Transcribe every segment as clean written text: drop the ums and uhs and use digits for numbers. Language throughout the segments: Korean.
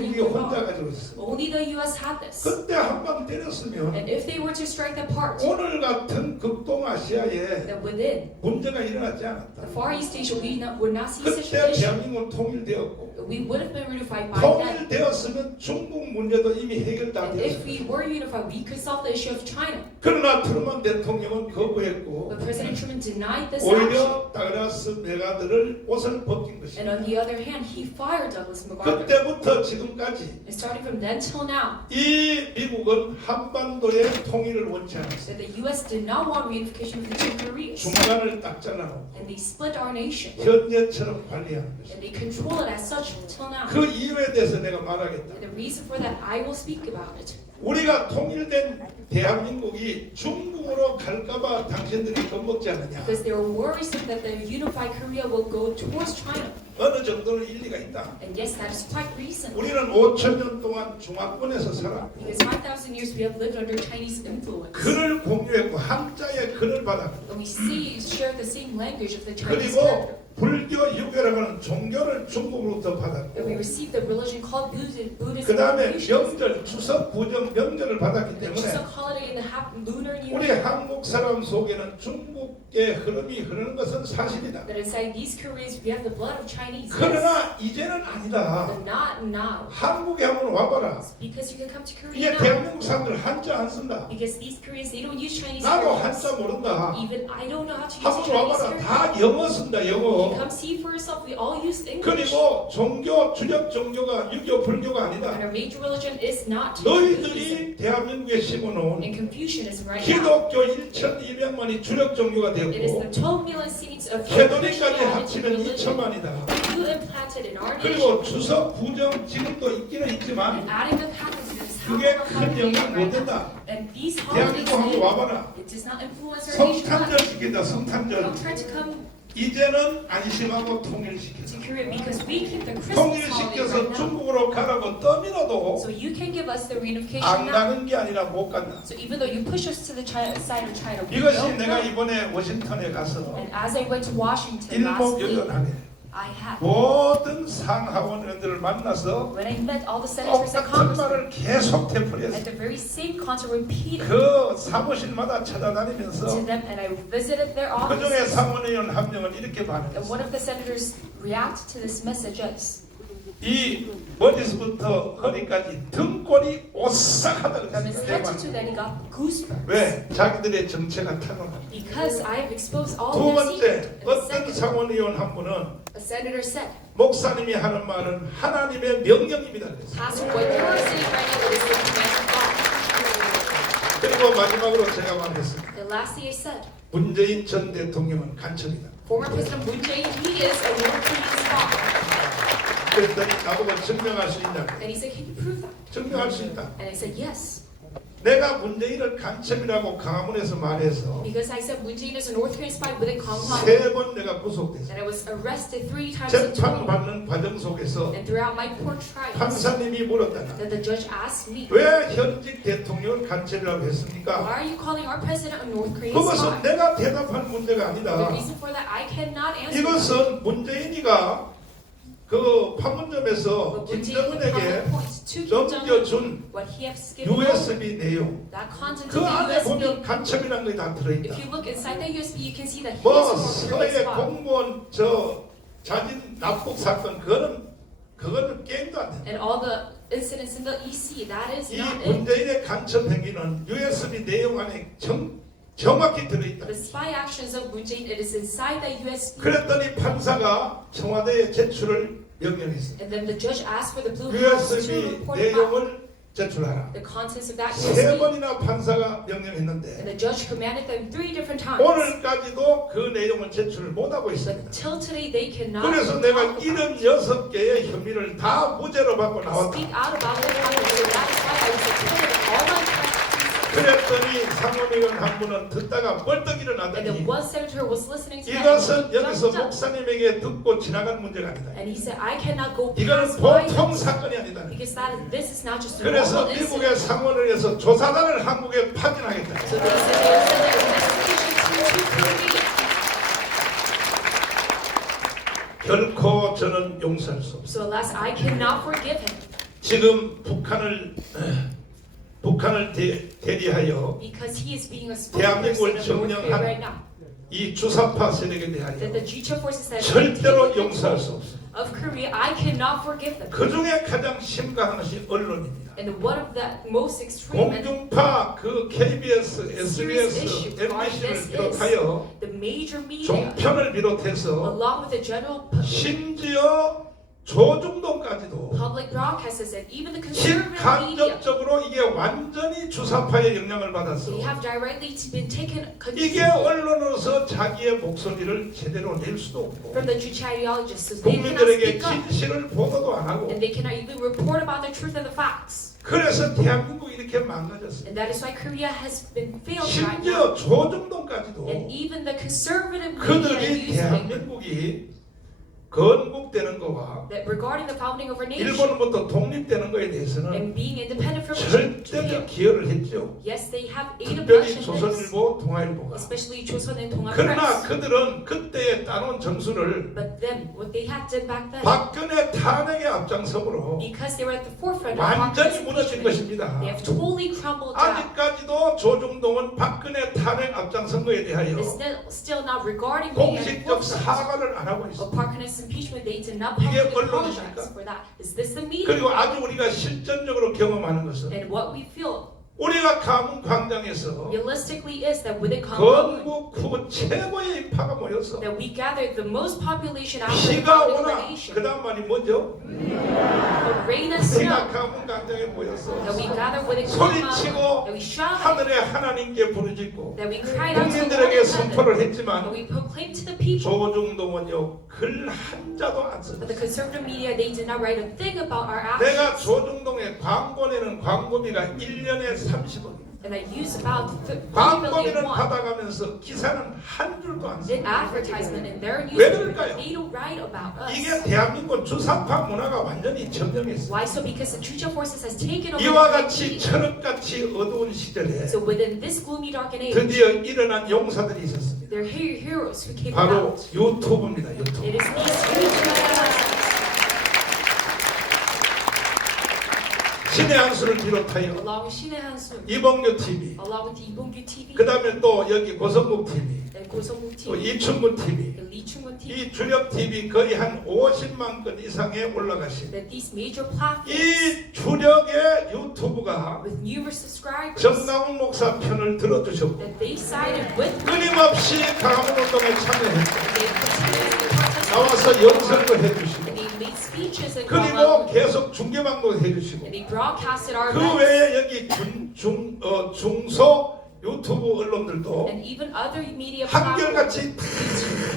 미국이 혼자 가지고 있어. Only the U.S. had this. 그때 한 방 때렸으면 And if they were to strike that part, 오늘 같은 극동아시아에 that within 문제가 일어나지 않았다. the Far East Asia, would not see such 그때 an issue. 대한민국은 통일되었고 We would have been unified by then. 통일되었으면 중국 문제도 이미 해결 다 And if 되었어. we were unified, we could solve the issue of China. 그러나 트루먼 대통령은 거부했고 But President Truman denied this action. 오히려 다그라스 메가드를 옷을 벗긴 And on 것입니다. the other hand, he fired Douglas MacArthur. 그때부터 지금까지 And starting from then till now, 이 미국은 한반도의 통일을 원치 않았어요. that the U.S. did not want reunification of the two Koreas. 중간을 딱 잘라놓고 And they split our nation. 현재처럼 관리하는 것입니다. And they control it as such till now. 그 이유에 대해서 내가 말하겠다. And the reason for that, I will speak about it. 우리가 통일된 대한민국이 중국으로 갈까봐 당신들이 겁먹지 않느냐. Because they were worrisome that the unified Korea will go towards China. 어느 정도는 일리가 있다. And yes, that is quite recent. 우리는 5,000년 동안 중화권에서 살아. Because 5,000 years we have lived under Chinese influence. 글을 공유했고 한자의 글을 받았고 And we share the same language of the Chinese 그리고 character. 불교, 유교라고 하는 종교를 중국으로부터 And we 받았고 received the religion called Buddhism. 그 다음에 명절, 추석, 부정, 명절을 받았기 The 때문에 Chuseok holiday and the Lunar New 우리 Year. 한국 사람 속에는 중국의 흐름이 흐르는 것은 사실이다. That inside these Koreans we have the blood of Chinese. Yes. 그러나 이제는 아니다. But not now. 한국에 한번 와봐라. Because you can come to Korea 이게 now. 대한민국 사람들 한자 안 쓴다. Because these Koreans, they don't use Chinese 나도 characters. 한자 모른다. Even I don't know how to use 한번 Chinese 와봐라. characters. 다 영어 쓴다. You 영어. come see for yourself. We all use English. 그리고 종교, 주력 종교가 유교, 불교가 And 아니다. our major religion is not Buddhism. 너희들이 대한민국에 심어놓은 And Confucianism right now. 기독교 1,200만이 주력 종교가 It is the 되었고 12 million seeds of 캐톨릭까지 Christianity 합치면 religion. 2천만이다. You implanted in our nation. 그리고 추석, 부정 지금도 있기는 있지만 And adding the Catholics is how 그게 we're 큰 functioning 영향 못 right now. 된다. And these holidays, 대한민국 한번 와봐라. it does not influence our nation. 성탄절 지킨다. Don't 성탄절. try to come 이제는 안심하고 to 통일시킨다. Korea because we keep the Christmas holiday 통일시켜서 right now. 중국으로 가라고 떠밀어도 So you can give us the reunification 안 now. 가는 게 아니라 못 간다. So even though you push us to the side of China, we 이것이 don't 내가 go. 이번에 워싱턴에 가서 And as I went to Washington last week, 일목요연하게 I had. 모든 상하원의원들을 만나서 When I met all the senators and 똑같은 congressmen, 말을 계속 at 되풀이했어. the very same concert repeated 그 사무실마다 to 찾아다니면서 them, and I visited their 그 중에 offices. 상원의원 한 명은 이렇게 And 반응했어. one of the senators reacted to this message as, 이 머리부터 허리까지 등골이 오싹하다 from his head to 그랬어. toe that he got goosebumps. 왜? 자기들의 정체가 타고나. Because I have exposed all 두 of their 번째, secret. And 어떤 second, 상원의원 한 분은 a senator said, 목사님이 하는 말은 하나님의 명령입니다. 그랬어요. Pastor, what you are saying right now is the command of God. 그리고 마지막으로 제가 말했습니다. The last thing I said, 문재인 전 대통령은 간첩이다. former President Moon Jae-in, he is a North Korean spy. 그랬더니 나보고 증명할 수 있냐? And he said, can you prove that? 증명할 수 있다. And I said, yes. 내가 문재인을 간첩이라고 강화문에서 말해서 Because I said Moon Jae-in is a North Korean spy within Gangwon. 3번 내가 구속됐어. And I was arrested 3 times in 재판 total. 받는 과정 속에서 And throughout my court trials, 판사님이 물었다. that the judge asked me, 왜 현직 대통령을 간첩이라고 했습니까? why are you calling our president a North Korean 그것은 spy? 내가 대답할 문제가 The 아니다. reason for that, I cannot answer. 이것은 문재인이가 그 판문점에서 But Moon Jae-in 김정은에게 points to Kim Jong-un, 넘겨준 what he has given over, USB 내용 that content 그 of the 안에 USB. 보면 간첩이라는 게 다 들어있다. If you look inside that USB, you can see that he is 뭐 a North Korean 서해 spy. 공무원 저 자진 납북 사건 그거는 게임도 안 돼. And all the incidents in the EC, that is 이 not it. 문재인의 간첩 행위는 USB 내용 안에 정확히 들어있다. The spy actions of Moon Jae-in, it is inside that USB. 그랬더니 판사가 청와대에 제출을 명령했어. And then the judge asked for the Blue House to USB report back 내용을 제출하라. the contents of that 세 USB. 번이나 판사가 And 명령했는데 the judge commanded them 3 different times. 오늘까지도 그 내용을 제출을 못하고 But 있습니다. till today, they cannot 그래서 talk 내가 about it. 76개의 혐의를 다 무죄로 받고 나왔다. Speak out about what happened. So that is why I was acquitted of all my crimes. 그랬더니 상원의원 한 분은 듣다가 벌떡 And then 일어나더니 one senator was listening to that. 이것은 And he 여기서 jumped up. 목사님에게 듣고 지나간 문제가 아니다. And he said, I cannot go 이거는 past my 보통 사건이 아니다. because this is not just a 그래서 normal 미국의 incident. 상원을해서 조사단을 한국에 파견하겠다. So they said they will send an investigation team to Korea. 결코 저는 용서할 수 없습니다. So alas, I cannot forgive him. 지금 북한을 대리하여 because he is being a spokesperson of North Korea right now. 이 주사파 세력에 That 대하여 the Juche forces that 절대로 용서할 수 없어. of Korea, I cannot forgive them. 그 중에 가장 심각한 것이 언론입니다. And one of the most extreme and 공중파 그 KBS, serious SBS, issue regarding this MBC를 is 비롯하여 the major media, 종편을 비롯해서 along with the general public, 심지어 조중동까지도 public broadcasters, and even the conservative media, 직간접적으로 이게 완전히 주사파의 영향을 받았어. they have directly been taken 이게 control 언론으로서 자기의 목소리를 제대로 낼 수도 없고 from the Juche ideologists, so they cannot 국민들에게 speak up, 진실을 보도도 안 하고 and they cannot even report about the truth and the facts. 그래서 대한민국이 이렇게 망가졌어요. And that is why Korea has been failed right now. 심지어 조중동까지도 And even the conservative media 그들이 newspaper, 대한민국이 건국되는 거와 that regarding the founding of our nation 일본으로부터 독립되는 거에 대해서는 and being independent from 절대적 Japan, 기여를 했죠. yes, they have aided 특별히 much in this, 조선일보, 동아일보가. especially Joseon and Donghwa 그러나 Press. 그들은 그때에 따놓은 점수를 But then, what they had done back then, 박근혜 탄핵의 앞장섬으로 because they were at the forefront of 완전히 Park's 무너진 impeachment, 것입니다. they have totally crumbled down. 아직까지도 조중동은 박근혜 탄핵 앞장선 거에 대하여 It's still not regarding being at the 공식적 forefront 사과를 안 하고 of 있습니다. Park Geun-hye's impeachment. They did not 이게 publicly 언론입니까? apologize for that. Is this the media? 그리고 아주 우리가 실전적으로 경험하는 것은 And what we feel 우리가 가문 광장에서 realistically is that within Gangwon, 건국 후 최고의 인파가 모여서 that we gathered the most population after the 비가 founding of our 오나 nation. 그 다음 말이 뭐죠? The rain and snow. 우리가 가문 광장에 모여서 That we gathered within 소리치고 Gangwon. That we shouted. 하늘의 하나님께 부르짖고 That we cried out to the Lord 국민들에게 in heaven. 선포를 That 했지만 we proclaimed to the people. 조중동은요 글 한자도 안 But 썼어요. the conservative media, they did not write a thing about our 내가 actions. 조중동에 광고 내는 광고비가 1년에 30억입니다. And I used about 3 광고비를 million won 받아가면서 기사는 한 줄도 안 in 써요. advertisement in their 왜 newspaper. 그럴까요? They don't write about us. 이게 대한민국 주사파 문화가 완전히 점령했어요. Why so? Because the Juche forces has taken over 이와 the 같이 media. 철학같이 어두운 시절에 So within this gloomy darkened age, 드디어 일어난 용사들이 있었습니다. there are heroes who came 바로 out. 유튜브입니다. 유튜브. It is these YouTubers, 신의 한수를 비롯하여 along with Shin Han-soo, 이봉규 TV, along with Lee TV, 그 다음에 또 여기 고성국 TV, and Go Sung-moo 또 TV, 이춘근 TV, and Lee Chung-won TV, 이 주력 TV 거의 한 50만 건 이상에 올라가신 that these major platforms 이 주력의 유튜브가 with numerous subscribers, 정강훈 목사 편을 들어주셨고 that they sided with me, 끊임없이 강원운동에 참여했고 and they continuously protested, 나와서 영설도 해주시고 and they made speeches and 그리고 계속 중계방도 해주시고 they broadcasted our 그 events, 외에 여기 중소 유튜브 언론들도 and even other media platforms. 한결같이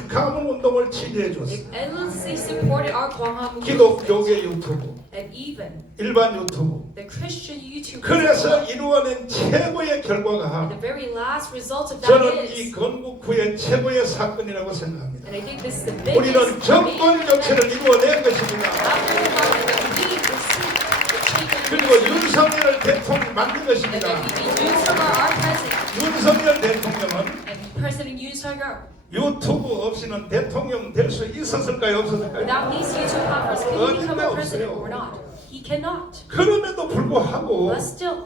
강원운동을 지지해 They 줬어요. endlessly supported our Gwanghwamun movement, 기독교계 유튜브, and even 일반 유튜브. the Christian YouTubers. 그래서 이루어낸 최고의 결과가 The very last result of that 저는 이 is, 건국 후의 최고의 사건이라고 생각합니다. and I think this is the biggest 우리는 정권 major 교체를 이루어낸 것입니다. after the founding that we received the change of 그리고 leadership, 윤석열을 대통령 만든 and 것입니다. that we made use of our president, 윤석열 대통령은 and President Yoon Suk-yeol. 유튜브 없이는 대통령 될 수 있었을까요? 없었을까요? Without these YouTube platforms, can he become 어딘데 a president 없어요. or not? He cannot. 그럼에도 불구하고 But still,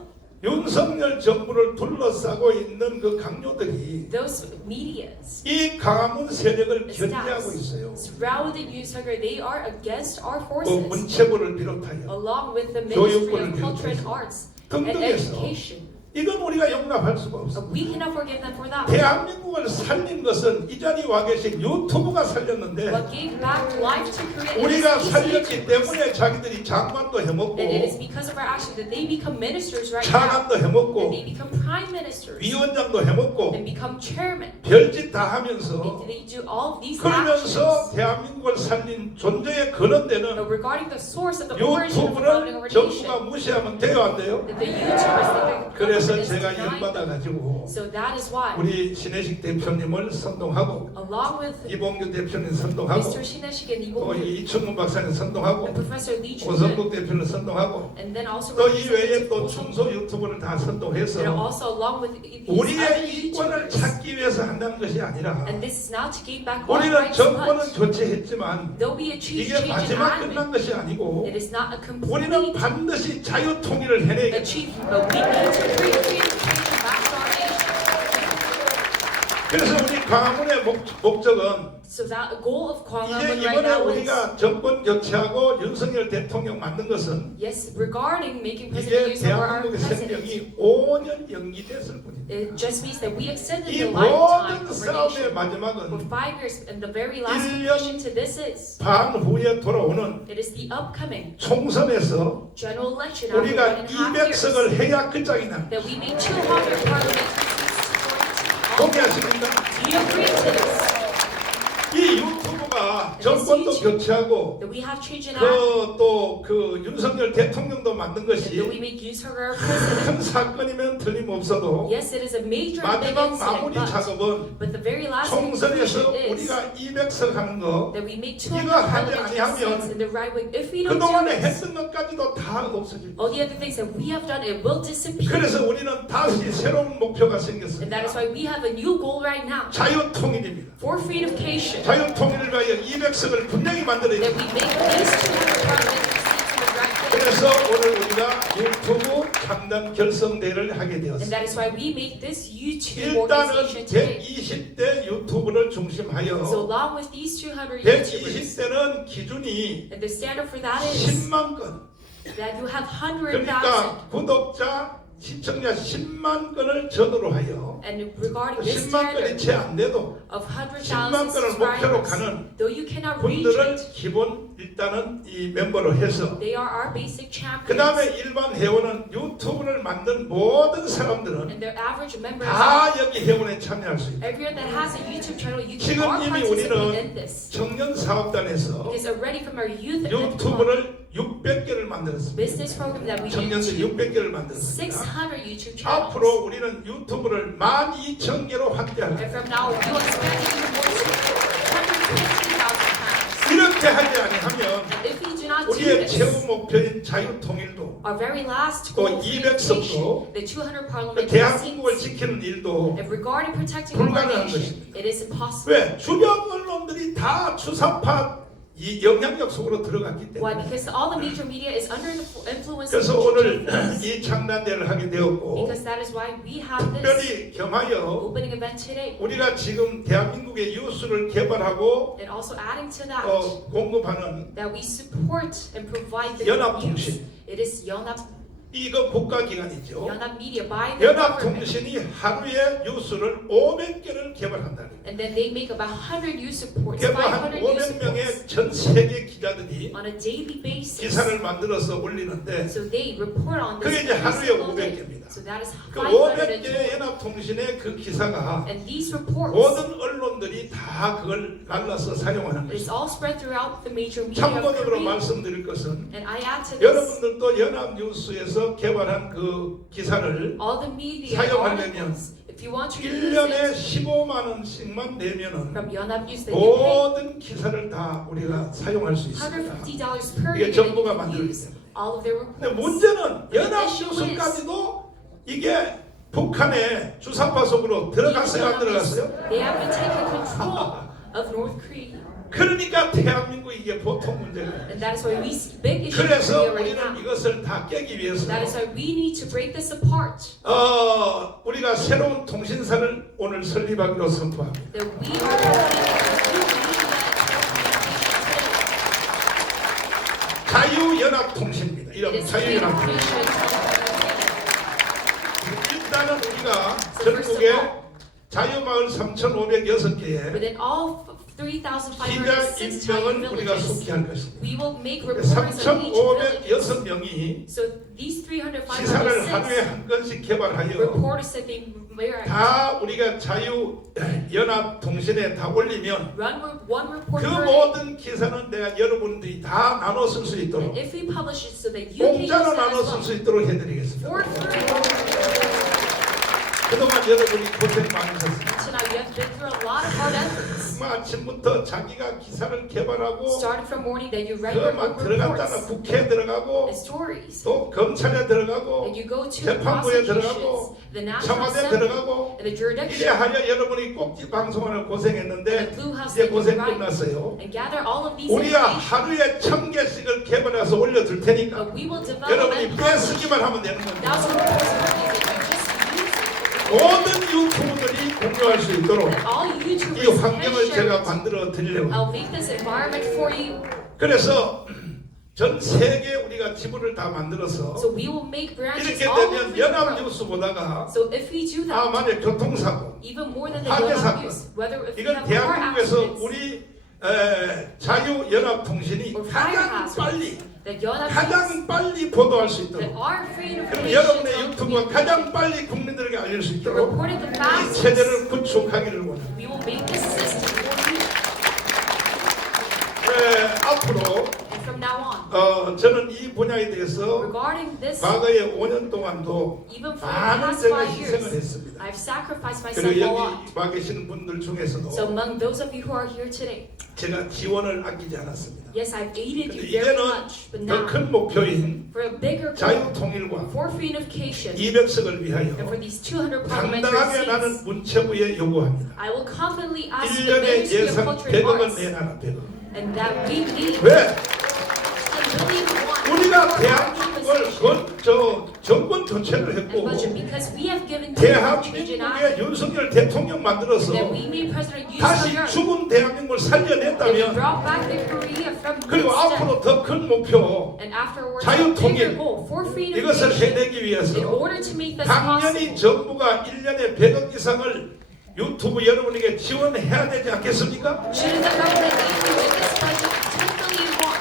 윤석열 정부를 둘러싸고 있는 그 강요들이 those medias 이 강화문 세력을 견제하고 staffs 있어요. surrounding Yoon Suk-yeol, they are against our 그 forces, 문체부를 비롯하여 along with the Ministry 교육부를 of Culture and 비롯해서 Arts and 등등해서 Education. 이건 우리가 용납할 수가 없어요. We cannot forgive them for that. 대한민국을 살린 것은 이 자리에 와 계신 유튜브가 살렸는데 What gave back life to Korea 우리가 is these 살렸기 YouTubers. 때문에 자기들이 장관도 해먹고 And it is because of our actions that they become ministers right now. 차관도 And 해먹고 they become prime ministers. 위원장도 해먹고 And become chairman. 별짓 다 하면서 They do all of these 그러면서 actions. 대한민국을 살린 존재의 근원되는 But regarding the source of the origin of the founding of 유튜브를 our 정부가 nation, 무시하면 돼요 안 돼요? that the YouTubers, that the 그래서 그래서 government is 제가 denying them. 열받아가지고 So that is why, 우리 신혜식 대표님을 선동하고 along with 이봉규 대표님 선동하고 Mr. Shineshik and 또 Ibo 이충문 박사님 선동하고 and Professor Lee Chun, 오성국 대표를 선동하고 and then also 또 이 외에 Representative 또 Oh Sung-gu, 중소 유튜브를 다 and 선동해서 also along with these other 우리의 이권을 YouTubers. 찾기 위해서 한다는 것이 아니라 And this is not to gain back our 우리는 rights, 정권은 but 교체했지만 there'll be a 이게 change in 마지막 admin. 끝난 것이 아니고 It is not a 우리는 complete 반드시 자유통일을 해내겠다. achievement, but we need to bring freedom, change back to our nation. 그래서 우리 광화문의 목적은 So that the goal of 이제 Gwanghwamun right 이번에 now is, 우리가 정권 교체하고 윤석열 대통령 만든 것은 yes, regarding making 이게 President Yoon Suk our 대한민국의 president. 생명이 5년 연기됐을 뿐입니다. It just means that we extended 이 the lifetime 모든 of our 싸움의 nation for 마지막은 5 years, and the very last 1년 conclusion to this is, 반 후에 돌아오는 it is the upcoming 총선에서 general election after 우리가 1.5 years, 200석을 해야 끝장이 납니다. that we make 200 parliamentary seats. 동의하십니까? Do you agree to this? 이 유튜브가 정권도 교체하고 That we have changed in admin, 그 윤석열 대통령도 만든 and that we 것이 make use of our president. 큰 사건이면 틀림없어도 Yes, it is a major and big 마지막 incident, 마무리 작업은 but the very last 총선에서 conclusion is 우리가 200석 하는 거 that we make 200 이거 하지 parliamentary 아니하면 seats in the right way. If we don't do 그동안에 this, 했던 것까지도 다 없어질 all 거예요. the other things that we have done, it will disappear. 그래서 우리는 다시 새로운 목표가 And that is 생겼습니다. why we have a new goal right now 자유통일입니다. for freedomcation. 자유통일을 위하여 200석을 분명히 만들어야 That 돼요. we make these 200 parliamentary seats in the right way. 그래서 오늘 우리가 유튜브 창단 결성대회를 하게 And 되었습니다. that is why we make this YouTube 일단은 organization today. 120대 유튜브를 So 중심하여 along with these 200 YouTubers, 120대는 기준이 and the standard for that is 10만 건. that you have 100,000. 그러니까 구독자, 시청자 10만 건을 전후로 하여 And regarding this 10만 건이 standard 채 안 돼도 of 10만 100,000 건을 목표로 subscribers, 가는 though you cannot reach 분들을 it, 기본 일단은 이 멤버로 해서 they are our basic 그 다음에 champions. 일반 회원은 유튜브를 만든 모든 사람들은 And their average members, 다 여기 회원에 참여할 수 있다. everyone that has a YouTube channel, you 지금 can all 이미 participate 우리는 in this. 청년 사업단에서 Because already from our youth and club 유튜브를 600개를 만들었습니다. business program that we 청년들 do, 600개를 만들었습니다. 600 YouTube channels. 앞으로 우리는 유튜브를 12,000개로 확대할 And from now, we will expand it even more to 150,000 pounds. 이렇게 하지 아니하면 And if we do not do 우리의 this, 최후 목표인 자유통일도 our very last 또 goal of 200석도 unification, the 200 parliamentary 대한민국을 seats, 지키는 일도 and regarding protecting our 불가능한 nation, 것입니다. it is impossible. 왜? 주변 언론들이 다 주사파 이 영향력 속으로 들어갔기 Why? 때문에 Because all the major media is under the influence of 그래서 the 오늘 influence. 이 창단대를 하게 되었고 Because that is why we have this 특별히 겸하여 opening event today. 우리가 지금 대한민국의 뉴스를 개발하고 And also adding to that, 공급하는 that we support and provide the 연합통신. news. It is Yeonap 이거 국가기관이죠. Media by the government. 연합통신이 하루에 뉴스를 500개를 개발한다는 거예요. And then they make about 100 news reports, 개발한 500 news reports 500명의 전 세계 기자들이 on a daily basis. 기사를 만들어서 올리는데 So they report on this 그게 이제 every 하루에 single day. 500개입니다. So that is 그 500. 500개 연합통신의 그 기사가 And these reports, 모든 언론들이 다 그걸 날라서 사용하는 it is 것입니다. all spread throughout the major media of 참고적으로 Korea. 말씀드릴 것은 And I add to this, 여러분들도 연합뉴스에서 개발한 그 기사를 all the media 사용하려면 articles, if you want to use 1년에 it 15만 원씩만 내면은 from Yeonap News, that you pay 모든 기사를 다 우리가 사용할 수 있습니다. $150 per 이게 year that 정부가 you can 만들기 use 때문에. all of their 근데 reports. 문제는 연합뉴스까지도 이게 북한의 주사파 속으로 들어갔어요, 안 들어갔어요? They have been taking control of North Korea. 그러니까 대한민국 이게 보통 문제가 And that is why we see big issues in 그래서 Korea right 우리는 now. 이것을 다 깨기 위해서 That is why we need to break this apart. 우리가 새로운 통신사를 오늘 설립하기로 선포합니다. That we are providing a new 자유연합통신입니다. It 이런 is 자유연합통신. 일단은 우리가 So first of 전국에 all, 자유마을 3,506개에 within all 기자 3,506 임명을 Thai 우리가 villages, 속히 할 것입니다. we will make reports on each village. 3,506명이 So these 기사를 하루에 3,506 한 건씩 개발하여 reporters that they 다 우리가 자유연합통신에 다 올리면 run one report 그 per day. 모든 기사는 내가 여러분들이 다 나눠 쓸 수 있도록 And if we publish it so that you can use 공짜로 it 나눠 as 쓸 well, 수 있도록 해드리겠습니다. for free. 그동안 여러분이 고생 많으셨습니다. Until now, you have been through a lot of hard efforts. 아침부터 자기가 기사를 개발하고 Started from morning that you write your 그막 own 들어갔다가 reports 국회에 들어가고 and stories. 또 검찰에 들어가고 And you go to 재판부에 prosecutions, 들어가고 the National 청와대에 Assembly, 들어가고 and the 이래 jurisdiction, 하여 여러분이 꼭지 방송하는 고생했는데 and the Blue House 이제 that you 고생 write, 끝났어요. and gather all of these 우리가 information. 하루에 1000개씩을 개발해서 올려둘 테니까 But we will develop 여러분이 and publish 빼쓰기만 하면 되는 겁니다. 1,000 reports per day that you just use it. 모든 유튜브들이 공유할 수 있도록 That all 이 YouTubers can 환경을 share 제가 it. 만들어 드리려고 I'll make this environment for you. 그래서 전 세계 우리가 지부를 다 만들어서 So we will make branches 이렇게 all over 되면 the world. 연합뉴스 보다가 So if we do 아 that, 만약 교통사고 even more than the 화재 Yonhap 사건 News, whether if we 이건 have car 대한민국에서 accidents 우리 자유연합통신이 or fire 가장 hazards, 빨리 that Yonhap News, 가장 빨리 보도할 수 that 있도록 our free 그럼 information 여러분의 from 유튜브가 community 가장 빨리 국민들에게 알릴 수 to 있도록 report it the 이 fastest, 체제를 구축하기를 원합니다. we will make this system for you. 앞으로 And from now on, 저는 이 분야에 대해서 regarding this, 과거에 5년 동안도 even for the 많은 past 제가 5 희생을 years, 했습니다. I've sacrificed myself 그리고 a 여기 lot. 와 계시는 분들 중에서도 So among those of you who are here today, 제가 지원을 아끼지 않았습니다. yes, I've aided 근데 you very 이제는 much, but 더 now, 큰 목표인 for a bigger goal, 자유통일과 for free unification, 200석을 위하여 and for these 200 당당하게 parliamentary 나는 seats, 문체부에 요구합니다. I will confidently ask the 1년에 Ministry of 예산 Culture and 100억을 Arts, 내놔라 100억. and that we need 왜? 10 billion won 우리가 for our 대한민국을 compensation 정권 교체를 and 했고 budget because we have given change in 대한민국의 Africa, 윤석열 대통령 만들어서 that we made President Yoon 다시 Suk-yeol, 죽은 대한민국을 and we 살려냈다면 brought back the Korea from 그리고 its death. 앞으로 더 큰 목표 And afterwards, a 자유통일, bigger goal for free 이것을 unification. 해내기 In 위해서 order to make this 당연히 possible, 정부가 1년에 100억 이상을 유튜브 여러분에게 지원해야 되지 않겠습니까? shouldn't the government give you in this budget 10 billion won?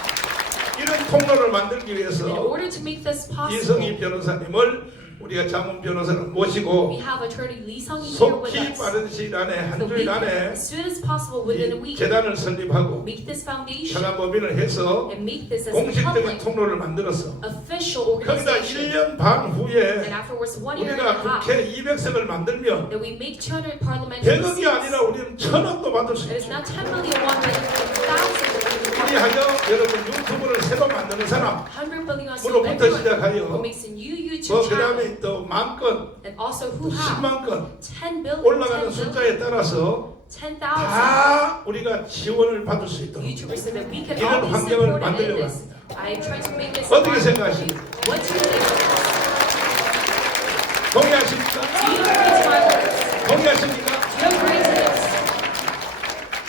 이런 통로를 만들기 In 위해서 order to make this 이성희 possible, 변호사님을 우리가 자문 변호사를 모시고 we have attorney Lee Sung-hee here with 속히 us. 빠른 시일 안에 한 So we 주일 can, 안에 as soon as possible, within a 이 week, 재단을 설립하고 make this foundation 현안법인을 해서 and make this as 공식적인 public, 통로를 만들어서 official 거기다 organization. 1년 반 And 후에 afterwards, 1 year and a 우리가 half, 국회 200석을 만들면 that we make 200 parliamentary 100억이 seats. 아니라 우리는 1000억도 받을 수 It is 있죠. not 10 million won, but 1,000 우리하여 여러분 유튜브를 새로 만드는 사람 100 billion won. So 물로부터 everyone 시작하여 who makes a new 뭐 YouTube 그 channel, 다음에 또 10,000건 and also 또 who have 10만건 10 billion, 올라가는 10 billion, 숫자에 따라서 10,000 다 우리가 지원을 받을 수 있도록 YouTubers so that we can 이런 all be 환경을 supported in 만들려고 this. I try to make this 어떻게 environment 생각하십니까? for you. What do you think of this? 동의하십니까? Do you agree to my words? 동의하십니까? Do you agree to this?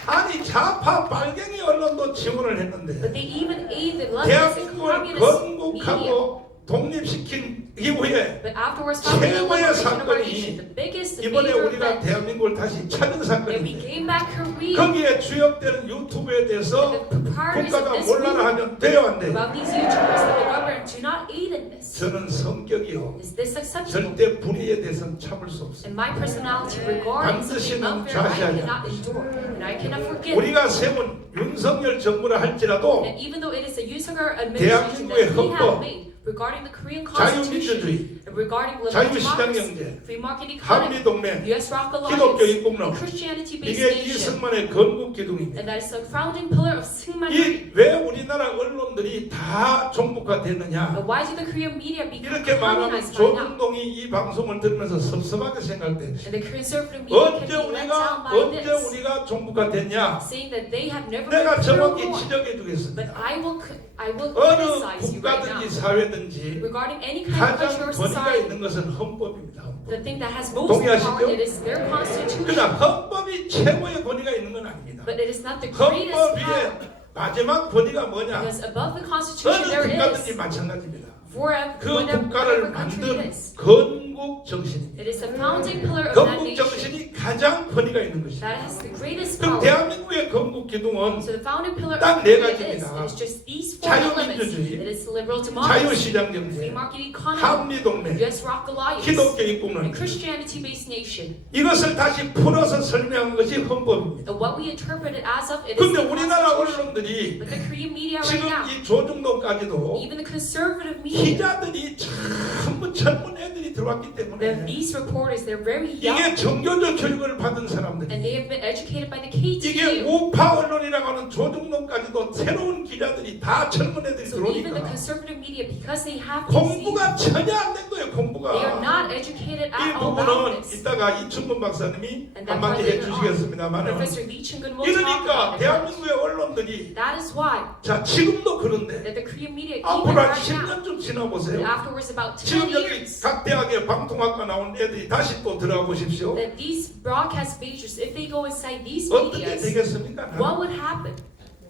아니 좌파 빨갱이 언론도 지원을 But 했는데 they even aid the leftist and 대한민국을 communist media. 건국하고 독립시킨 이후에 But afterwards, founding the 최고의 liberation of our 사건이 nation, the biggest 이번에 major 우리가 event 대한민국을 다시 찾은 that we 사건인데 gained back Korea. 거기에 주역되는 유튜브에 대해서 And the proprietors 국가가 of this 몰라라 movement 하면 돼요 안 돼요? about these YouTubers that the government do not aid in this. 저는 성격이요 Is this acceptable? 절대 불의에 대해서는 참을 수 없어요. And my personality regarding 반드시 something unfair, I 좌시하지 cannot endure, and I cannot forgive. 우리가 세운 윤석열 정부라 할지라도 And even though it is a Yusung administration that 대한민국의 we 헌법, have made regarding the Korean constitution, 자유민주주의, and regarding liberal 자유시장 democracy, 경제, free market economy, 한미동맹, U.S. Rock 기독교 Alliance, 입국론 and Christianity-based 이게 nation, 이승만의 건국 기둥입니다. and that is the founding pillar of Syngman. 이 왜 우리나라 언론들이 다 종북화됐느냐? But why did the Korean media become 이렇게 말하면 communized by now? 조중동이 이 방송을 들으면서 섭섭하게 생각돼. And the conservative media can 언제 be let down by 언제 this, 우리가 종북화됐냐? saying that they have never 내가 been 정확히 pro-war. 지적해 주겠습니다. But I will 어느 criticize you right now 국가든지 사회든지 regarding any kind of 가장 culture or 권위가 society. 있는 것은 헌법입니다. 헌법. The thing that has most 동의하시죠? power, it is their constitution. 그러나 헌법이 최고의 권위가 있는 건 아닙니다. But it is not the greatest 헌법 power. 위에 마지막 권위가 뭐냐? Because above the constitution 어느 there 국가든지 is 마찬가지입니다. for 그 whatever 국가를 country it 만든 is. 건국 정신입니다. It is the founding pillar of that 건국 nation 정신이 가장 권위가 있는 것입니다. that has the greatest 그럼 power. 대한민국의 건국 기둥은 So the founding pillar 딱 of 네 Korea 가지입니다. is just these four elements. 자유민주주의, It is liberal democracy, 자유시장 free 경제, market economy, 한미동맹, U.S. Rock Alliance, 기독교 and 입국론 Christianity-based nation. 이것을 다시 풀어서 설명한 것이 헌법입니다. And what we interpret it as of, it is 그런데 the 우리나라 constitution. 언론들이 But the Korean media right 지금 now, 이 조중동까지도 even the conservative media, 기자들이 전부 젊은 애들이 들어왔기 Then 때문에 these reporters, they're very young, 이게 정교조 교육을 받은 and 사람들이 they have been educated by the 이게 KTU. 우파 언론이라고 하는 조중동까지도 새로운 기자들이 다 젊은 애들이 So even the 들어오니까 conservative media, because they have these, 공부가 전혀 안 된 거예요. they are 공부가. not educated 이 at all about 부분은 this. 이따가 이춘근 박사님이 And that 한마디 part later on, 해주시겠습니다만은 Professor Lee Chung-gun will talk 이러니까 about it. 대한민국의 언론들이 That is why 자 지금도 그런데 that the Korean media, even 앞으로 한 right now, 10년쯤 but 지나보세요. afterwards about 10 지금 여기 years, 각 대학의 방통학과 나온 애들이 다시 또 들어가 보십시오. that these broadcast majors, if they go inside these 어떻게 medias, 되겠습니까? what would happen?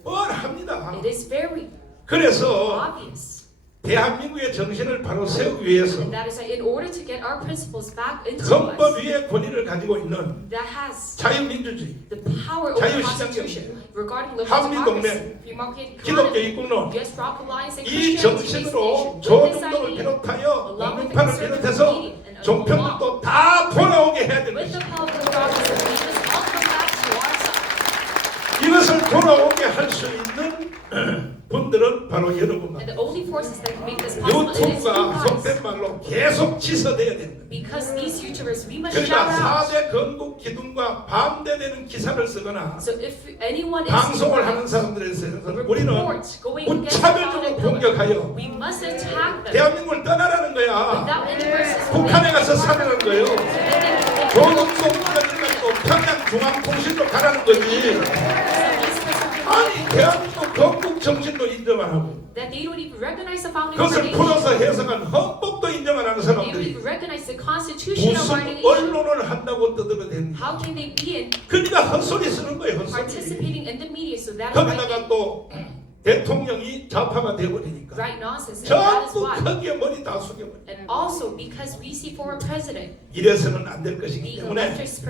뭘 합니다. It is very 그래서 obvious. 대한민국의 정신을 바로 세우기 위해서 And that is why in order to get our principles back into 헌법 us, 위에 권위를 가지고 있는 that has 자유민주주의, the power over the 자유시장 Constitution regarding liberal 한미동맹, democracy, free market 기독교 economy, 입국론 yes, rock alliance, and 이 Christianity 정신으로 nation, with this 조중동을 idea, 비롯하여 along with the 공민파를 conservative 비롯해서 media and 종편들도 다 돌아오게 해야 되는 with the 것입니다. power of the progress of leaders, all come back to our side. 이것을 돌아오게 할 수 있는 분들은 바로 여러분만. And the only forces that can make this possible is you 유튜브가 guys. 속된 말로 계속 지서대야 됩니다. Because these YouTubers, we must shout 그러니까 out. 4대 건국 기둥과 반대되는 기사를 쓰거나 So if anyone is 방송을 하는 사람들에 대해서 우리는 reports going against the 무차별적으로 공격하여 we must attack them 대한민국을 떠나라는 거야. without any versus. 북한에 가서 살아라는 거예요. That 조중동까지 평양중앙통신로 가라는 거지. 아니 대한민국 건국 정신도 인정 안 하고 they don't even recognize the founding of our 그것을 nation. 풀어서 해석한 헌법도 인정 안 하는 They don't 사람들이 even recognize the constitution of our 무슨 nation. 언론을 한다고 떠들어대는 How can they be in 그러니까 헛소리 쓰는 거예요. 헛소리. participating in the media? So that is why 거기다가 또 대통령이 좌파가 they 되어버리니까 write nonsense. And that is 전부 why. 거기에 머리 다 숙여버려. And also because we see former president, 이래서는 안 될 것이기 the 때문에 elected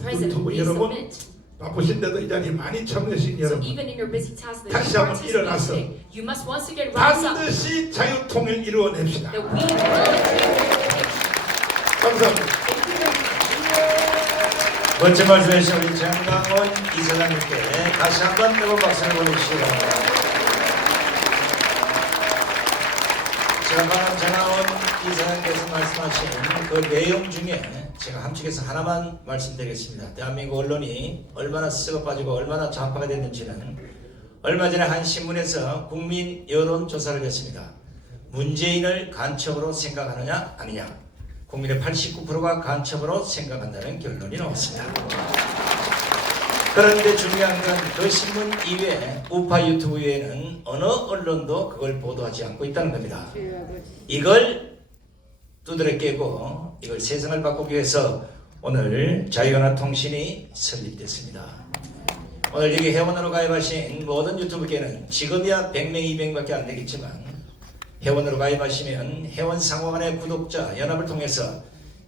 president, 유튜브 we 여러분, submit. 바쁘신데도 이 자리에 많이 참여하신 So 여러분 even in your busy tasks that 다시 you 한번 participate 일어나서 today, you must once again rise up 반드시 자유통일 이루어냅시다. that we will achieve. 감사합니다. 멋진 말씀해주신 우리 정강원 이사장님께 다시 한번 뜨거운 박수를 보내주시기 바랍니다. 지금 방금 정강원 이사장님께서 말씀하신 그 내용 중에 제가 함축해서 하나만 말씀드리겠습니다. 대한민국 언론이 얼마나 썩어 빠지고 얼마나 좌파가 됐는지는 얼마 전에 한 신문에서 국민 여론조사를 했습니다. 문재인을 간첩으로 생각하느냐 아니냐, 국민의 89%가 간첩으로 생각한다는 결론이 나왔습니다. 그런데 중요한 건 그 신문 이외에 우파 유튜브 외에는 어느 언론도 그걸 보도하지 않고 있다는 겁니다. 이걸 두드려 깨고 이걸 세상을 바꾸기 위해서 오늘 자유연합통신이 설립됐습니다. 오늘 여기 회원으로 가입하신 모든 유튜브계는 지금이야 100명, 200명밖에 안 되겠지만 회원으로 가입하시면 회원 상호간의 구독자 연합을 통해서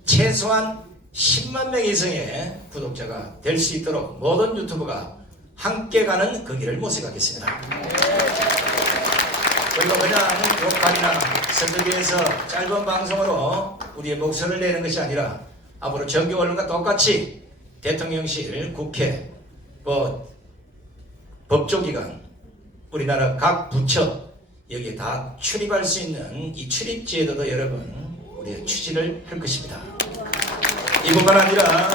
최소한 10만 명 이상의 구독자가 될 수 있도록 모든 유튜브가 함께 가는 그 길을 모색하겠습니다. 그리고 그냥 욕하기나 선두기에서 짧은 방송으로 우리의 목소리를 내는 것이 아니라 앞으로 정규 언론과 똑같이 대통령실, 국회, 법조기관, 우리나라 각 부처 여기에 다 출입할 수 있는 이 출입제도도 여러분 우리가 추진을 할 것입니다. 이뿐만 아니라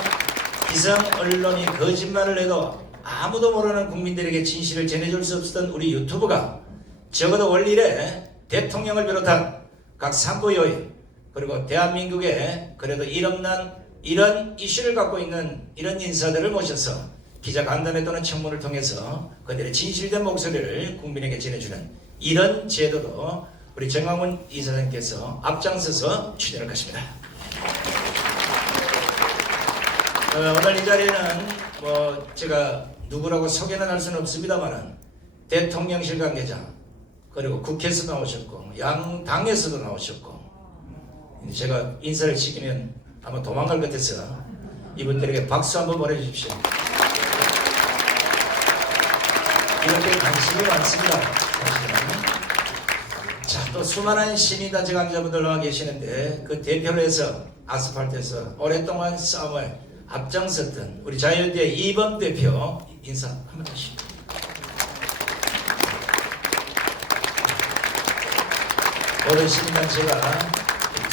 기성 언론이 거짓말을 해도 아무도 모르는 국민들에게 진실을 전해줄 수 없었던 우리 유튜브가 적어도 월일에 대통령을 비롯한 각 산부 요인 그리고 대한민국에 그래도 이름난 이런 이슈를 갖고 있는 이런 인사들을 모셔서 기자 간담회 또는 청문을 통해서 그들의 진실된 목소리를 국민에게 전해주는 이런 제도도 우리 정강훈 이사장님께서 앞장서서 추진할 것입니다. 오늘 이 자리에는 제가 누구라고 소개는 할 수는 없습니다만 대통령실 관계자 그리고 국회에서 나오셨고 양당에서도 나오셨고 제가 인사를 시키면 아마 도망갈 것 같아서 이분들에게 박수 한번 보내주십시오. 이렇게 관심이 많습니다. 자, 또 수많은 시민단체 강자분들 나와 계시는데 그 대표로 해서 아스팔트에서 오랫동안 싸움을 앞장섰던 우리 자유연대 이범 대표 인사 한번 하시죠. 모든 시민단체가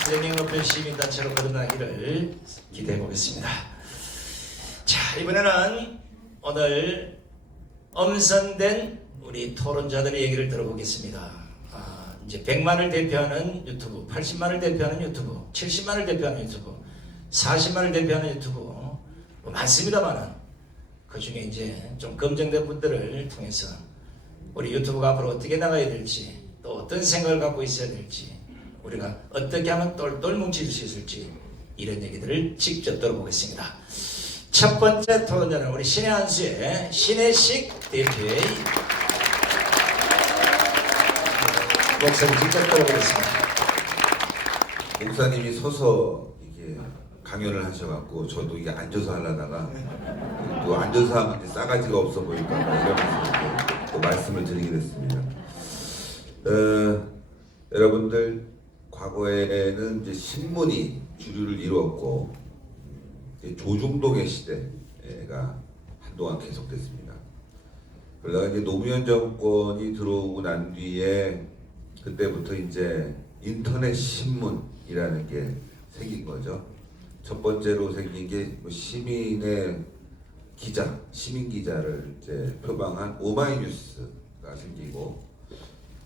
플래밍어필 시민단체로 거듭나기를 기대해 보겠습니다. 자, 이번에는 오늘 엄선된 우리 토론자들의 얘기를 들어보겠습니다. 이제 100만을 대표하는 유튜브, 80만을 대표하는 유튜브, 70만을 대표하는 유튜브, 40만을 대표하는 유튜브 뭐 많습니다만은 그 중에 이제 좀 검증된 분들을 통해서 우리 유튜브가 앞으로 어떻게 나가야 될지, 또 어떤 생각을 갖고 있어야 될지, 우리가 어떻게 하면 똘똘 뭉칠 수 있을지, 이런 얘기들을 직접 들어보겠습니다. 첫 번째 토론자는 우리 신의 한수의 신혜식 대표의 목소리 직접 들어보겠습니다. 목사님이 서서 이게 강연을 하셔갖고 저도 이게 앉아서 하려다가 또 앉아서 하면 이제 싸가지가 없어 보일까 이러면서 이렇게 또 말씀을 드리게 됐습니다. 여러분들 과거에는 이제 신문이 주류를 이루었고 이제 조중동의 시대가 한동안 계속됐습니다. 그러다가 이제 노무현 정권이 들어오고 난 뒤에 그때부터 이제 인터넷 신문이라는 게 생긴 거죠. 첫 번째로 생긴 게 시민의 기자, 시민 기자를 이제 표방한 오마이뉴스가 생기고,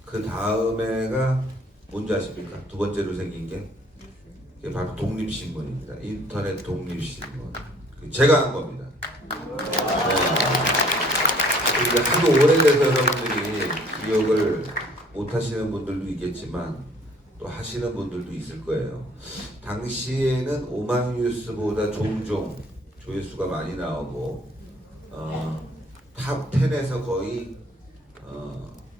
그 다음에가 뭔지 아십니까? 두 번째로 생긴 게 바로 독립신문입니다. 인터넷 독립신문. 제가 한 겁니다. 네. 하도 오래돼서 여러분들이 기억을 못 하시는 분들도 있겠지만 또 하시는 분들도 있을 거예요. 당시에는 오마이뉴스보다 종종 조회수가 많이 나오고 탑 10에서 거의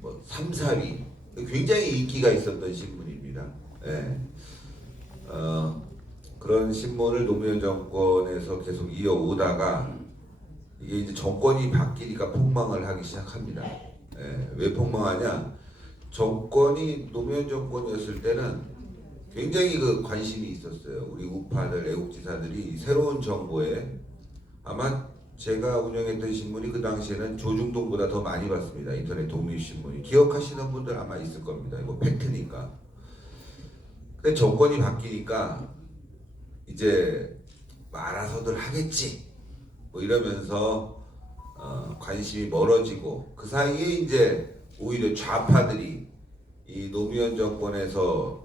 뭐 3, 4위 굉장히 인기가 있었던 신문입니다. 네. 그런 신문을 노무현 정권에서 계속 이어오다가 이게 이제 정권이 바뀌니까 폭망을 하기 시작합니다. 네. 왜 폭망하냐? 정권이 노무현 정권이었을 때는 굉장히 그 관심이 있었어요. 우리 우파들, 애국지사들이 새로운 정보에, 아마 제가 운영했던 신문이 그 당시에는 조중동보다 더 많이 봤습니다. 인터넷 독립신문이. 기억하시는 분들 아마 있을 겁니다. 이거 팩트니까. 근데 정권이 바뀌니까 이제 알아서들 하겠지 뭐 이러면서 관심이 멀어지고, 그 사이에 이제 오히려 좌파들이, 이 노무현 정권에서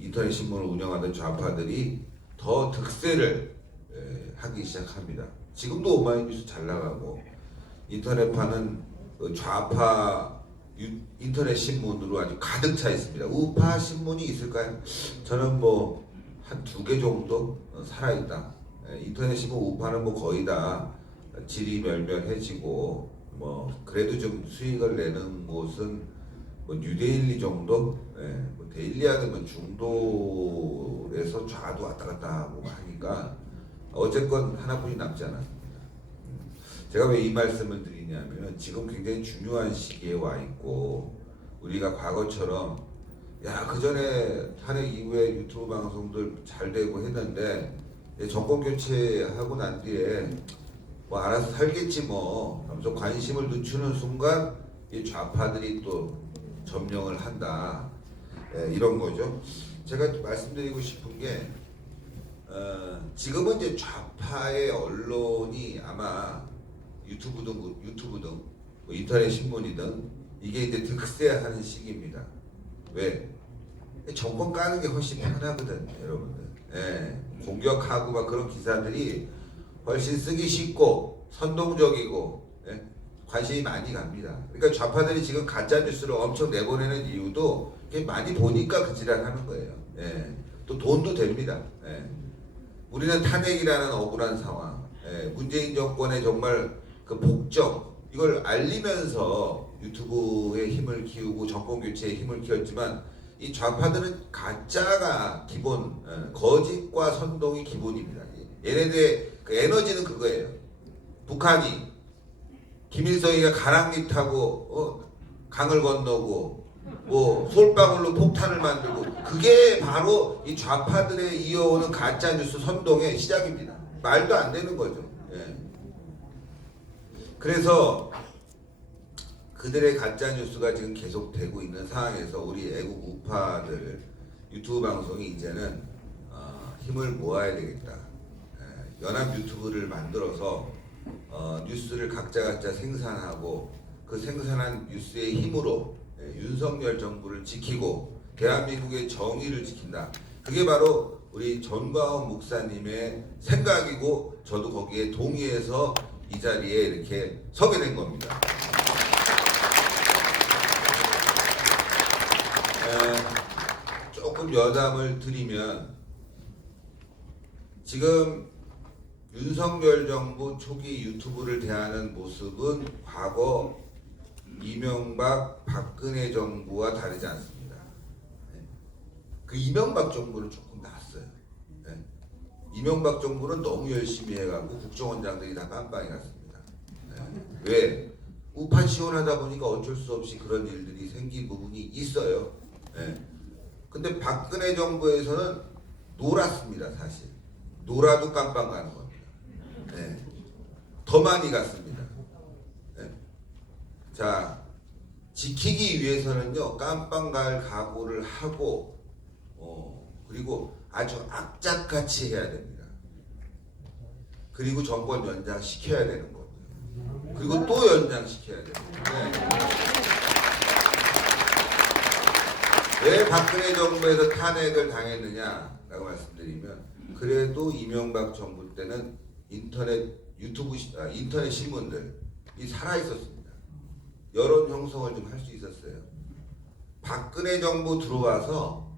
인터넷 신문을 운영하던 좌파들이 더 득세를 하기 시작합니다. 지금도 오마이뉴스 잘 나가고 인터넷파는 좌파 인터넷 신문으로 아주 가득 차 있습니다. 우파 신문이 있을까요? 저는 뭐 한 2개 정도 살아있다. 인터넷 신문 우파는 뭐 거의 다 질이 멸멸해지고, 뭐 그래도 좀 수익을 내는 곳은 뭐 뉴데일리 정도, 뭐 데일리하는 뭐 중도에서 좌도 왔다 갔다 하고 하니까 어쨌건 하나뿐이 남지 않았습니다. 제가 왜 이 말씀을 드리냐면, 지금 굉장히 중요한 시기에 와 있고, 우리가 과거처럼 야 그전에 탄핵 이후에 유튜브 방송들 잘 되고 했는데 정권 교체하고 난 뒤에 뭐 알아서 살겠지 뭐 하면서 관심을 늦추는 순간 이 좌파들이 또 점령을 한다, 이런 거죠. 제가 말씀드리고 싶은 게 지금은 이제 좌파의 언론이 아마 유튜브든 뭐 인터넷 신문이든 이게 이제 득세하는 시기입니다. 왜? 정권 까는 게 훨씬 편하거든요, 여러분들. 공격하고 막 그런 기사들이 훨씬 쓰기 쉽고 선동적이고, 관심이 많이 갑니다. 그러니까 좌파들이 지금 가짜 뉴스를 엄청 내보내는 이유도 많이 보니까 그 지랄 하는 거예요. 또 돈도 됩니다. 우리는 탄핵이라는 억울한 상황, 문재인 정권의 정말 그 복정, 이걸 알리면서 유튜브의 힘을 키우고 정권 교체의 힘을 키웠지만, 이 좌파들은 가짜가 기본, 거짓과 선동이 기본입니다. 얘네들의 그 에너지는 그거예요. 북한이 김일성이가 가랑비 타고 강을 건너고 뭐 솔방울로 폭탄을 만들고, 그게 바로 이 좌파들의 이어오는 가짜 뉴스 선동의 시작입니다. 말도 안 되는 거죠. 그래서 그들의 가짜 뉴스가 지금 계속되고 있는 상황에서 우리 애국 우파들, 유튜브 방송이 이제는 힘을 모아야 되겠다. 연합 유튜브를 만들어서 뉴스를 각자 생산하고 그 생산한 뉴스의 힘으로 윤석열 정부를 지키고 대한민국의 정의를 지킨다. 그게 바로 우리 전광훈 목사님의 생각이고 저도 거기에 동의해서 이 자리에 이렇게 서게 된 겁니다. 조금 여담을 드리면 지금 윤석열 정부 초기 유튜브를 대하는 모습은 과거 이명박 박근혜 정부와 다르지 않습니다. 그 이명박 정부는 조금 낫어요. 이명박 정부는 너무 열심히 해가지고 국정원장들이 다 깜빵이 났습니다. 왜? 우파 지원하다 보니까 어쩔 수 없이 그런 일들이 생긴 부분이 있어요. 근데 박근혜 정부에서는 놀았습니다. 사실 놀아도 깜빵 가는 겁니다. 더 많이 갔습니다. 자, 지키기 위해서는요 깜빵 갈 각오를 하고 그리고 아주 악착같이 해야 됩니다. 그리고 정권 연장 시켜야 되는 거고요. 그리고 또 연장 시켜야 됩니다. 왜 박근혜 정부에서 탄핵을 당했느냐라고 말씀드리면 그래도 이명박 정부 때는 인터넷 신문들이 살아 있었습니다. 여론 형성을 좀 할 수 있었어요. 박근혜 정부 들어와서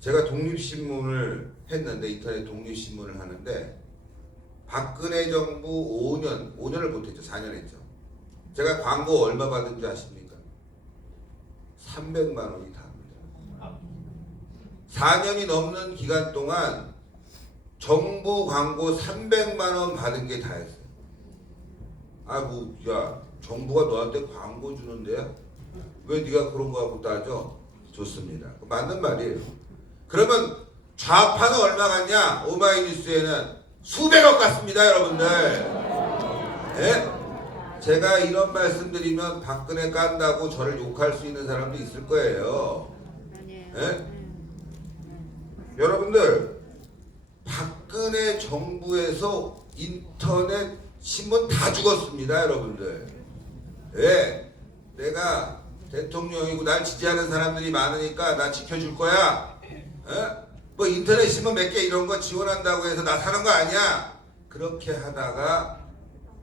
제가 독립신문을 했는데 인터넷 독립신문을 하는데 박근혜 정부 5년을 못했죠. 4년 했죠. 제가 광고 얼마 받은 줄 아십니까? 300만 원이 다 합니다. 4년이 넘는 기간 동안 정부 광고 300만 원 받은 게 다였어요. 야 정부가 너한테 광고 주는데 왜 네가 그런 거 하고 따져? 좋습니다. 맞는 말이에요. 그러면 좌파는 얼마 갔냐? 오마이뉴스에는 수백억 갔습니다, 여러분들. 제가 이런 말씀드리면 박근혜 깐다고 저를 욕할 수 있는 사람도 있을 거예요. 여러분들 박근혜 정부에서 인터넷 신문 다 죽었습니다, 여러분들. 왜? 내가 대통령이고 날 지지하는 사람들이 많으니까 나 지켜줄 거야. 뭐 인터넷 신문 몇 개 이런 거 지원한다고 해서 나 사는 거 아니야. 그렇게 하다가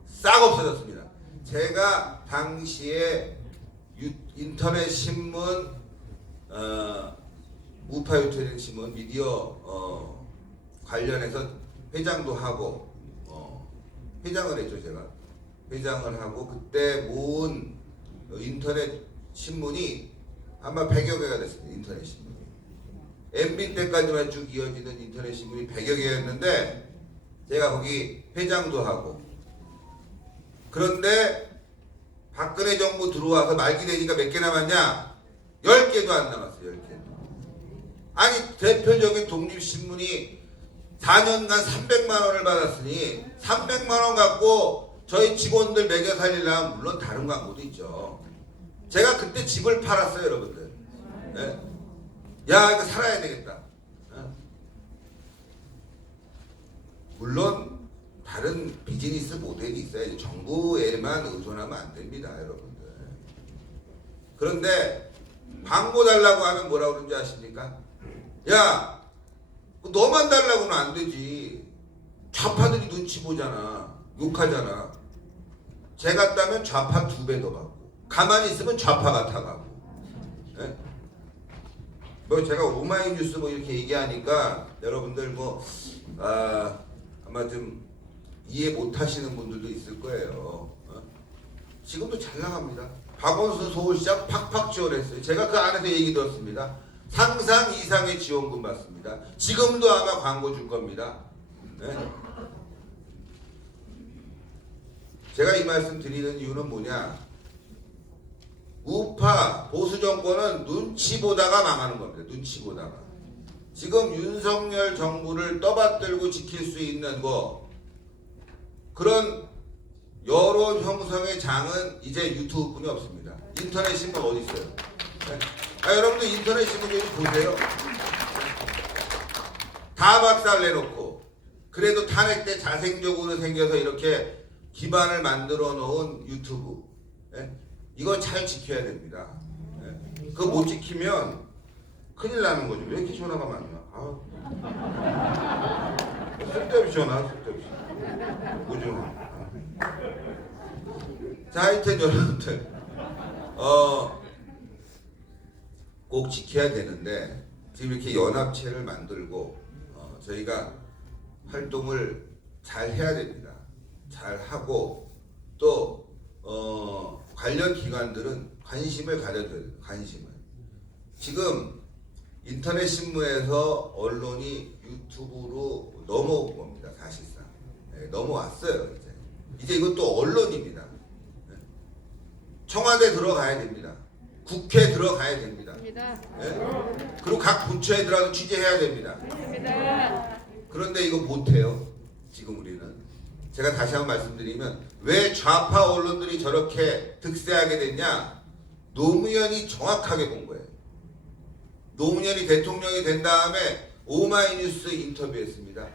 싹 없어졌습니다. 제가 당시에 인터넷 신문 우파 유튜브 신문 미디어 관련해서 회장도 하고 회장을 했죠. 제가 회장을 하고 그때 모은 인터넷 신문이 아마 100여 개가 됐습니다. 인터넷 신문이 MB 때까지만 쭉 이어지는 인터넷 신문이 100여 개였는데 제가 거기 회장도 하고 그런데 박근혜 정부 들어와서 말기 되니까 몇 개 남았냐? 10개도 안 남았어요. 10개. 아니 대표적인 독립신문이 4년간 300만 원을 받았으니 300만 원 갖고 저희 직원들 먹여 살리려면 물론 다른 광고도 있죠. 제가 그때 집을 팔았어요, 여러분들. 야, 이거 살아야 되겠다. 물론 다른 비즈니스 모델이 있어야지. 정부에만 의존하면 안 됩니다, 여러분들. 그런데 광고 달라고 하면 뭐라고 그러는지 아십니까? 야, 너만 달라고는 안 되지. 좌파들이 눈치 보잖아. 욕하잖아. 제가 따면 좌파 2배 더 받고 가만히 있으면 좌파 같아가고. 뭐 제가 오마이뉴스 뭐 이렇게 얘기하니까 여러분들 뭐 아마 좀 이해 못하시는 분들도 있을 거예요. 지금도 잘 나갑니다. 박원순 서울시장 팍팍 지원했어요. 제가 그 안에서 얘기 들었습니다. 상상 이상의 지원금 받습니다. 지금도 아마 광고 줄 겁니다. 제가 이 말씀 드리는 이유는 뭐냐? 우파 보수 정권은 눈치 보다가 망하는 겁니다. 눈치 보다가. 지금 윤석열 정부를 떠받들고 지킬 수 있는 그런 여론 형성의 장은 이제 유튜브뿐이 없습니다. 인터넷 신문 어디 있어요? 여러분들 인터넷 신문 좀 보세요. 다 박살 내놓고 그래도 탄핵 때 자생적으로 생겨서 이렇게 기반을 만들어 놓은 유튜브, 예? 이거 잘 지켜야 됩니다. 예? 그거 못 지키면 큰일 나는 거죠. 왜 이렇게 전화가 많냐? 쓸데없이 전화, 쓸데없이. 오징어. 자, 하여튼 여러분들 꼭 지켜야 되는데 지금 이렇게 연합체를 만들고 저희가 활동을 잘 해야 됩니다. 잘 하고 또 관련 기관들은 관심을 가져줘야 돼요. 관심을. 지금 인터넷 신문에서 언론이 유튜브로 넘어온 겁니다. 사실상 넘어왔어요. 이제 이것도 언론입니다. 청와대 들어가야 됩니다. 국회 들어가야 됩니다. 예? 그리고 각 부처에 들어가서 취재해야 됩니다. 그런데 이거 못해요. 지금 우리는. 제가 다시 한번 말씀드리면 왜 좌파 언론들이 저렇게 득세하게 됐냐? 노무현이 정확하게 본 거예요. 노무현이 대통령이 된 다음에 오마이뉴스 인터뷰했습니다.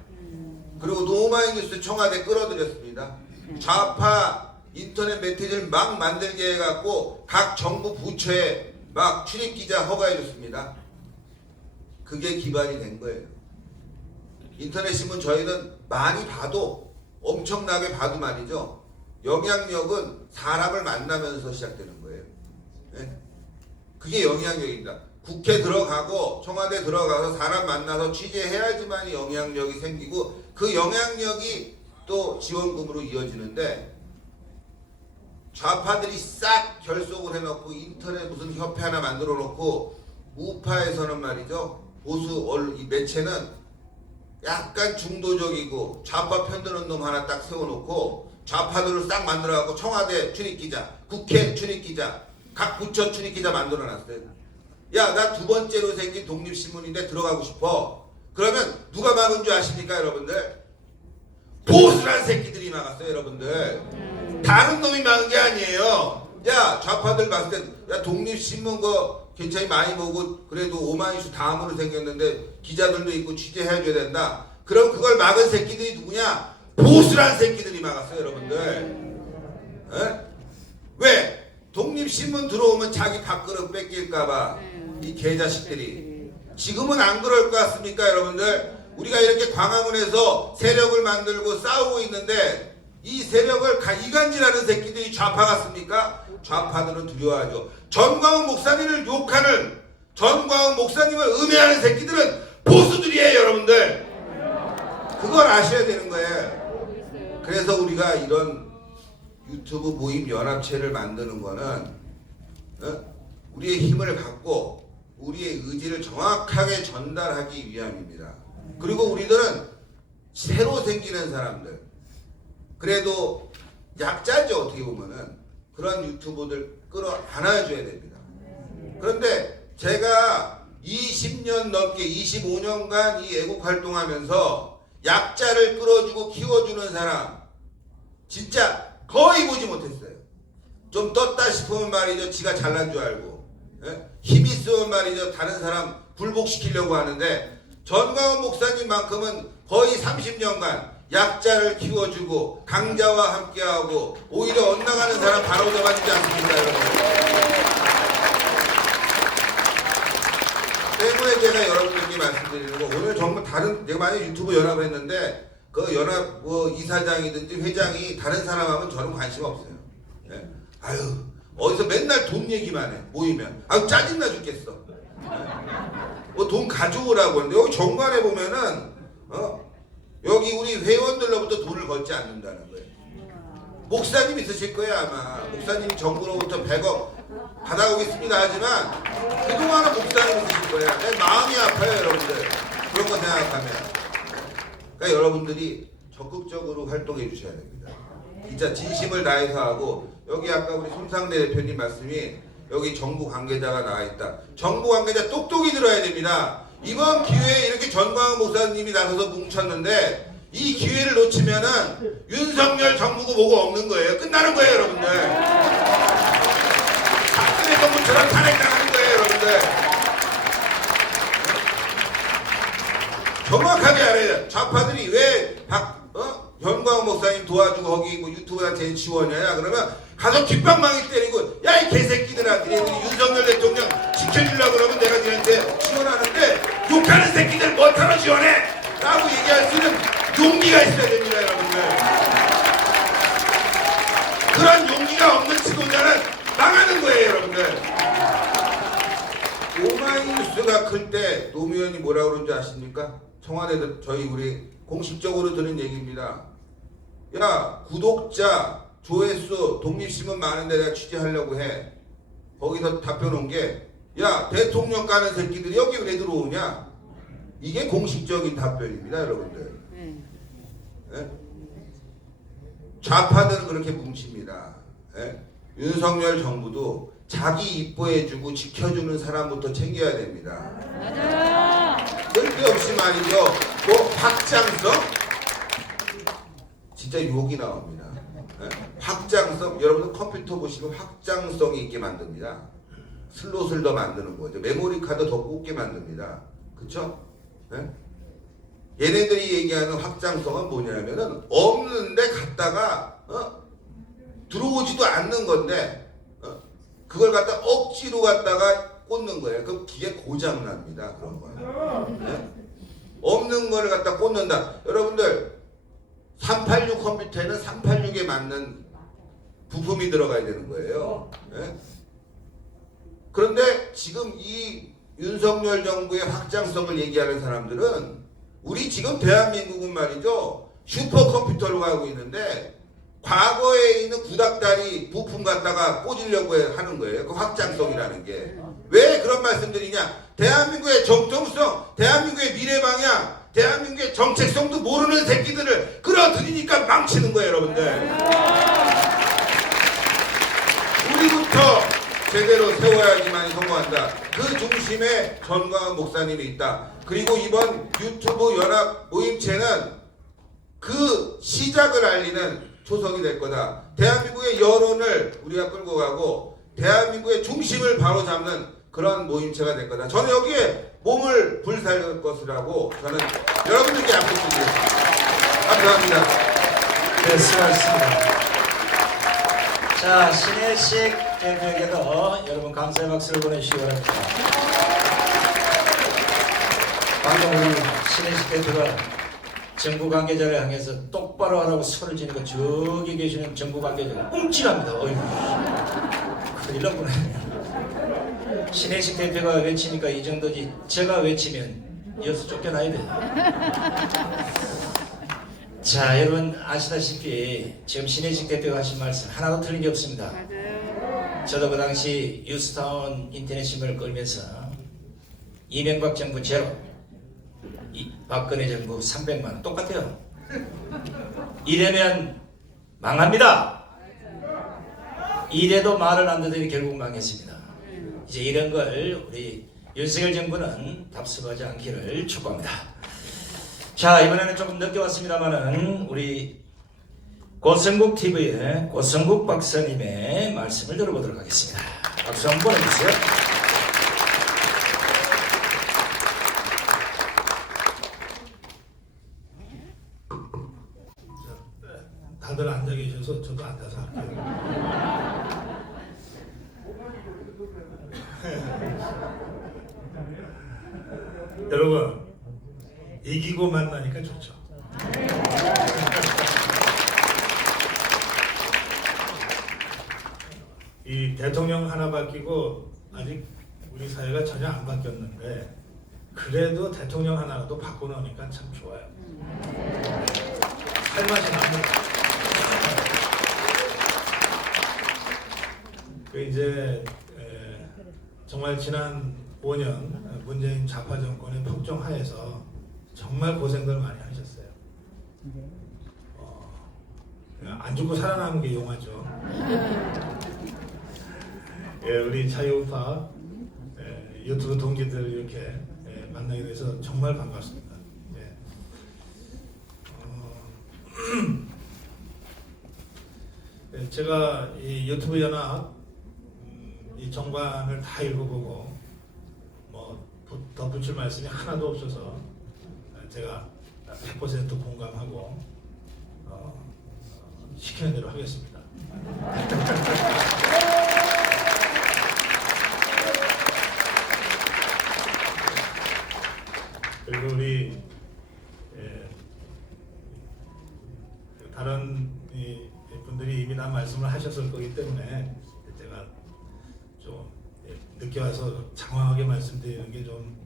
그리고 오마이뉴스 청와대 끌어들였습니다. 좌파 인터넷 매체를 막 만들게 해갖고 각 정부 부처에 막 출입기자 허가해줬습니다. 그게 기반이 된 거예요. 인터넷 신문 저희는 많이 봐도 엄청나게 봐도 말이죠. 영향력은 사람을 만나면서 시작되는 거예요. 네? 그게 영향력입니다. 국회 들어가고 청와대 들어가서 사람 만나서 취재해야지만 영향력이 생기고 그 영향력이 또 지원금으로 이어지는데 좌파들이 싹 결속을 해놓고 인터넷 무슨 협회 하나 만들어 놓고 우파에서는 말이죠. 보수 언론 이 매체는 약간 중도적이고 좌파 편드는 놈 하나 딱 세워놓고 좌파들을 싹 만들어갖고 청와대 출입기자, 국회 출입기자, 각 부처 출입기자 만들어놨어요. 야, 나 두 번째로 생긴 독립신문인데 들어가고 싶어. 그러면 누가 막은 줄 아십니까, 여러분들? 보수란 새끼들이 막았어요, 여러분들. 다른 놈이 막은 게 아니에요. 야, 좌파들 봤을 땐, 야, 독립신문 거 굉장히 많이 보고, 그래도 오마이뉴스 다음으로 생겼는데, 기자들도 있고 취재해줘야 된다. 그럼 그걸 막은 새끼들이 누구냐? 보수란 새끼들이 막았어요, 여러분들. 에? 왜? 독립신문 들어오면 자기 밥그릇 뺏길까봐. 이 개자식들이. 지금은 안 그럴 것 같습니까, 여러분들? 우리가 이렇게 광화문에서 세력을 만들고 싸우고 있는데 이 세력을 이간질하는 새끼들이 좌파 같습니까? 좌파들은 두려워하죠. 전광훈 목사님을 욕하는, 전광훈 목사님을 음해하는 새끼들은 보수들이에요, 여러분들. 그걸 아셔야 되는 거예요. 그래서 우리가 이런 유튜브 모임 연합체를 만드는 거는 우리의 힘을 갖고 우리의 의지를 정확하게 전달하기 위함입니다. 그리고 우리들은 새로 생기는 사람들, 그래도 약자죠. 어떻게 보면은 그런 유튜버들 끌어 안아줘야 됩니다. 그런데 제가 20년 넘게 25년간 이 애국 활동하면서 약자를 끌어주고 키워주는 사람 진짜 거의 보지 못했어요. 좀 떴다 싶으면 말이죠, 지가 잘난 줄 알고, 힘 있으면 말이죠, 다른 사람 굴복시키려고 하는데 전광훈 목사님만큼은 거의 30년간 약자를 키워주고 강자와 함께하고 오히려 엇나가는 사람 바로 잡아주지 않습니까, 여러분? 때문에 제가 여러분들께 말씀드리는 거, 오늘 정말 다른, 내가 만약 유튜브 연합을 했는데 그 연합 이사장이든지 회장이 다른 사람 하면 저는 관심 없어요. 예? 아유, 어디서 맨날 돈 얘기만 해, 모이면. 아유, 짜증나 죽겠어. 뭐 돈 가져오라고 하는데 여기 정관에 보면은 여기 우리 회원들로부터 돈을 걷지 않는다는 거예요. 목사님 있으실 거예요, 아마. 목사님이 정부로부터 100억 받아오겠습니다 하지만 그동안은 목사님 있으실 거예요. 내 마음이 아파요, 여러분들. 그런 거 생각하면. 그러니까 여러분들이 적극적으로 활동해 주셔야 됩니다. 진짜 진심을 다해서 하고, 여기 아까 우리 손상대 대표님 말씀이 여기 정부 관계자가 나와 있다. 정부 관계자 똑똑히 들어야 됩니다. 이번 기회에 이렇게 전광훈 목사님이 나서서 뭉쳤는데 이 기회를 놓치면은 윤석열 정부고 뭐고 없는 거예요. 끝나는 거예요, 여러분들. 박근혜 정부처럼 탄핵당하는 거예요, 여러분들. 정확하게 알아야 돼. 좌파들이 왜 현광 목사님 도와주고 거기 뭐 유튜브한테 지원이야? 그러면 가서 뒷방망이 때리고 야 이 개새끼들아, 니네들이 윤석열 대통령 지켜주려고 그러면 내가 니한테 지원하는데 욕하는 새끼들 뭐하러 지원해? 라고 얘기할 수 있는 용기가 있어야 됩니다, 여러분들. 그런 용기가 없는 지도자는 망하는 거예요, 여러분들. 오마이뉴스가 클 때 노무현이 뭐라고 그런지 아십니까? 청와대 저희 우리 공식적으로 드는 얘기입니다. 야, 구독자, 조회수, 독립신문 많은데 내가 취재하려고 해. 거기서 답변 온 게, 야, 대통령 까는 새끼들이 여기 왜 들어오냐? 이게 공식적인 답변입니다, 여러분들. 예? 좌파들은 그렇게 뭉칩니다. 예? 윤석열 정부도 자기 이뻐해주고 지켜주는 사람부터 챙겨야 됩니다. 쓸데없이 말이죠. 뭐 확장성? 진짜 욕이 나옵니다. 예? 확장성, 여러분들 컴퓨터 보시면 확장성이 있게 만듭니다. 슬롯을 더 만드는 거죠. 메모리 카드 더 꽂게 만듭니다. 그쵸? 예? 얘네들이 얘기하는 확장성은 뭐냐면은 없는데 갔다가 들어오지도 않는 건데 그걸 갖다 억지로 갖다가 꽂는 거예요. 그럼 기계 고장 납니다. 그런 거예요. 네? 없는 거를 갖다 꽂는다. 여러분들 386 컴퓨터에는 386에 맞는 부품이 들어가야 되는 거예요. 네? 그런데 지금 이 윤석열 정부의 확장성을 얘기하는 사람들은 우리 지금 대한민국은 말이죠. 슈퍼컴퓨터로 가고 있는데 과거에 있는 구닥다리 부품 갖다가 꽂으려고 하는 거예요. 그 확장성이라는 게. 왜 그런 말씀드리냐? 대한민국의 정통성, 대한민국의 미래방향, 대한민국의 정책성도 모르는 새끼들을 끌어들이니까 망치는 거예요, 여러분들. 우리부터 제대로 세워야지만 성공한다. 그 중심에 전광훈 목사님이 있다. 그리고 이번 유튜브 연합 모임체는 그 시작을 알리는 초석이 될 거다. 대한민국의 여론을 우리가 끌고 가고 대한민국의 중심을 바로잡는 그런 모임체가 될 거다. 저는 여기에 몸을 불살릴 것이라고 저는 여러분들께 약속드리겠습니다. 감사합니다. 네, 수고하셨습니다. 자, 신혜식 대표에게도 여러분 감사의 박수를 보내주시기 바랍니다. 방금 우리 신혜식 대표가 정부 관계자를 향해서 똑바로 하라고 소리를 지니까 저기 계시는 정부 관계자가 움찔합니다. 어휴, 큰일 났구나. 신혜식 대표가 외치니까 이 정도지 제가 외치면 여기서 쫓겨나야 돼요. 자, 여러분 아시다시피 지금 신혜식 대표가 하신 말씀 하나도 틀린 게 없습니다. 저도 그 당시 뉴스타운 인터넷 신문을 끌면서 이명박 정부 제로, 박근혜 정부 300만 원 똑같아요. 이래면 망합니다. 이래도 말을 안 듣더니 결국 망했습니다. 이제 이런 걸 우리 윤석열 정부는 답습하지 않기를 촉구합니다. 자, 이번에는 조금 늦게 왔습니다만은 우리 고성국 TV의 고성국 박사님의 말씀을 들어보도록 하겠습니다. 박수 한번 보내주세요. 다들 앉아 계셔서 저도 앉아서 할게요. 여러분, 이기고 만나니까 좋죠. 이 대통령 하나 바뀌고 아직 우리 사회가 전혀 안 바뀌었는데 그래도 대통령 하나라도 바꿔놓으니까 참 좋아요. 할 맛이 납니다. 그 이제 정말 지난 5년 문재인 좌파 정권의 폭정 하에서 정말 고생들 많이 하셨어요. 안 죽고 살아남은 게 용하죠. 우리 자유우파 유튜브 동지들 이렇게 만나게 돼서 정말 반갑습니다. 제가 이 유튜브 연합 이 정관을 다 읽어보고 뭐 덧붙일 말씀이 하나도 없어서 제가 100% 공감하고 시키는 대로 하겠습니다. 그리고 우리 다른 분들이 이미 다 말씀을 하셨을 거기 때문에 제가 좀 늦게 와서 장황하게 말씀드리는 게 좀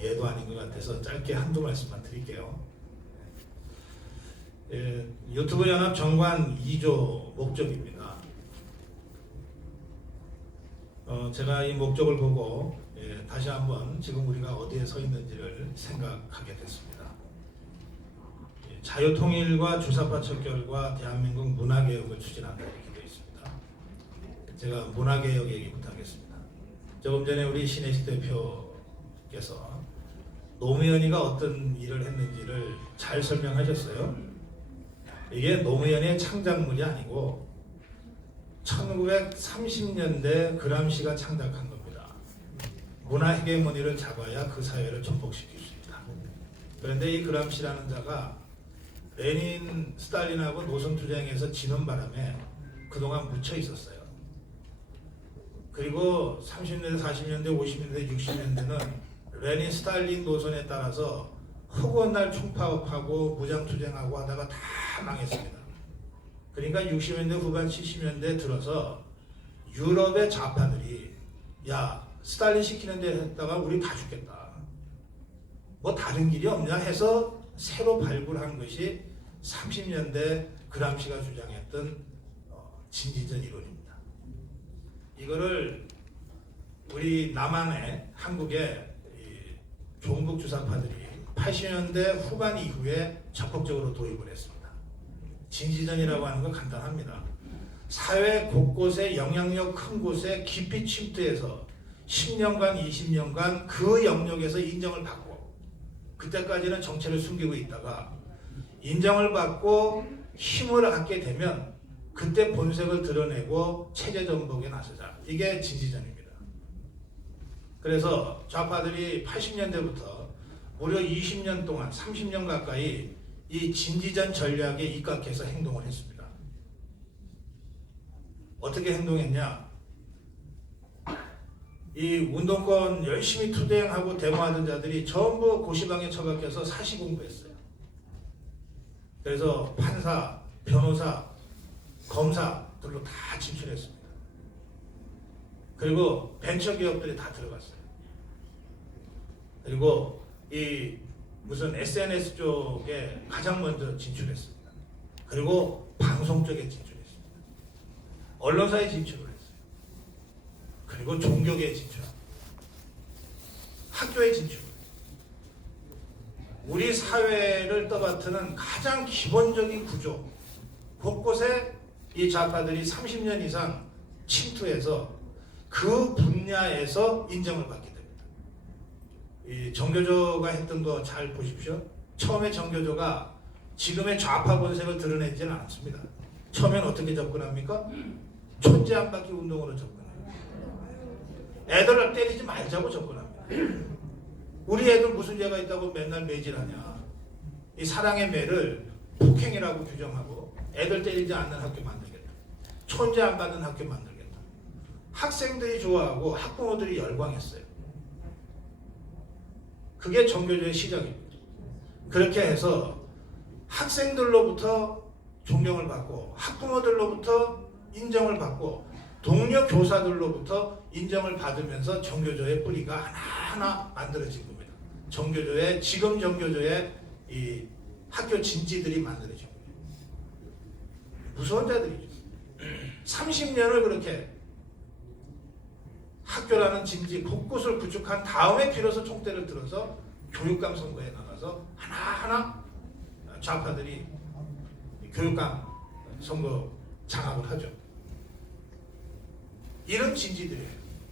예도 아닌 것 같아서 짧게 한두 말씀만 드릴게요. 유튜브 연합 정관 2조 목적입니다. 제가 이 목적을 보고 다시 한번 지금 우리가 어디에 서 있는지를 생각하게 됐습니다. 자유통일과 주사파 척결과 대한민국 문화개혁을 추진한다 이렇게 되어 있습니다. 제가 문화개혁 얘기부터 하겠습니다. 조금 전에 우리 신혜식 대표께서 노무현이가 어떤 일을 했는지를 잘 설명하셨어요. 이게 노무현의 창작물이 아니고 1930년대 그람시가 창작한 겁니다. 문화 헤게모니를 잡아야 그 사회를 전복시킬 수 있다. 그런데 이 그람시라는 자가 레닌, 스탈린하고 노선투쟁에서 지는 바람에 그동안 묻혀 있었어요. 그리고 30년대, 40년대, 50년대, 60년대는 레닌, 스탈린 노선에 따라서 허구한 날 총파업하고 무장투쟁하고 하다가 다 망했습니다. 그러니까 60년대 후반 70년대 들어서 유럽의 좌파들이 야 스탈린 시키는 데 했다가 우리 다 죽겠다. 뭐 다른 길이 없냐 해서 새로 발굴한 것이 30년대 그람시가 주장했던 진지전 이론입니다. 이거를 우리 남한의 한국의 종북 주사파들이 80년대 후반 이후에 적극적으로 도입을 했습니다. 진지전이라고 하는 건 간단합니다. 사회 곳곳에 영향력 큰 곳에 깊이 침투해서 10년간 20년간 그 영역에서 인정을 받고 그때까지는 정체를 숨기고 있다가 인정을 받고 힘을 갖게 되면 그때 본색을 드러내고 체제 전복에 나서자. 이게 진지전입니다. 그래서 좌파들이 80년대부터 무려 20년 동안 30년 가까이 이 진지전 전략에 입각해서 행동을 했습니다. 어떻게 행동했냐? 이 운동권 열심히 투쟁하고 데모하던 자들이 전부 고시방에 처박혀서 사시 공부했어요. 그래서 판사, 변호사, 검사들로 다 진출했습니다. 그리고 벤처기업들이 다 들어갔어요. 그리고 이 무슨 SNS 쪽에 가장 먼저 진출했습니다. 그리고 방송 쪽에 진출했습니다. 언론사에 진출을 했어요. 그리고 종교계에 진출합니다. 학교에 진출을 했어요. 우리 사회를 떠받드는 가장 기본적인 구조, 곳곳에 이 좌파들이 30년 이상 침투해서 그 분야에서 인정을 받게 됩니다. 이 정교조가 했던 거 잘 보십시오. 처음에 정교조가 지금의 좌파 본색을 드러내지는 않습니다. 처음엔 어떻게 접근합니까? 촌지 한 바퀴 운동으로 접근해요. 애들을 때리지 말자고 접근합니다. 우리 애들 무슨 죄가 있다고 맨날 매질하냐. 이 사랑의 매를 폭행이라고 규정하고 애들 때리지 않는 학교 만들겠다. 촌지 안 받는 학교 만들겠다. 학생들이 좋아하고 학부모들이 열광했어요. 그게 정교조의 시작입니다. 그렇게 해서 학생들로부터 존경을 받고 학부모들로부터 인정을 받고 동료 교사들로부터 인정을 받으면서 정교조의 뿌리가 하나하나 만들어진 겁니다. 정교조의 지금 정교조의 이 학교 진지들이 만들어진 겁니다. 무서운 자들이죠. 30년을 그렇게 학교라는 진지 곳곳을 구축한 다음에 비로소 총대를 들어서 교육감 선거에 나가서 하나하나 좌파들이 교육감 선거 장악을 하죠. 이런 진지들이에요.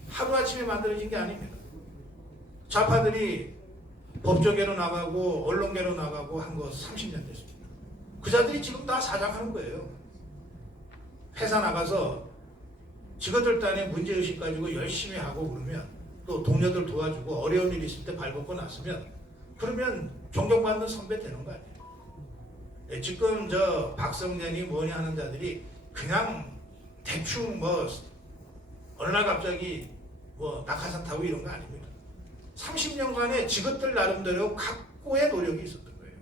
하루아침에 만들어진 게 아닙니다. 좌파들이 법조계로 나가고 언론계로 나가고 한 거 30년 됐습니다. 그 자들이 지금 다 사장하는 거예요. 회사 나가서 직원들 딴에 문제의식 가지고 열심히 하고 그러면 또 동료들 도와주고 어려운 일 있을 때 발벗고 났으면 그러면 존경받는 선배 되는 거 아니에요? 예, 지금 저 박성재니 뭐니 하는 자들이 그냥 대충 뭐 어느 날 갑자기 뭐 낙하산 타고 이런 거 아닙니다. 30년간의 지긋들 나름대로 각고의 노력이 있었던 거예요.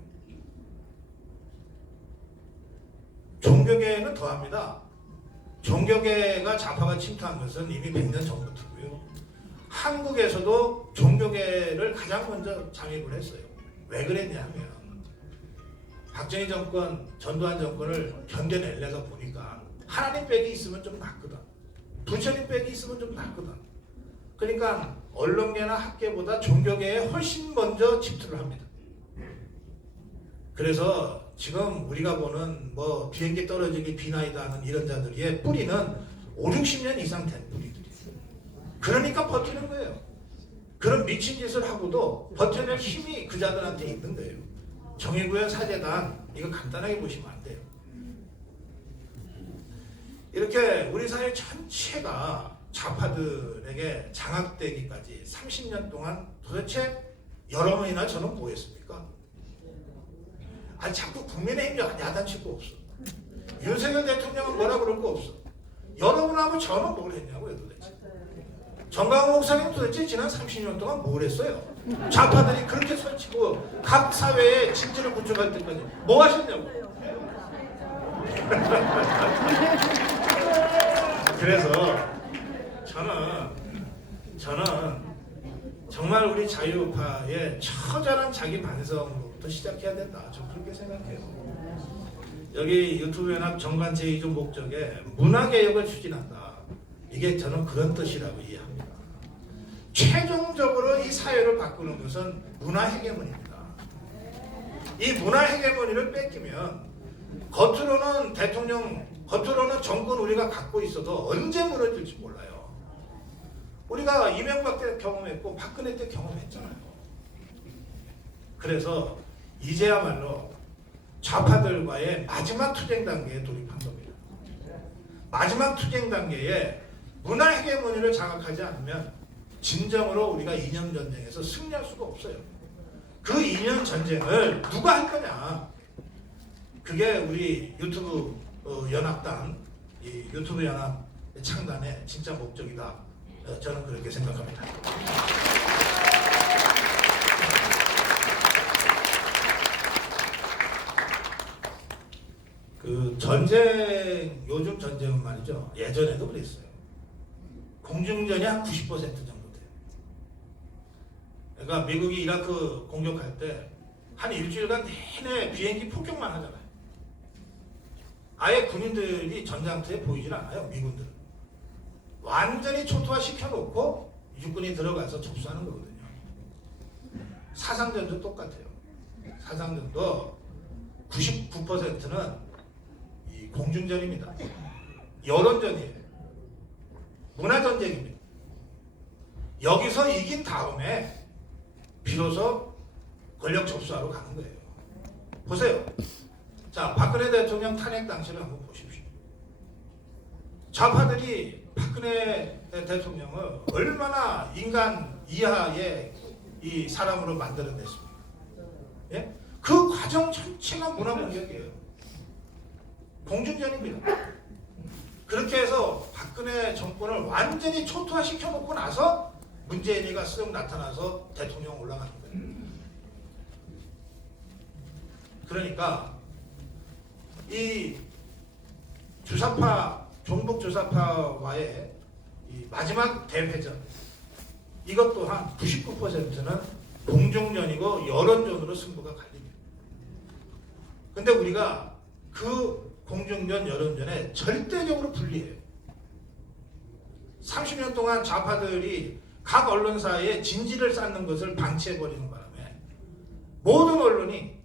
종교계는 더합니다. 종교계가 좌파가 침투한 것은 이미 100년 전부터고요. 한국에서도 종교계를 가장 먼저 잠입을 했어요. 왜 그랬냐면 박정희 정권, 전두환 정권을 견뎌내려다 보니까 하나님 백이 있으면 좀 낫거든. 부처님 백이 있으면 좀 낫거든. 그러니까 언론계나 학계보다 종교계에 훨씬 먼저 침투를 합니다. 그래서 지금 우리가 보는 뭐 비행기 떨어지기 비나이다 하는 이런 자들의 뿌리는 5, 60년 이상 된 뿌리들이에요. 그러니까 버티는 거예요. 그런 미친 짓을 하고도 버텨낼 힘이 그 자들한테 있는 거예요. 정의구현 사재단 이거 간단하게 보시면 안 돼요. 이렇게 우리 사회 전체가 좌파들에게 장악되기까지 30년 동안 도대체 여러 번이나 저는 뭐 했습니까? 아니 자꾸 국민의힘 야단칠 거 없어. 윤석열 대통령은 뭐라 그럴 거 없어. 여러분하고 저는 뭘 했냐고요 도대체. 정강호 목사님 도대체 지난 30년 동안 뭘 했어요? 좌파들이 그렇게 설치고 각 사회에 진지를 구축할 때까지 뭐 하셨냐고. 그래서 저는 정말 우리 자유파의 처절한 자기 반성부터 시작해야 된다. 저는 그렇게 생각해요. 여기 유튜브 연합 정관 제2조 목적에 문화개혁을 추진한다. 이게 저는 그런 뜻이라고 이해합니다. 최종적으로 이 사회를 바꾸는 것은 문화 헤게모니입니다. 이 문화 헤게모니를 뺏기면 겉으로는 정권 우리가 갖고 있어도 언제 무너질지 몰라요. 우리가 이명박 때 경험했고 박근혜 때 경험했잖아요. 그래서 이제야말로 좌파들과의 마지막 투쟁 단계에 돌입한 겁니다. 마지막 투쟁 단계에 문화 헤게모니를 장악하지 않으면 진정으로 우리가 이념 전쟁에서 승리할 수가 없어요. 그 이념 전쟁을 누가 할 거냐? 그게 우리 유튜브 연합단, 이 유튜브 연합 창단의 진짜 목적이다. 저는 그렇게 생각합니다. 그 전쟁, 요즘 전쟁은 말이죠. 예전에도 그랬어요. 공중전이 한 90% 정도 돼요. 그러니까 미국이 이라크 공격할 때 한 일주일간 내내 비행기 폭격만 하잖아요. 아예 군인들이 전장터에 보이질 않아요. 미군들은. 완전히 초토화 시켜놓고 육군이 들어가서 접수하는 거거든요. 사상전도 똑같아요. 사상전도 99%는 이 공중전입니다. 여론전이에요. 문화전쟁입니다. 여기서 이긴 다음에 비로소 권력 접수하러 가는 거예요. 보세요. 자, 박근혜 대통령 탄핵 당시를 한번 보십시오. 좌파들이 박근혜 대통령을 얼마나 인간 이하의 이 사람으로 만들어냈습니까? 예? 그 과정 전체가 문화 공격이에요. 공중전입니다. 그렇게 해서 박근혜 정권을 완전히 초토화시켜 놓고 나서 문재인이가 쓱 나타나서 대통령 올라가는 거예요. 그러니까 이 주사파, 종북 주사파와의 이 마지막 대회전, 이것 또한 99%는 공중전이고 여론전으로 승부가 갈립니다. 근데 우리가 그 공중전, 여론전에 절대적으로 불리해요. 30년 동안 좌파들이 각 언론사에 진지를 쌓는 것을 방치해버리는 바람에 모든 언론이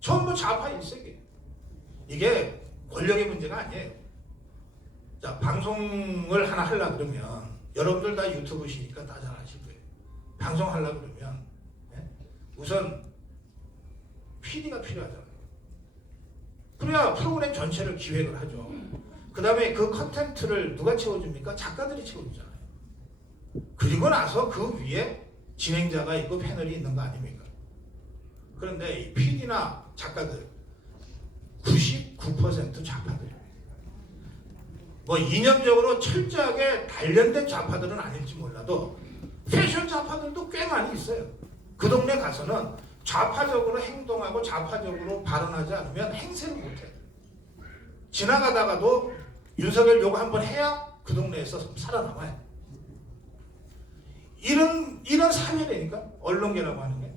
전부 좌파 일색이에요. 이게 권력의 문제가 아니에요. 자, 방송을 하나 하려고 그러면 여러분들 다 유튜브시니까 다 잘 아실 거예요. 방송하려고 그러면 우선 PD가 필요하잖아요. 그래야 프로그램 전체를 기획을 하죠. 그 다음에 그 컨텐츠를 누가 채워줍니까? 작가들이 채워주잖아요. 그리고 나서 그 위에 진행자가 있고 패널이 있는 거 아닙니까? 그런데 이 PD나 작가들 99% 좌파들이에요. 뭐 이념적으로 철저하게 단련된 좌파들은 아닐지 몰라도 패션 좌파들도 꽤 많이 있어요. 그 동네 가서는 좌파적으로 행동하고 좌파적으로 발언하지 않으면 행세를 못해요. 지나가다가도 윤석열 요거 한번 해야 그 동네에서 살아남아요. 이런 사회라니까 언론계라고 하는 게.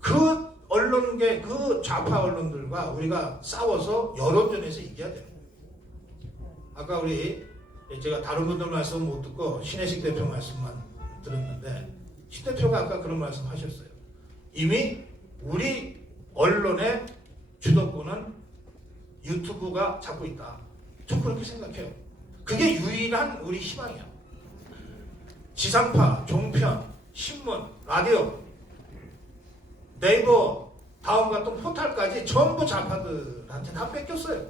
그 언론계, 그 좌파 언론들과 우리가 싸워서 여론전에서 이겨야 돼요. 아까 우리 제가 다른 분들 말씀 못 듣고 신혜식 대표 말씀만 들었는데 신 대표가 아까 그런 말씀 하셨어요. 이미 우리 언론의 주도권은 유튜브가 잡고 있다. 저 그렇게 생각해요. 그게 유일한 우리 희망이야. 지상파, 종편, 신문, 라디오, 네이버, 다음 같은 포털까지 전부 좌파들한테 다 뺏겼어요.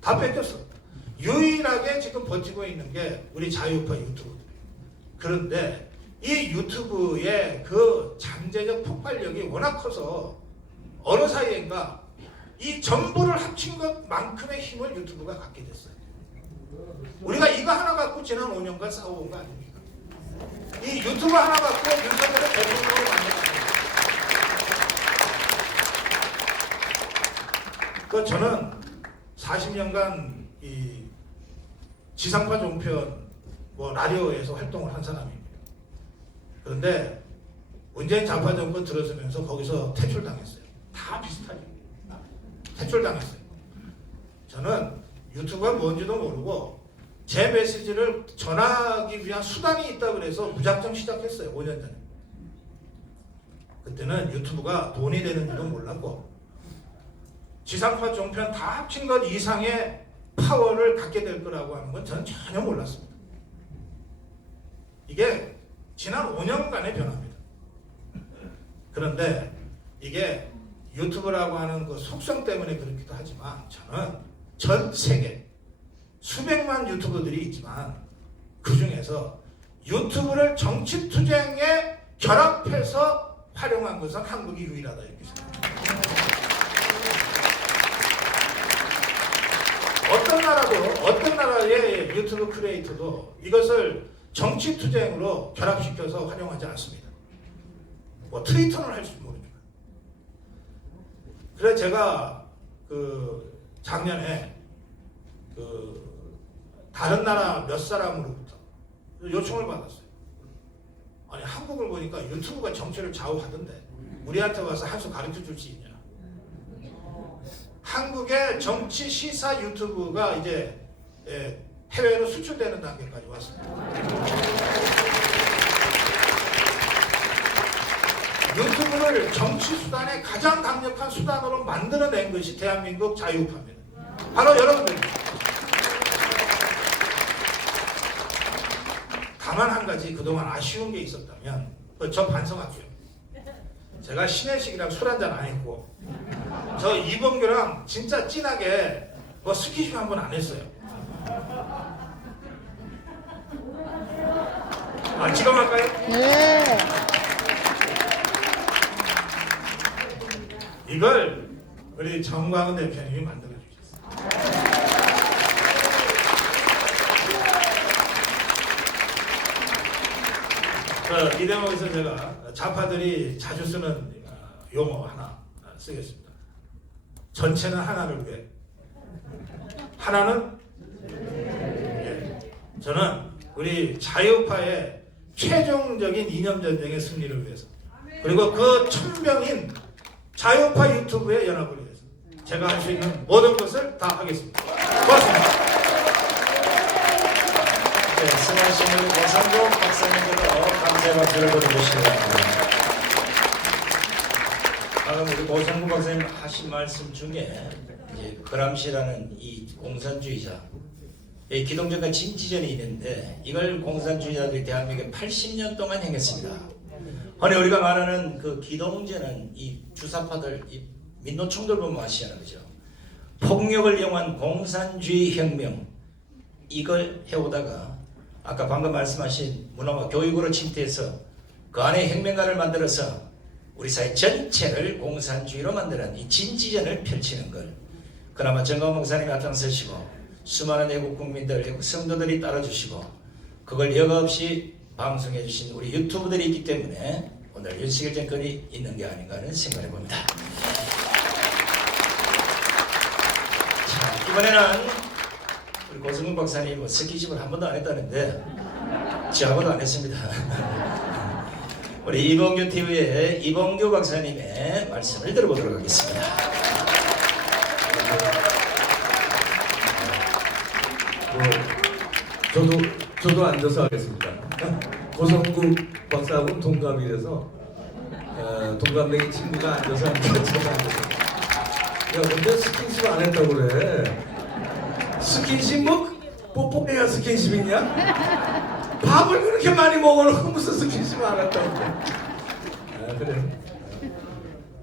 다 뺏겼어. 유일하게 지금 버티고 있는 게 우리 자유파 유튜브. 그런데 이 유튜브의 그 잠재적 폭발력이 워낙 커서 어느 사이인가 이 전부를 합친 것만큼의 힘을 유튜브가 갖게 됐어요. 우리가 이거 하나 갖고 지난 5년간 싸워온 거 아닙니까? 이 유튜브 하나 갖고 윤석열을 대통령으로 만들었습니다. 그 저는 40년간 이 지상파 종편 뭐 라디오에서 활동을 한 사람입니다. 그런데 문재인 좌파 정권 들어서면서 거기서 퇴출당했어요. 다 비슷하죠. 퇴출당했어요. 저는 유튜브가 뭔지도 모르고 제 메시지를 전하기 위한 수단이 있다고 그래서 무작정 시작했어요. 5년 전에. 그때는 유튜브가 돈이 되는 줄도 몰랐고 지상파 종편 다 합친 것 이상의 파워를 갖게 될 거라고 하는 건 저는 전혀 몰랐습니다. 이게 지난 5년간의 변화입니다. 그런데 이게 유튜브라고 하는 그 속성 때문에 그렇기도 하지만 저는 전 세계 수백만 유튜버들이 있지만 그 중에서 유튜브를 정치투쟁에 결합해서 활용한 것은 한국이 유일하다 이렇게 생각합니다. 어떤 나라의 유튜브 크리에이터도 이것을 정치투쟁으로 결합시켜서 활용하지 않습니다. 뭐 트위터는 할지 모르지만. 그래서 제가 그 작년에 그 다른 나라 몇 사람으로부터 요청을 받았어요. 아니 한국을 보니까 유튜브가 정치를 좌우하던데 우리한테 와서 한 수 가르쳐 줄 수 있냐. 한국의 정치 시사 유튜브가 이제 해외로 수출되는 단계까지 왔습니다. 유튜브를 정치 수단의 가장 강력한 수단으로 만들어낸 것이 대한민국 자유우파입니다. 바로 여러분들입니다. 다만 한 가지 그동안 아쉬운 게 있었다면 저 반성할게요. 제가 신혜식이랑 술 한잔 안 했고 저 이범규랑 진짜 진하게 뭐 스킨십 한 번 안 했어요. 아 지금 할까요? 네. 이걸 우리 정광훈 대표님이 만들어 주셨어요. 이 대목에서 제가 좌파들이 자주 쓰는 용어 하나 쓰겠습니다. 전체는 하나를 위해. 하나는 저는 우리 자유파의 최종적인 이념 전쟁의 승리를 위해서 그리고 그 천명인 자유파 유튜브의 연합을 위해서 제가 할 수 있는 모든 것을 다 하겠습니다. 고맙습니다. 네, 승하신 우리 고상국 박사님께도 감사의 박수를 보내주시기 바랍니다. 방금 우리 고상국 박사님 하신 말씀 중에 이제 그람시라는 이 공산주의자, 이 기동전과 진지전이 있는데 이걸 공산주의자들이 대한민국에 80년 동안 행했습니다. 아니 우리가 말하는 그 기동전은 이 주사파들, 이 민노총들 보면 아시잖아요, 그죠? 폭력을 이용한 공산주의 혁명 이걸 해오다가 아까 방금 말씀하신 문화와 교육으로 침투해서 그 안에 혁명가를 만들어서 우리 사회 전체를 공산주의로 만드는 이 진지전을 펼치는 걸 그나마 정광훈 목사님이 앞장서시고 수많은 애국 국민들, 애국 성도들이 따라주시고 그걸 여과없이 방송해 주신 우리 유튜브들이 있기 때문에 오늘 윤석열 정권이 있는 게 아닌가 하는 생각을 해봅니다. 자, 이번에는 우리 고승국 박사님 뭐 스키십을 한 번도 안 했다는데 저하고도 안 했습니다. 우리 이봉규 TV의 이봉규 박사님의 말씀을 들어보도록 하겠습니다. 저도 앉아서 하겠습니다. 고성국 박사하고는 동갑이라서 동갑내기 친구가 앉아서 앉아서. 야, 근데 스킨십 안 했다고 그래. 스킨십 뭐 뽀뽀해야 스킨십이냐? 밥을 그렇게 많이 먹어놓고 무슨 스킨십 안 했다고 그래.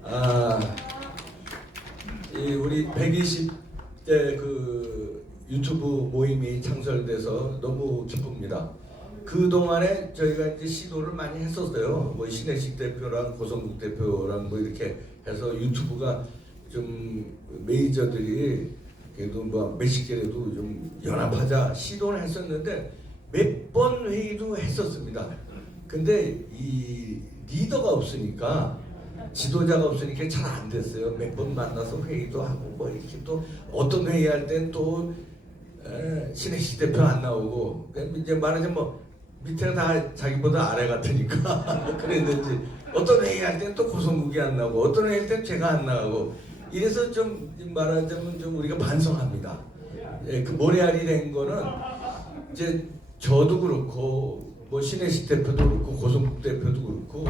아, 그래. 이 우리 120대 그 유튜브 모임이 창설돼서 너무 기쁩니다. 그 동안에 저희가 이제 시도를 많이 했었어요. 뭐 신혜식 대표랑 고성국 대표랑 뭐 이렇게 해서 유튜브가 좀 메이저들이 그래도 뭐 몇십 개라도 좀 연합하자 시도를 했었는데 몇 번 회의도 했었습니다. 근데 이 리더가 없으니까 지도자가 없으니까 잘 안 됐어요. 몇 번 만나서 회의도 하고 뭐 이렇게 또 어떤 회의할 땐 또 신혜식 대표 안 나오고 이제 말하자면 뭐 밑에가 다 자기보다 아래 같으니까 그랬는지 어떤 회의할 땐 또 고성국이 안 나오고 어떤 회의할 땐 제가 안 나오고 이래서 좀 말하자면 좀 우리가 반성합니다. 예, 그 모래알이 된 거는 이제 저도 그렇고 뭐 신혜식 대표도 그렇고 고성국 대표도 그렇고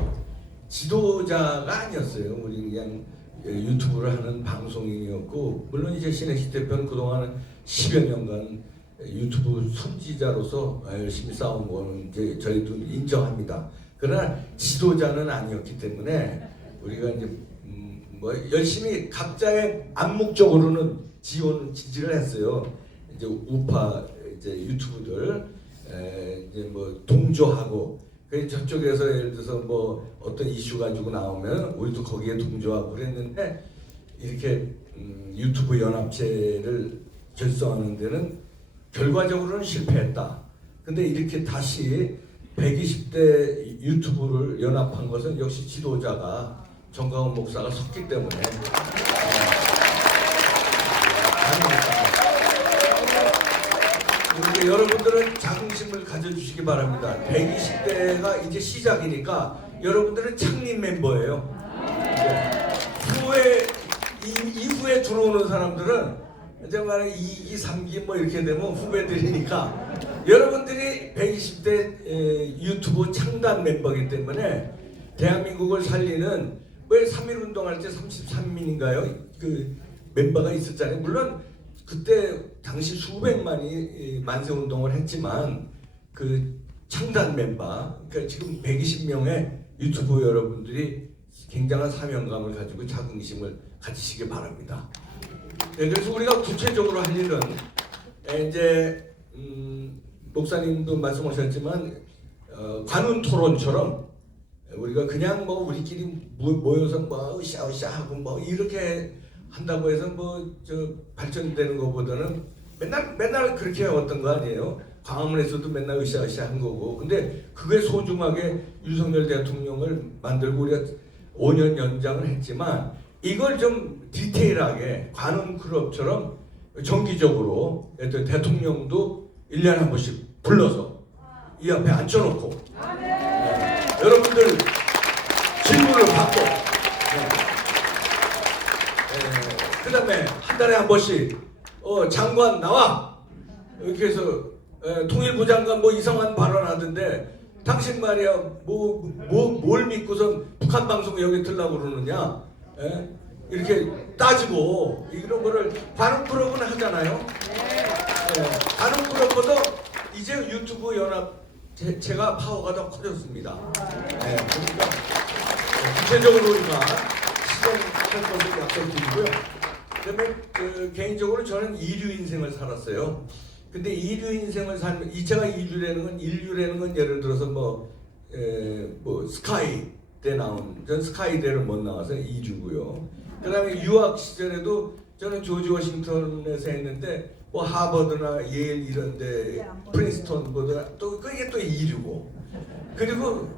지도자가 아니었어요. 우리 그냥 유튜브를 하는 방송인이었고 물론 이제 신혜식 대표는 그동안 10여 년간 유튜브 선지자로서 열심히 싸운 거는 이제 저희도 인정합니다. 그러나 지도자는 아니었기 때문에 우리가 이제 뭐 열심히 각자의 암묵적으로는 지지를 했어요. 이제 우파 이제 유튜브들 이제 뭐 동조하고 그래서 저쪽에서 예를 들어서 뭐 어떤 이슈 가지고 나오면 우리도 거기에 동조하고 그랬는데 이렇게 유튜브 연합체를 결성하는 데는 결과적으로는 실패했다. 근데 이렇게 다시 120대 유튜브를 연합한 것은 역시 지도자가 정광훈 목사가 섰기 때문에 그러니까 여러분들은 자긍심을 가져주시기 바랍니다. 120대가 이제 시작이니까 여러분들은 창립 멤버예요. 이후에 들어오는 사람들은 이제 말하는 2기, 3기 뭐 이렇게 되면 후배들이니까 여러분들이 120대 유튜브 창단 멤버이기 때문에 대한민국을 살리는 왜 3.1 운동할 때 33인인가요? 그 멤버가 있었잖아요. 물론 그때 당시 수백만이 만세 운동을 했지만 그 창단 멤버, 그러니까 지금 120명의 유튜브 여러분들이 굉장한 사명감을 가지고 자긍심을 가지시기 바랍니다. 네, 그래서 우리가 구체적으로 할 일은 이제 목사님도 말씀하셨지만 관훈 토론처럼 우리가 그냥 뭐 우리끼리 모여서 뭐 으쌰으쌰 하고 뭐 이렇게 한다고 해서 뭐 저 발전되는 것보다는 맨날 그렇게 해왔던 거 아니에요? 광화문에서도 맨날 으쌰으쌰 한 거고. 근데 그게 소중하게 윤석열 대통령을 만들고 우리가 5년 연장을 했지만 이걸 좀 디테일하게 관훈 클럽처럼 정기적으로 대통령도 1년에 한 번씩 불러서 이 앞에 앉혀놓고 여러분들 질문을 받고 그 다음에 한 달에 한 번씩 장관 나와 이렇게 해서 통일부 장관 뭐 이상한 발언하던데 당신 말이야 뭘 믿고선 북한 방송 여기 들라고 그러느냐 이렇게 따지고 이런 거를 관훈 클럽은 하잖아요. 관훈 클럽보다 이제 유튜브 연합 제가 파워가 더 커졌습니다. 그러니까 구체적으로 우리가 실행할 것을 약속드리고요. 그다음에 개인적으로 저는 이류 인생을 살았어요. 근데 이류 인생을 살면 제가 인류라는 건 예를 들어서 뭐 스카이 때 나온, 전 스카이대를 못 나와서 2주고요. 그 다음에 유학 시절에도 저는 조지 워싱턴에서 했는데 뭐 하버드나 예일 이런데 프린스턴보다 또 그게 또 2주고 그리고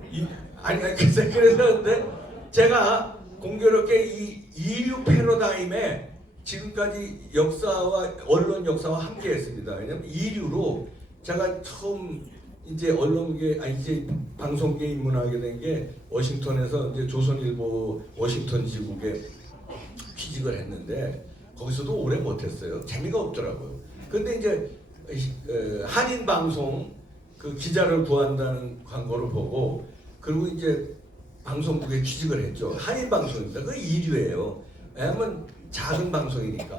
그래서 근데 제가 공교롭게 이 2류 패러다임에 지금까지 역사와 언론 역사와 함께했습니다. 왜냐면 2류로 제가 처음 이제 언론계 이제 방송계에 입문하게 된 게 워싱턴에서 이제 조선일보 워싱턴 지국에 취직을 했는데 거기서도 오래 못했어요. 재미가 없더라고요. 근데 이제 한인 방송 그 기자를 구한다는 광고를 보고 그리고 이제 방송국에 취직을 했죠. 한인 방송입니다. 그 2류예요. 왜냐면 작은 방송이니까.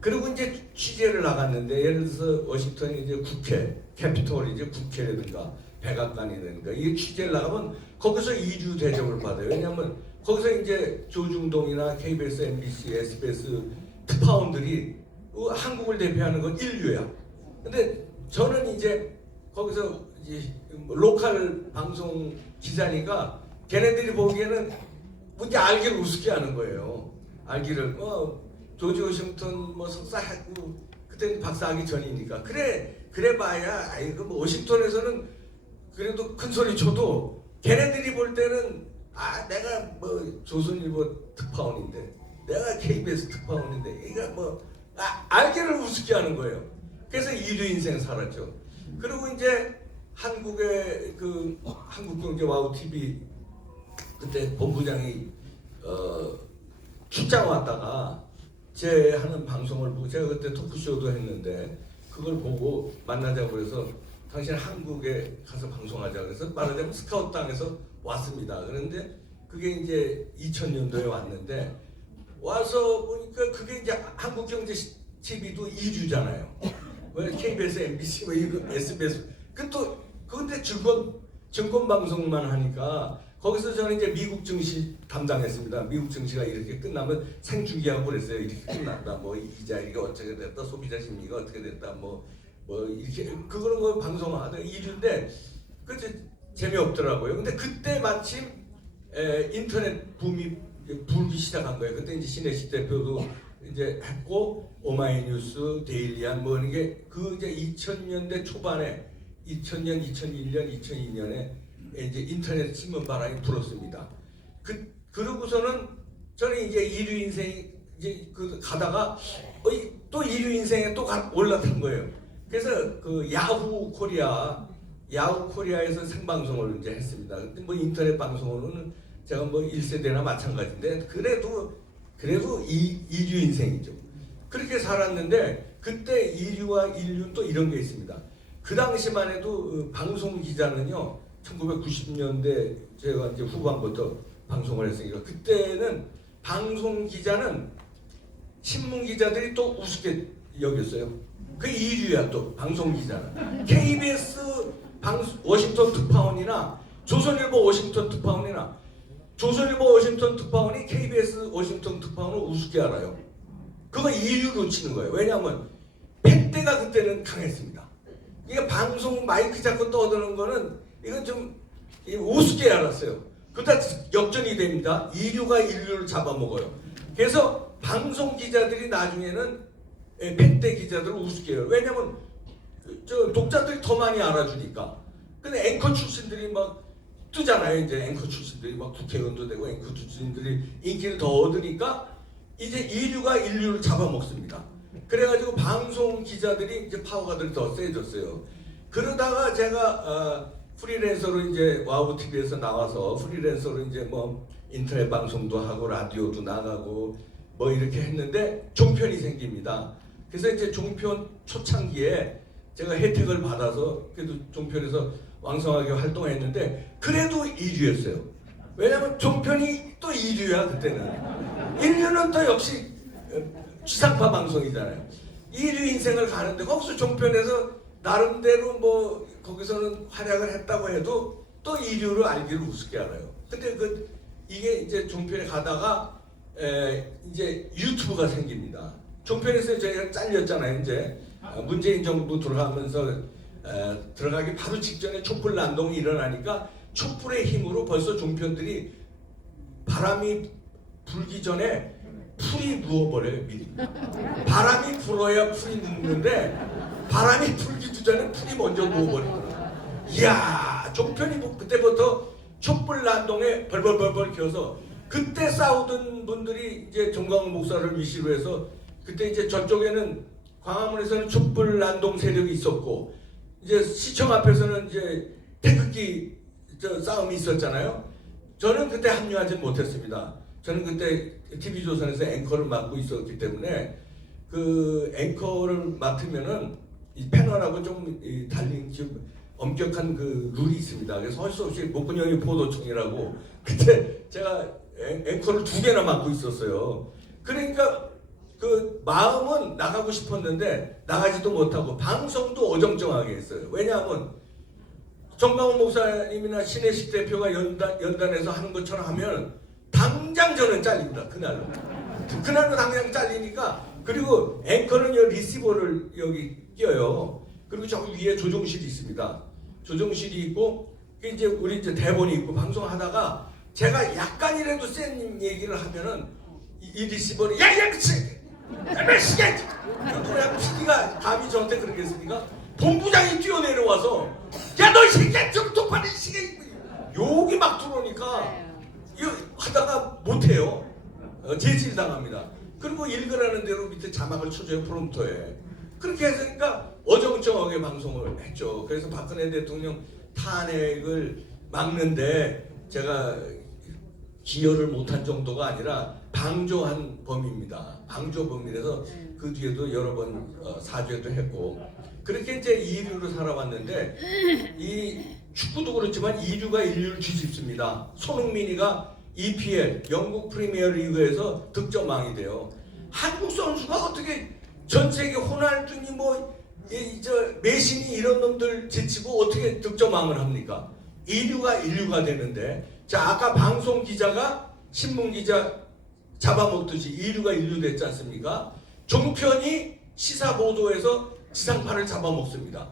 그리고 이제 취재를 나갔는데 예를 들어서 워싱턴이 이제 국회, 캐피톨이 이제 국회라든가 백악관이라든가 이게 취재를 나가면 거기서 2류 대접을 받아요. 왜냐하면 거기서 이제 조중동이나 KBS, MBC, SBS 특파원들이 한국을 대표하는 건 1류야. 근데 저는 이제 거기서 이제 로컬 방송 기자니까 걔네들이 보기에는 뭔지 알기를 우습게 하는 거예요. 알기를 조지 워싱턴 뭐 석사하고 그때는 박사하기 전이니까 그래 봐야 뭐 워싱턴에서는 그래도 큰 소리 쳐도 걔네들이 볼 때는 내가 뭐 조선일보 특파원인데 내가 KBS 특파원인데 이거 뭐 알기를 우습게 하는 거예요. 그래서 2류 인생 살았죠. 그리고 이제 한국의 그 한국경제 와우 TV 그때 본부장이 출장 왔다가 제 하는 방송을 보고 제가 그때 토크쇼도 했는데 그걸 보고 만나자고 그래서 당신 한국에 가서 방송하자 그래서 말하자면 스카우트 당해서 왔습니다. 그런데 그게 이제 2000년도에 왔는데 와서 보니까 그게 이제 한국경제 TV도 2주잖아요. 왜 KBS, MBC, 뭐 이거 SBS 근데 증권 방송만 하니까 거기서 저는 이제 미국 증시 담당했습니다. 미국 증시가 이렇게 끝나면 생중계하고 그랬어요. 이렇게 끝난다. 뭐 이자 이게 어떻게 됐다. 소비자 심리가 어떻게 됐다. 뭐 이렇게 그거는 뭐 방송하다 2주인데 그 재미없더라고요. 근데 그때 마침 인터넷 붐이 불기 시작한 거예요. 그때 이제 신혜식 대표도 이제 했고 오마이뉴스, 데일리안 뭐 이런 게 그 이제 2000년대 초반에 2000년, 2001년, 2002년에 이제 인터넷 신문 바람이 불었습니다. 그러고서는 저는 이제 2류 인생이 이제 가다가 또 2류 인생에 또 올라탄 거예요. 그래서 그 야후 코리아에서 생방송을 이제 했습니다. 근데 뭐 인터넷 방송으로는 제가 뭐 1세대나 마찬가지인데 그래도 2류 인생이죠. 그렇게 살았는데 그때 2류와 1류는 또 이런 게 있습니다. 그 당시만 해도 방송 기자는요 1990년대 제가 이제 후반부터 방송을 했으니까 그때는 방송 기자는 신문 기자들이 또 우습게 여겼어요. 그 2류야 또 방송 기자는 KBS 워싱턴 특파원이나 조선일보 워싱턴 특파원이나 조선일보 워싱턴 특파원이 KBS 워싱턴 특파원을 우습게 알아요. 그거 2류로 치는 거예요. 왜냐하면 펜대가 그때는 강했습니다. 이게 방송 마이크 잡고 떠드는 거는 이건 좀 우습게 알았어요. 그러다 역전이 됩니다. 2류가 1류를 잡아먹어요. 그래서 방송 기자들이 나중에는 펜대 기자들을 우습게 해요. 왜냐면 독자들이 더 많이 알아주니까. 근데 앵커 출신들이 막 뜨잖아요. 이제 앵커 출신들이 막 국회의원도 되고 앵커 출신들이 인기를 더 얻으니까 이제 2류가 1류를 잡아먹습니다. 그래가지고 방송 기자들이 이제 파워가 더 세졌어요. 그러다가 제가 프리랜서로 이제 와우 TV에서 나와서 프리랜서로 이제 뭐 인터넷 방송도 하고 라디오도 나가고 뭐 이렇게 했는데 종편이 생깁니다. 그래서 이제 종편 초창기에 제가 혜택을 받아서 그래도 종편에서 왕성하게 활동했는데 그래도 2류였어요. 왜냐면 종편이 또 2류야 그때는. 1류는 또 역시 지상파 방송이잖아요. 2류 인생을 가는데 거기서 종편에서 나름대로 뭐 거기서는 활약을 했다고 해도 또 2류를 알기를 우습게 알아요. 근데 이게 이제 종편에 가다가 이제 유튜브가 생깁니다. 종편에서 저희가 잘렸잖아요. 이제 문재인 정부 들어가면서 들어가기 바로 직전에 촛불 난동이 일어나니까 촛불의 힘으로 벌써 종편들이 바람이 불기 전에 풀이 누워버려요 미리. 바람이 불어야 풀이 눕는데 바람이 불기도 전에 풀이 먼저 누워버리더라. 이야, 종편이 그때부터 촛불난동에 벌벌벌벌 켜서 그때 싸우던 분들이 이제 정광훈 목사를 위시로 해서 그때 이제 저쪽에는 광화문에서는 촛불난동 세력이 있었고 이제 시청 앞에서는 이제 태극기 싸움이 있었잖아요. 저는 그때 합류하지 못했습니다. 저는 그때 TV조선에서 앵커를 맡고 있었기 때문에 그 앵커를 맡으면은 이 패널하고 좀 달린 좀 엄격한 그 룰이 있습니다. 그래서 할 수 없이 목근영이 보도청이라고 그때 제가 앵커를 2개나 맡고 있었어요. 그러니까 그 마음은 나가고 싶었는데 나가지도 못하고 방송도 어정쩡하게 했어요. 왜냐하면 정광훈 목사님이나 신혜식 대표가 연단에서 하는 것처럼 하면 당장 저는 잘립니다. 그날로 당장 잘리니까. 그리고 앵커는 여 리시버를 여기 껴요. 그리고 저 위에 조종실이 있습니다. 조종실이 있고 이제 우리 이제 대본이 있고 방송하다가 제가 약간이라도 센 얘기를 하면은 이 리시버를 야야 미치 몇 시간 그냥 PD가 감히 저한테 그러겠습니까? 본부장이 뛰어내려와서 야 너 이 새끼야 좀 똑바로 이 시간 욕이 막 들어오니까 이거 하다가 못해요. 제질 당합니다. 그리고 읽으라는 대로 밑에 자막을 쳐줘요 프롬프터에. 그렇게 했으니까 어정쩡하게 방송을 했죠. 그래서 박근혜 대통령 탄핵을 막는데 제가 기여를 못한 정도가 아니라 방조한 범입니다. 방조 범이라서 그 뒤에도 여러 번 사죄도 했고 그렇게 이제 2루로 살아왔는데 이 축구도 그렇지만 2루가 인류를 뒤집습니다. 손흥민이가 EPL 영국 프리미어 리그에서 득점왕이 돼요. 한국 선수가 어떻게 전 세계 호날두니 메시니 이런 놈들 제치고 어떻게 득점왕을 합니까? 2루가 인류가 되는데 자 아까 방송 기자가 신문 기자 잡아먹듯이 2루가 인류 됐지 않습니까? 종편이 시사 보도에서 지상파를 잡아먹습니다.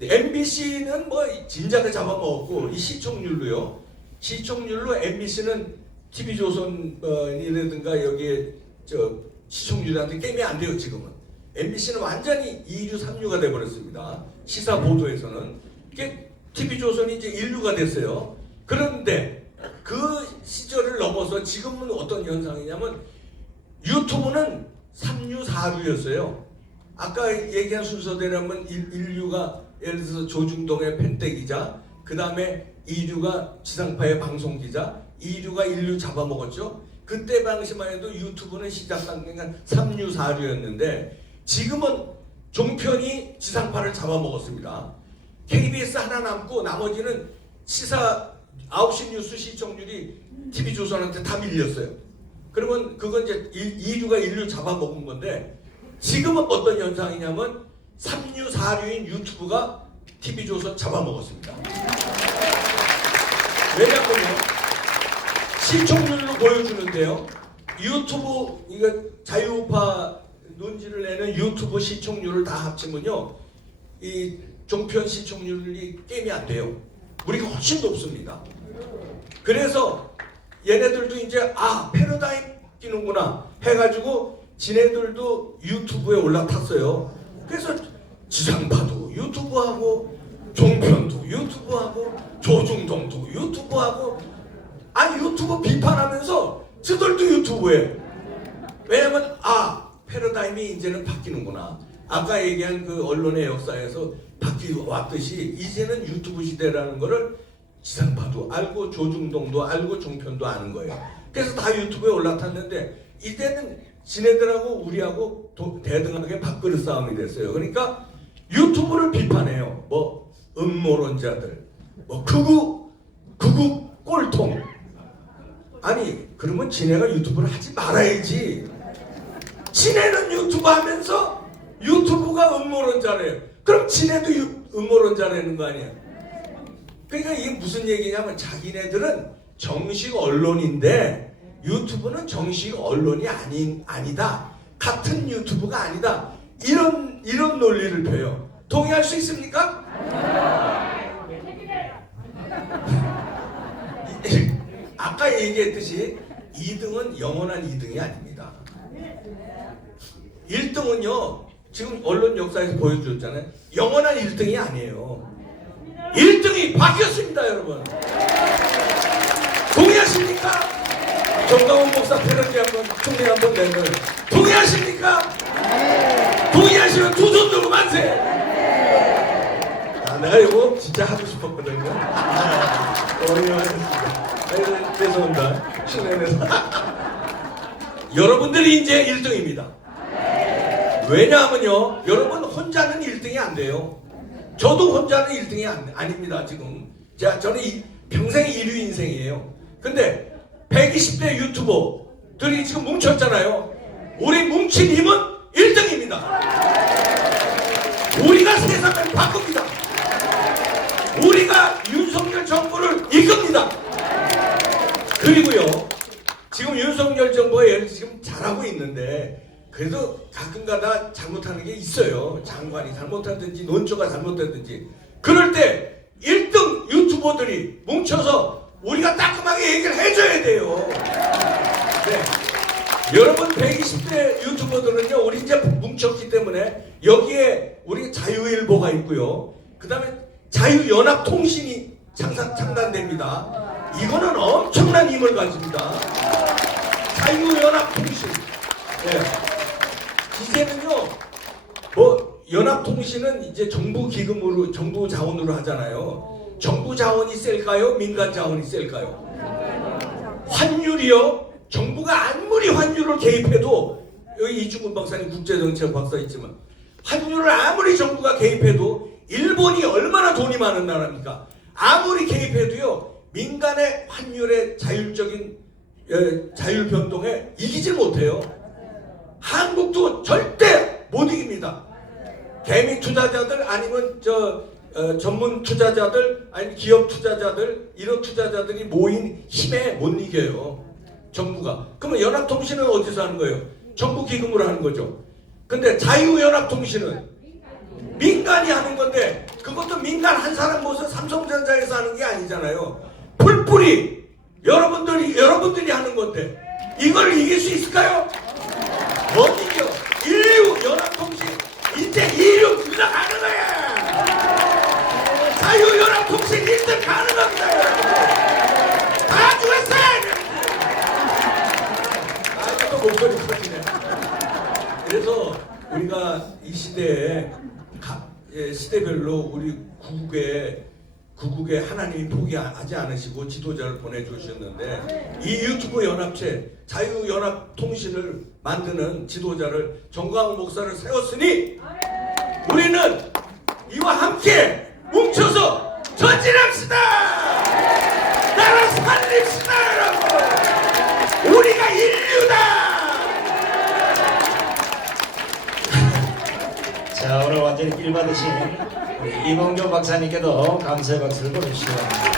MBC는 진작에 잡아먹었고 이 시청률로요. 시청률로 MBC는 TV조선이라든가 여기에 시청률한테 게임이 안 돼요 지금은. MBC는 완전히 2류, 3류가 돼버렸습니다. 시사 보도에서는. 이게 TV조선이 이제 1류가 됐어요. 그런데 그 시절을 넘어서 지금은 어떤 현상이냐면 유튜브는 3류, 4류였어요. 아까 얘기한 순서대로면 1류가 예를 들어서 조중동의 펜대 기자, 그 다음에 2류가 지상파의 방송 기자, 2류가 1류 잡아먹었죠. 그때 당시만 해도 유튜브는 시작 단계가 3류, 4류였는데 지금은 종편이 지상파를 잡아먹었습니다. KBS 하나 남고 나머지는 시사 9시 뉴스 시청률이 TV조선한테 다 밀렸어요. 그러면 그건 이제 2류가 1류 잡아먹은 건데 지금은 어떤 현상이냐면 3류, 4류인 유튜브가 TV조선 잡아먹었습니다. 왜냐하면 시청률로 보여주는데요. 유튜브 이거 자유우파 논지를 내는 유튜브 시청률을 다 합치면요, 이 종편 시청률이 게임이 안 돼요. 우리가 훨씬 높습니다. 그래서 얘네들도 이제 패러다임 끼는구나 해가지고 지네들도 유튜브에 올라탔어요. 그래서 지상파도 유튜브하고 종편도 유튜브하고 조중동도 유튜브하고 유튜브 비판하면서 저들도 유튜브에. 왜냐면 패러다임이 이제는 바뀌는구나. 아까 얘기한 그 언론의 역사에서 바뀌어왔듯이 이제는 유튜브 시대라는 거를 지상파도 알고 조중동도 알고 종편도 아는 거예요. 그래서 다 유튜브에 올라탔는데 이제는 지네들하고 우리하고 대등하게 밥그릇 싸움이 됐어요. 그러니까 유튜브를 비판해요. 음모론자들, 극우 꼴통. 그러면 지네가 유튜브를 하지 말아야지. 지네는 유튜브 하면서 유튜브가 음모론자래요. 그럼 지네도 음모론자라는 거 아니야. 그러니까 이게 무슨 얘기냐면 자기네들은 정식 언론인데 유튜브는 정식 언론이 아니다. 같은 유튜브가 아니다. 이런 논리를 펴요. 동의할 수 있습니까? 아까 얘기했듯이 2등은 영원한 2등이 아닙니다. 1등은요, 지금 언론 역사에서 보여주었잖아요. 영원한 1등이 아니에요. 1등이 바뀌었습니다, 여러분. 동의하십니까? 정강원 목사 패러디 한번, 총회 한번 내면 동의하십니까? 동의하시면 두 손 들고 만세! 아, 내가 이거 진짜 하고 싶었거든요. 어려워했습니다. 죄송합니다. 흉내내서. 여러분들이 이제 1등입니다. 왜냐하면요, 여러분 혼자는 1등이 안 돼요. 저도 혼자는 1등이 아닙니다, 지금. 자, 저는 평생 1위 인생이에요. 근데 120대 유튜버들이 지금 뭉쳤잖아요. 우리 뭉친 힘은 1등입니다. 우리가 세상을 바꿉니다. 우리가 윤석열 정부를 이끕니다. 그리고요, 지금 윤석열 정부가 지금 잘하고 있는데 그래도 가끔가다 잘못하는 게 있어요. 장관이 잘못하든지 논조가 잘못하든지. 그럴 때 1등 유튜버들이 뭉쳐서 우리가 따끔하게 얘기를 해줘야 돼요. 네. 여러분 120대 유튜버들은요, 우리 이제 뭉쳤기 때문에 여기에 우리 자유일보가 있고요. 그 다음에 자유연합통신이 창단됩니다. 이거는 엄청난 힘을 가집니다. 자유연합통신. 네. 이제는요, 뭐 연합통신은 이제 정부 기금으로, 정부 자원으로 하잖아요. 정부 자원이 셀까요? 민간 자원이 셀까요? 환율이요. 정부가 아무리 환율을 개입해도, 여기 이충근 박사님 국제정책 박사 있지만, 환율을 아무리 정부가 개입해도 일본이 얼마나 돈이 많은 나라입니까? 아무리 개입해도요, 민간의 환율의 자율적인 자율 변동에 이기질 못해요. 한국도 절대 못 이깁니다. 개미 투자자들 아니면 전문 투자자들 아니면 기업 투자자들, 이런 투자자들이 모인 힘에 못 이겨요. 정부가. 그러면 연합통신은 어디서 하는 거예요? 정부 기금으로 하는 거죠. 근데 자유연합통신은 민간이 하는 건데, 그것도 민간 한 사람 모습 삼성전자에서 하는 게 아니잖아요. 풀뿌리 여러분들이 하는 건데 이걸 이길 수 있을까요? 못 이겨. 인류 연합통신 이제 2류 둘 다 가는 거야. 자유연합통신 1등 가는 겁니다. 다 죽었어. 아, 또 목소리 커지네. 그래서 우리가 이 시대에 시대별로 우리 구국에 하나님이 포기하지 않으시고 지도자를 보내주셨는데, 이 유튜브 연합체 자유연합통신을 만드는 지도자를 정광훈 목사를 세웠으니 우리는 이와 함께 뭉쳐서 전진합시다. 나라 살립시다. 여러분, 우리가 인류다. 자, 오늘 완전히 길 받으신 우리 이봉교 박사님께도 감사의 박수를 보내주시기 바랍니다.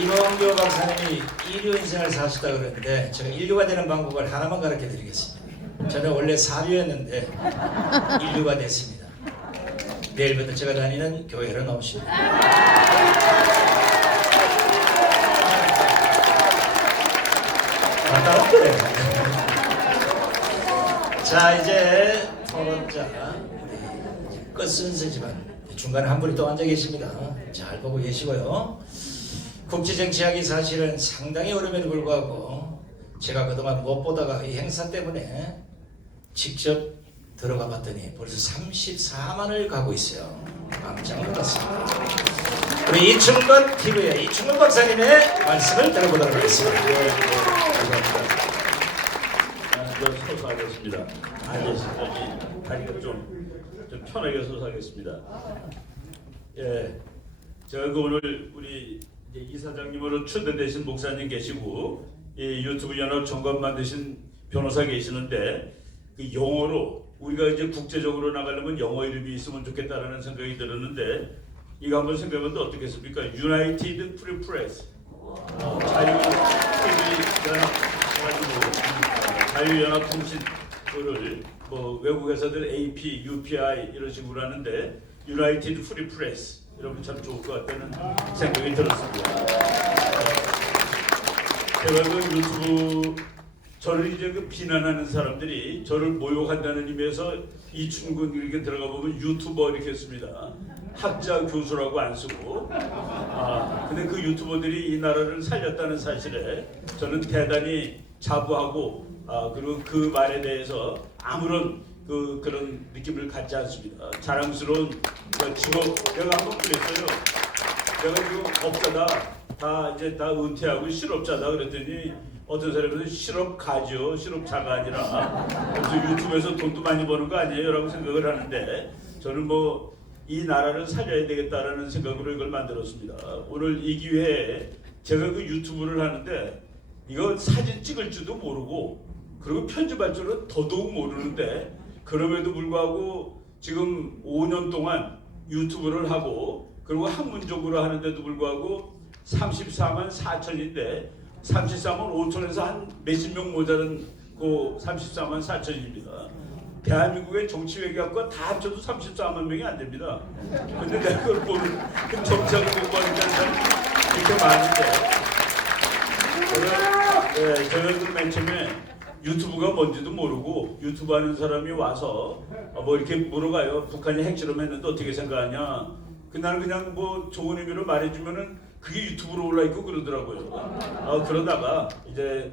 이봉교 박사님이 인류 인생을 사시다 그러는데, 제가 인류가 되는 방법을 하나만 가르쳐 드리겠습니다. 저는 원래 사류였는데 인류가 됐습니다. 내일부터 제가 다니는 교회로 나오십니다. 갔다 왔더래. 자, 이제 토론자 우리 끝순서지만 중간에 한 분이 또 앉아 계십니다. 잘 보고 계시고요. 국제정치학이 사실은 상당히 어려움에도 불구하고 제가 그동안 못 보다가 이 행사 때문에 직접 들어가 봤더니 벌써 34만을 가고 있어요. 깜짝 놀랐습니다. 우리 이충근 TV의 이충근 박사님의 말씀을 들어보도록 하겠습니다. 감사합니다. 서서 하겠습니다. 앉으시더니 다리가 좀 편하게 서서 하겠습니다. 예, 제가 오늘 우리 이제 이사장님으로 추대되신 목사님 계시고, 이 유튜브 연합 정관 만드신 변호사 계시는데, 그 영어로 우리가 이제 국제적으로 나가려면 영어 이름이 있으면 좋겠다라는 생각이 들었는데, 이거 한번 생각해보면 어떻겠습니까? United Free Press, 자유연합통신을 뭐 외국에서들 AP, UPI 이런 식으로 하는데 United Free Press 여러분 참 좋을 것 같다는 생각이 들었습니다. 제가 그 유튜브 저를 이제 그 비난하는 사람들이 저를 모욕한다는 의미에서 이춘근 이렇게 들어가 보면 유튜버 이렇게 했습니다. 학자 교수라고 안 쓰고. 근데 그 유튜버들이 이 나라를 살렸다는 사실에 저는 대단히 자부하고 그리고 그 말에 대해서 아무런 그런 느낌을 갖지 않습니다. 자랑스러운 직업 내가 한번 그랬어요. 내가 지금 업자다 다 이제 다 은퇴하고 실업자다 그랬더니 어떤 사람은 실업가죠. 실업자가 아니라 그래서 유튜브에서 돈도 많이 버는 거 아니에요? 라고 생각을 하는데 저는 뭐 이 나라를 살려야 되겠다라는 생각으로 이걸 만들었습니다. 오늘 이 기회에 제가 그 유튜브를 하는데 이거 사진 찍을 줄도 모르고 그리고 편집할 줄은 더더욱 모르는데 그럼에도 불구하고 지금 5년 동안 유튜브를 하고 그리고 학문적으로 하는데도 불구하고 34만 4천인데 34만 5천에서 한 몇십 명 모자른 그 34만 4천입니다. 대한민국의 정치 외교학과 다 합쳐도 34만 명이 안 됩니다. 근데 내가 그걸 보는 그 정치학을 공부하는 사람이 이렇게 많은데 저는 그 맨 처음에 유튜브가 뭔지도 모르고 유튜브 하는 사람이 와서 뭐 이렇게 물어가요. 북한이 핵실험했는데 어떻게 생각하냐. 나는 그냥 뭐 좋은 의미로 말해주면은 그게 유튜브로 올라있고 그러더라고요. 그러다가 이제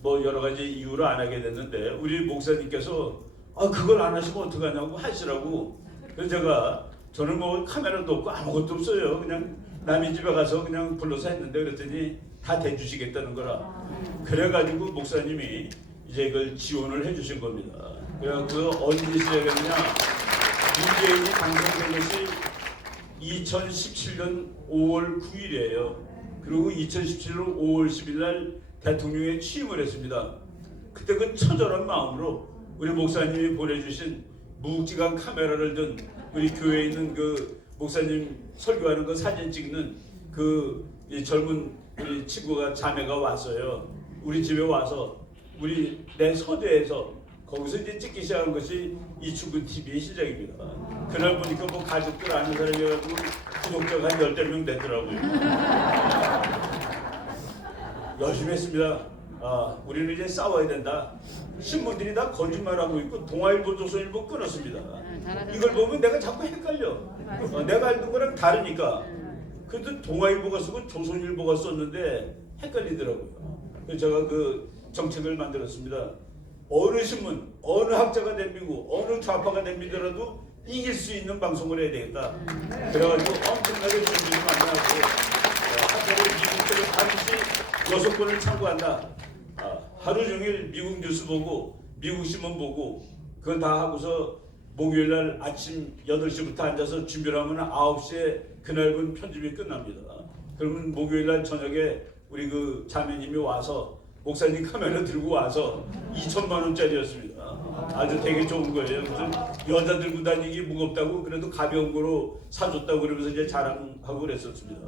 뭐 여러 가지 이유로 안 하게 됐는데 우리 목사님께서 그걸 안 하시면 어떡하냐고 하시라고. 그래서 저는 뭐 카메라도 없고 아무것도 없어요. 그냥 남의 집에 가서 그냥 불러서 했는데 그랬더니 다 대주시겠다는 거라. 그래가지고 목사님이 이제 이걸 지원을 해주신 겁니다. 그래서 언제 시작했냐? 문재인이 당선된 것이 2017년 5월 9일이에요. 그리고 2017년 5월 10일 날 대통령에 취임을 했습니다. 그때 그 처절한 마음으로 우리 목사님이 보내주신 무국지간 카메라를 든 우리 교회에 있는 그 목사님 설교하는 거 사진 찍는 그 젊은 우리 친구가 자매가 왔어요. 우리 집에 와서 내 서재에서 거기서 이제 찍기 시작한 것이 이춘근 TV의 시작입니다. 그날 보니까 뭐 가족들 아는 사람이어가지고 구독자가 한 10명 되더라고요. 열심히 했습니다. 우리는 이제 싸워야 된다. 신문들이 다 거짓말하고 있고 동아일보, 조선일보 끊었습니다. 이걸 보면 내가 자꾸 헷갈려. 내가 알던 거랑 다르니까. 그래도 동아일보가 쓰고 조선일보가 썼는데 헷갈리더라고요. 그래서 제가 그 정책을 만들었습니다. 어느 신문, 어느 학자가 냅니고 어느 좌파가 냅니더라도 이길 수 있는 방송을 해야 되겠다. 그래가지고 엄청나게 준비를 많이 하고 학자를 미국 쪽에 반드시 6번을 참고한다. 하루 종일 미국 뉴스 보고 미국 신문 보고 그거 다 하고서 목요일날 아침 8시부터 앉아서 준비를 하면 9시에 그날분 편집이 끝납니다. 그러면 목요일날 저녁에 우리 그 자매님이 와서 목사님 카메라 들고 와서 2천만 원짜리였습니다. 아주 되게 좋은 거예요. 무슨 여자 들고 다니기 무겁다고 그래도 가벼운 거로 사줬다고 그러면서 이제 자랑하고 그랬었습니다.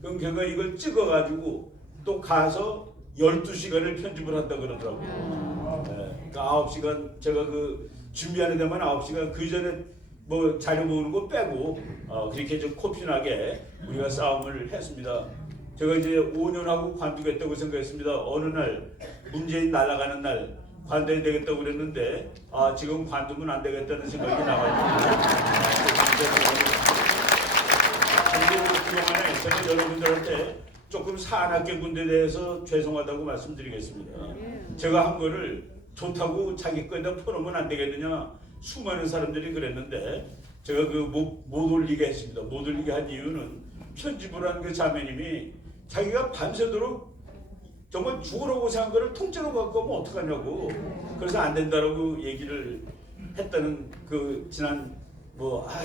그럼 걔가 이걸 찍어가지고 또 가서 12시간을 편집을 한다 그러더라고요. 그러니까 9시간 제가 그 준비하는 데만 9시간 그 전에 뭐 자료 모으는 거 빼고 그렇게 좀 코피나게 우리가 싸움을 했습니다. 제가 이제 5년 하고 관두겠다고 생각했습니다. 어느 날 문재인 날아가는 날 관둬야 되겠다고 그랬는데 지금 관두면 안 되겠다는 생각이 나가지고 그동안에 제가 여러분들한테 조금 산악계 군대에 대해서 죄송하다고 말씀드리겠습니다. 제가 한 거를 좋다고 자기 거에다 퍼놓으면 안 되겠느냐 수많은 사람들이 그랬는데 제가 그 못 올리게 했습니다. 못 올리게 한 이유는 편집을 한 그 자매님이 자기가 밤새도록 정말 죽으라고 생각한 거를 통째로 갖고 오면 어떡하냐고. 그래서 안 된다라고 얘기를 했다는 그 지난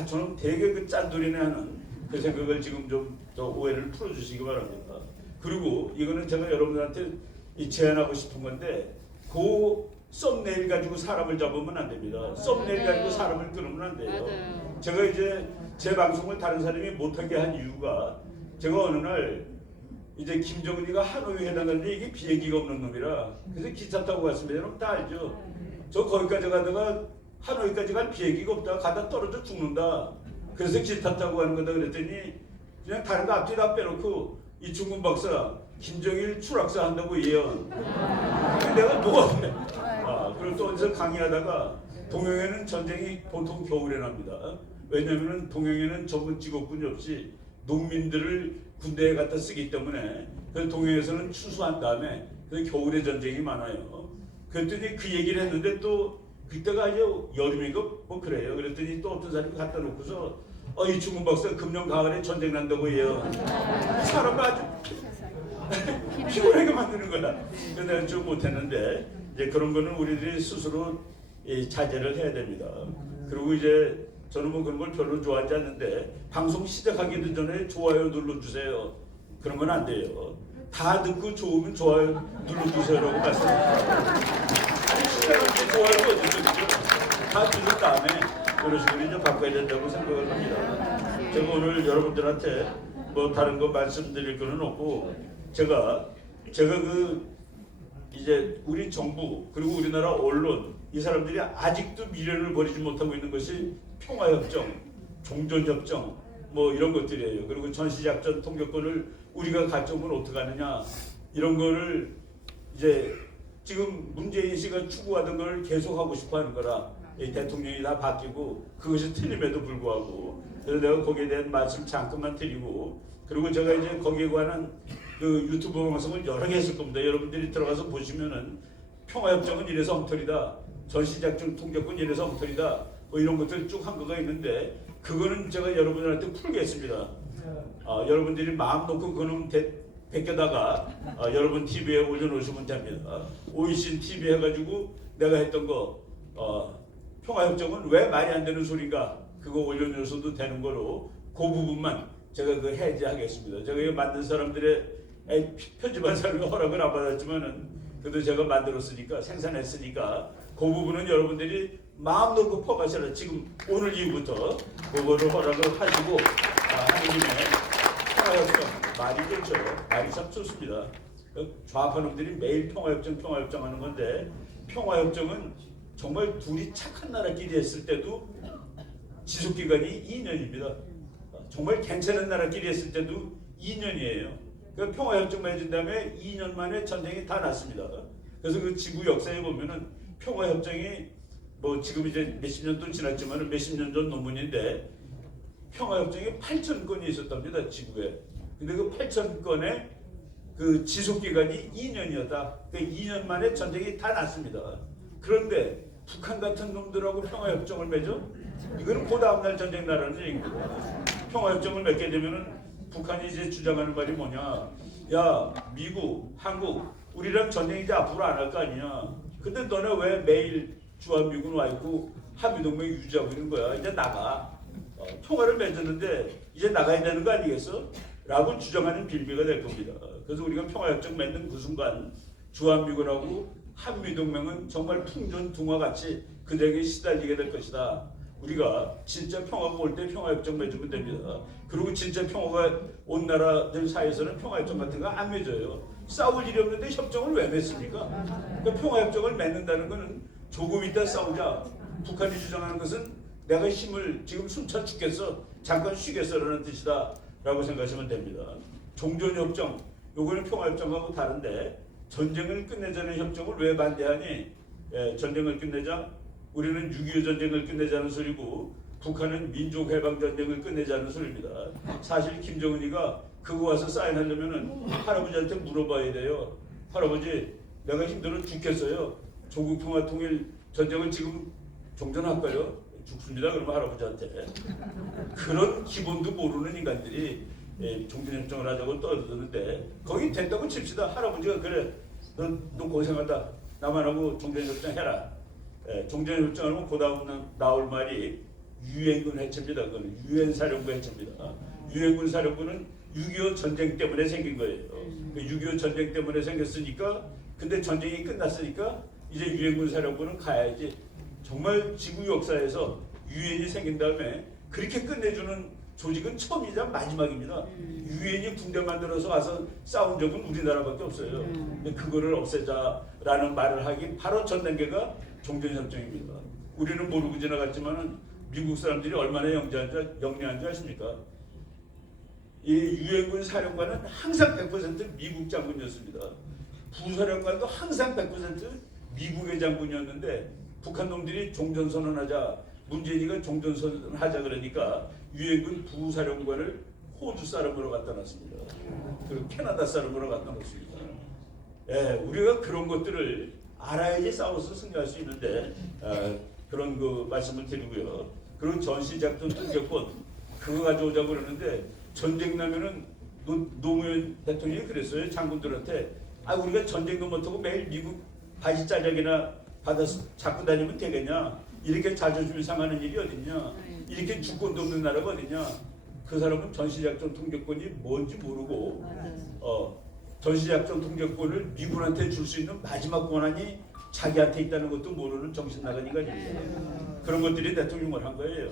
저는 되게 그 짠돌이네 하는 그 생각을 지금 좀 더 오해를 풀어주시기 바랍니다. 그리고 이거는 제가 여러분들한테 제안하고 싶은 건데 그 썸네일 가지고 사람을 잡으면 안 됩니다. 썸네일 가지고 사람을 끊으면 안 돼요. 맞아요. 제가 이제 제 방송을 다른 사람이 못하게 한 이유가 제가 어느 날 이제 김정은이가 하노이에 해당하는데 이게 비행기가 없는 놈이라 그래서 기차 타고 갔습니다. 여러분 다 알죠? 저 거기까지 가다가 하노이까지 갈 비행기가 없다가 가다 떨어져 죽는다. 그래서 기탔다고 하는 거다 그랬더니 그냥 다른 거 앞뒤 다 빼놓고 이충근 박사 김정일 추락사 한다고 예언. 내가 뭐가 그래? 그리고 또 어디서 강의하다가 동영에는 전쟁이 보통 겨울에 납니다. 왜냐하면 동영에는 전문 직업군이 없이 농민들을 군대에 갖다 쓰기 때문에 그래서 동영에서는 추수한 다음에 그래서 겨울에 전쟁이 많아요. 그랬더니 그 얘기를 했는데 또 그때가 이제 여름인가 뭐 그래요. 그랬더니 또 어떤 사람이 갖다 놓고서 이충근 박사 금년 가을에 전쟁 난다고 해요. 사람 아주 피곤하게 만드는 거야. 그래서 내가 좀 못했는데 이제 그런 거는 우리들이 스스로 자제를 해야 됩니다. 그리고 이제 저는 뭐 그런 걸 별로 좋아하지 않는데 방송 시작하기도 전에 좋아요 눌러주세요. 그런 건 안 돼요. 다 듣고 좋으면 좋아요 눌러주세요라고 말씀드립니다. 아니 시작할 때 좋아요가 어디 있죠? 다 들은 다음에 그런 식으로 이제 바꿔야 된다고 생각을 합니다. 제가 오늘 여러분들한테 뭐 다른 거 말씀드릴 거는 없고 제가 그 이제 우리 정부 그리고 우리나라 언론 이 사람들이 아직도 미련을 버리지 못하고 있는 것이 평화협정, 종전협정 뭐 이런 것들이에요. 그리고 전시작전 통역권을 우리가 가져오면 어떻게 하느냐 이런 거를 이제 지금 문재인 씨가 추구하던 걸 계속하고 싶어 하는 거라 이 대통령이 다 바뀌고 그것이 틀림에도 불구하고 그래서 내가 거기에 대한 말씀 잠깐만 드리고 그리고 제가 이제 거기에 관한 그 유튜브 방송을 여러 개 했을 겁니다. 여러분들이 들어가서 보시면은 평화협정은 이래서 엉터리다. 전시작전 통역권 이래서 엉터리다. 뭐 이런 것들 쭉 한 거가 있는데 그거는 제가 여러분들한테 풀겠습니다. 여러분들이 마음 놓고 그거는 베껴다가 여러분 TV에 올려놓으시면 됩니다. 오이신 TV 해가지고 내가 했던 거 평화협정은 왜 말이 안 되는 소린가 그거 올려놓으셔도 되는 거로 그 부분만 제가 그 해제하겠습니다. 제가 이거 만든 사람들의 편집한 사람의 허락을 안 받았지만은 그래도 제가 만들었으니까 생산했으니까 그 부분은 여러분들이 마음 놓고 퍼가셔라. 지금 오늘 이후부터 그거를 허락을 하시고 하는 김에 평화협정 말이 좋죠. 말이 참 좋습니다. 좌파 놈들이 매일 평화협정 하는 건데 평화협정은 정말 둘이 착한 나라끼리 했을 때도 지속기간이 2년입니다. 정말 괜찮은 나라끼리 했을 때도 2년이에요. 그 평화협정 맺은 다음에 2년 만에 전쟁이 다 났습니다. 그래서 그 지구 역사에 보면은 평화협정이 뭐 지금 이제 몇십 년도 지났지만 몇십 년 전 논문인데 평화협정이 8,000건이 있었답니다. 지구에. 근데 그 8,000건의 그 지속기간이 2년이었다. 그 2년 만에 전쟁이 다 났습니다. 그런데 북한 같은 놈들하고 평화협정을 맺어? 이거는 그 다음날 전쟁 나라는 얘기입니다. 평화협정을 맺게 되면은 북한이 이제 주장하는 말이 뭐냐? 야, 미국, 한국, 우리랑 전쟁 이제 앞으로 안 할 거 아니냐? 근데 너네 왜 매일 주한미군 와 있고 한미동맹 유지하고 있는 거야? 이제 나가. 평화를 맺었는데 이제 나가야 되는 거 아니겠어? 라고 주장하는 빌미가 될 겁니다. 그래서 우리가 평화협정 맺는 그 순간 주한미군하고 한미동맹은 정말 풍전등화같이 그들에게 시달리게 될 것이다. 우리가 진짜 평화가 올 때 평화협정 맺으면 됩니다. 그리고 진짜 평화가 온 나라들 사이에서는 평화협정 같은 거 안 맺어요. 싸울 일이 없는데 협정을 왜 맺습니까? 그러니까 평화협정을 맺는다는 것은 조금 이따 싸우자. 북한이 주장하는 것은 내가 힘을 지금 숨차 죽겠어. 잠깐 쉬겠어라는 뜻이다. 라고 생각하시면 됩니다. 종전협정, 요거는 평화협정하고 다른데 전쟁을 끝내자는 협정을 왜 반대하니? 전쟁을 끝내자. 우리는 6.25 전쟁을 끝내자는 소리고 북한은 민족해방전쟁을 끝내자는 소리입니다. 사실 김정은이가 그거 와서 사인하려면은 할아버지한테 물어봐야 돼요. 할아버지, 내가 힘들어 죽겠어요. 조국 평화 통일 전쟁을 지금 종전할까요? 죽습니다. 그러면 할아버지한테. 그런 기본도 모르는 인간들이 종전협정을 하자고 떠드는데 거기 됐다고 칩시다. 할아버지가 그래. 너 고생한다. 나만 하고 종전협정 해라. 종전협정하면 그 다음 나올 말이 유엔군 해체입니다. 그건 유엔사령부 해체입니다. 유엔군 사령부는 6.25 전쟁 때문에 생긴 거예요. 6.25 전쟁 때문에 생겼으니까 근데 전쟁이 끝났으니까 이제 유엔군 사령부는 가야지. 정말 지구 역사에서 유엔이 생긴 다음에 그렇게 끝내주는 조직은 처음이자 마지막입니다. 유엔이 군대 만들어서 와서 싸운 적은 우리나라밖에 없어요. 근데 그거를 없애자라는 말을 하기 바로 전 단계가 종전협정입니다. 우리는 모르고 지나갔지만은 미국 사람들이 얼마나 영리한 줄 아십니까? 이 유엔군 사령관은 항상 100% 미국 장군이었습니다. 부사령관도 항상 100% 미국의 장군이었는데 북한 놈들이 종전선언하자, 문재인이가 종전선언하자 그러니까 유엔군 부사령관을 호주 사람으로 갖다 놨습니다. 그리고 캐나다 사람으로 갖다 놨습니다. 예, 우리가 그런 것들을 알아야지 싸워서 승리할 수 있는데 그런 그 말씀을 드리고요. 그리고 전시작전 통제권 그거 가져오자고 그러는데 전쟁 나면은 노무현 대통령이 그랬어요. 장군들한테 우리가 전쟁도 못하고 매일 미국 바지 짜장이나 받아서 잡고 다니면 되겠냐? 이렇게 자존심이 상하는 일이 어딨냐? 이렇게 주권도 없는 나라가 어딨냐? 그 사람은 전시작전 통제권이 뭔지 모르고 전시작전 통제권을 미군한테 줄 수 있는 마지막 권한이 자기한테 있다는 것도 모르는 정신 나간 인간입니다. 그런 것들이 대통령을 한 거예요.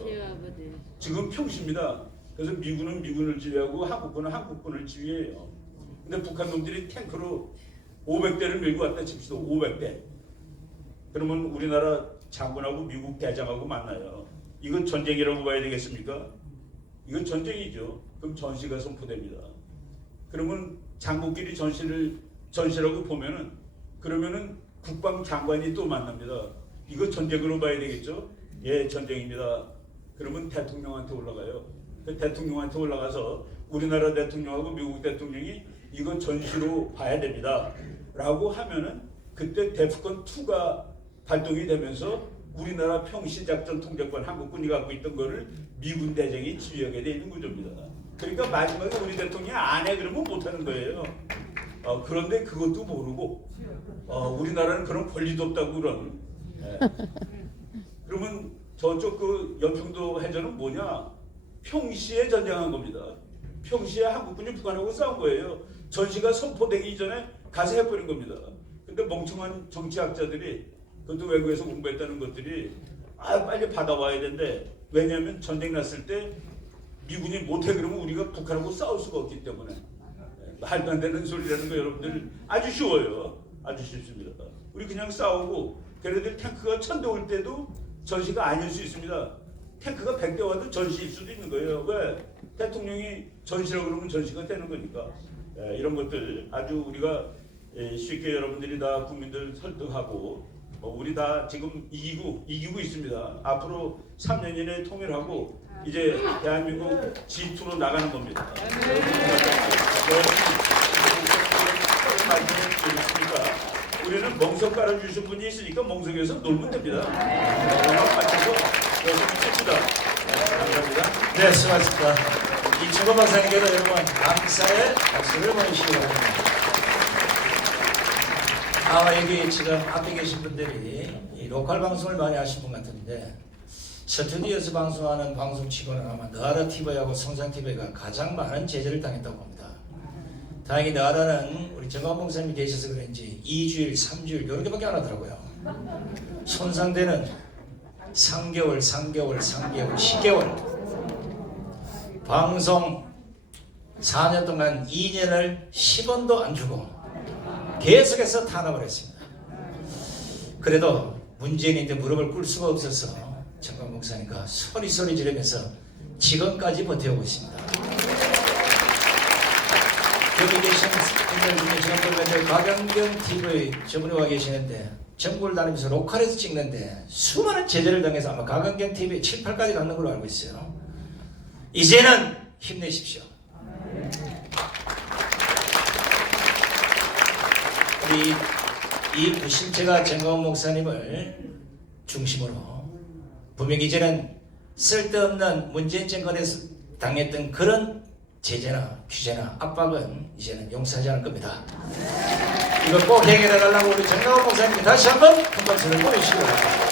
지금 평시입니다. 그래서 미군은 미군을 지휘하고 한국군은 한국군을 지휘해요. 근데 북한 놈들이 탱크로 500대를 밀고 왔다 칩시다. 500대. 그러면 우리나라 장군하고 미국 대장하고 만나요. 이건 전쟁이라고 봐야 되겠습니까? 이건 전쟁이죠. 그럼 전시가 선포됩니다. 그러면 장군끼리 전시라고 보면은 그러면은 국방장관이 또 만납니다. 이거 전쟁으로 봐야 되겠죠? 예, 전쟁입니다. 그러면 대통령한테 올라가요. 그 대통령한테 올라가서 우리나라 대통령하고 미국 대통령이 이건 전시로 봐야 됩니다. 라고 하면은 그때 데프콘 2가 발동이 되면서 우리나라 평시작전 통제권 한국군이 갖고 있던 거를 미군 대장이 지휘하게 되는 구조입니다. 그러니까 마지막에 우리 대통령이 안 해 그러면 못하는 거예요. 그런데 그것도 모르고 우리나라는 그런 권리도 없다고 그런. 그러면 저쪽 그 연평도 해전은 뭐냐? 평시에 전쟁한 겁니다. 평시에 한국군이 북한하고 싸운 거예요. 전시가 선포되기 이전에 가서 해버린 겁니다. 근데 멍청한 정치학자들이 그것도 외국에서 공부했다는 것들이 빨리 받아와야 된대. 왜냐하면 전쟁 났을 때 미군이 못해 그러면 우리가 북한하고 싸울 수가 없기 때문에. 말도 안 되는 소리라는 거 여러분들 아주 쉬워요. 아주 쉽습니다. 우리 그냥 싸우고 걔네들 탱크가 1000대 올 때도 전시가 아닐 수 있습니다. 탱크가 100대 와도 전시일 수도 있는 거예요. 왜? 대통령이 전시라고 그러면 전시가 되는 거니까. 이런 것들 아주 우리가 쉽게 여러분들이 다 국민들 설득하고 우리 다 지금 이기고 있습니다. 앞으로 3년 이내에 통일하고 이제 대한민국 G2로 나가는 겁니다. 우리는 멍석 깔아주신 분이 있으니까 멍석에서 놀면 됩니다. 음악 맞춰서 열심히 칩시다. 감사합니다. 네, 수고하셨습니다. 이충건 박사님께도 여러분 감사의 박수를 보내주시기 바랍니다. 여기 지금 앞에 계신 분들이 이 로컬 방송을 많이 하신 분 같은데 스튜디오에서 방송하는 방송치고는 아마 너아라 TV하고 성장 TV가 가장 많은 제재를 당했다고 봅니다. 다행히 너아라는 우리 정광 목사님이 계셔서 그런지 2주일, 3주일 이렇게밖에 안 하더라고요. 손상되는 3개월, 10개월 방송 4년 동안 2년을 10원도 안 주고 계속해서 탄압을 했습니다. 그래도 문재인한테 무릎을 꿇을 수가 없어서 정광 목사님과 소리 지르면서 지금까지 버텨오고 있습니다. 여기 계신 분들 중에 지난번에 박영경 TV 저분이 와 계시는데 전국을 다니면서 로컬에서 찍는데 수많은 제재를 당해서 아마 박영경 TV 7, 8까지 갔는 걸로 알고 있어요. 이제는 힘내십시오. 우리 이 부심체가 정광훈 목사님을 중심으로 분명히 이제는 쓸데없는 문재인 정권에서 당했던 그런 제재나 규제나 압박은 이제는 용서하지 않을 겁니다. 이거 꼭 해결해 달라고 우리 정광훈 목사님 다시 한번 큰 박수를 보내주시기 바랍니다.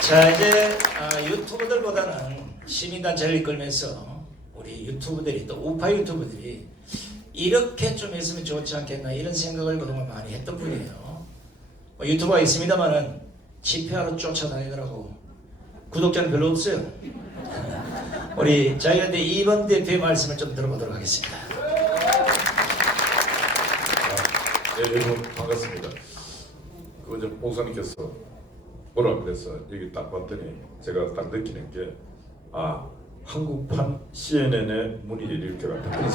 자, 이제 유튜버들보다는 시민단체를 이끌면서 우리 유튜버들이 또 우파 유튜버들이 이렇게 좀 했으면 좋지 않겠나 이런 생각을 그동안 많이 했던 분이에요. 유튜버가 있습니다만은 집회하러 쫓아다니더라고. 구독자는 별로 없어요. 우리 자유한대 2번 대표의 말씀을 좀 들어보도록 하겠습니다. 네, 여러분 반갑습니다. 먼저 목사님께서 뭐라 그래서 여기 딱 봤더니 제가 딱 느끼는 게 한국판 CNN의 문이 이렇게 같은 그런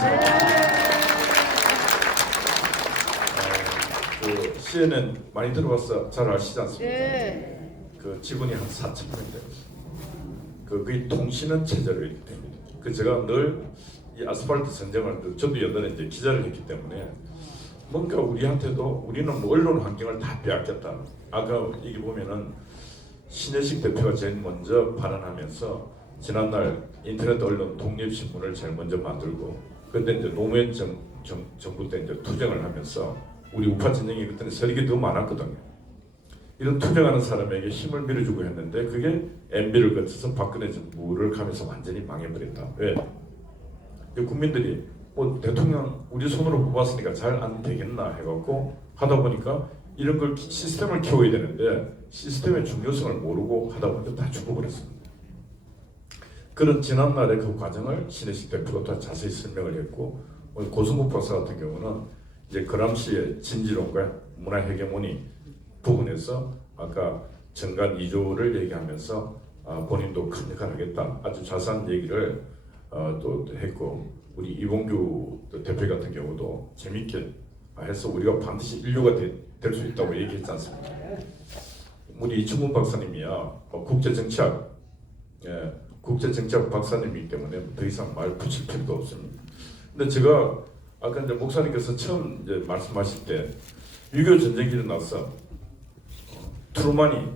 그 CNN 많이 들어봤어 잘 아시지 않습니까? 그 직원이 한 4,000명 돼요. 그 통신은 체제로 이렇게 됩니다. 그 제가 늘 이 아스팔트 선정할 때 저도 옛날에 이제 기자를 했기 때문에 뭔가 우리한테도 우리는 뭐 언론 환경을 다 빼앗겼다. 아까 여기 보면은 신혜식 대표가 제일 먼저 발언하면서 지난날 인터넷 언론 독립신문을 제일 먼저 만들고 그때 이제 노무현 정부 때 이제 투쟁을 하면서 우리 우파 진영이 그때는 세력이 더 많았거든요. 이런 투쟁하는 사람에게 힘을 밀어주고 했는데 그게 MB를 거쳐서 박근혜 정부를 가면서 완전히 망해버렸다. 왜? 국민들이 뭐 대통령 우리 손으로 뽑았으니까 잘 안 되겠나 해갖고 하다 보니까 이런 걸 시스템을 키워야 되는데 시스템의 중요성을 모르고 하다 보니까 다 죽어버렸습니다. 그런 지난날의 그 과정을 신혜식 대표가 더 자세히 설명을 했고 오늘 고승국 박사 같은 경우는 이제 그람시의 진지론과 문화 헤게모니 부분에서 아까 정관 2조를 얘기하면서 본인도 큰 역할을 하겠다 아주 자세한 얘기를 또 했고 우리 이봉규 대표 같은 경우도 재밌게 해서 우리가 반드시 인류가 될 수 있다고 얘기했지 않습니까? 우리 이충문 박사님이야 국제정치학 박사님이기 때문에 더 이상 말 붙일 필요도 없습니다. 근데 제가 아까 이제 목사님께서 처음 이제 말씀하실 때 6.25 전쟁이 일어났어. 트루만이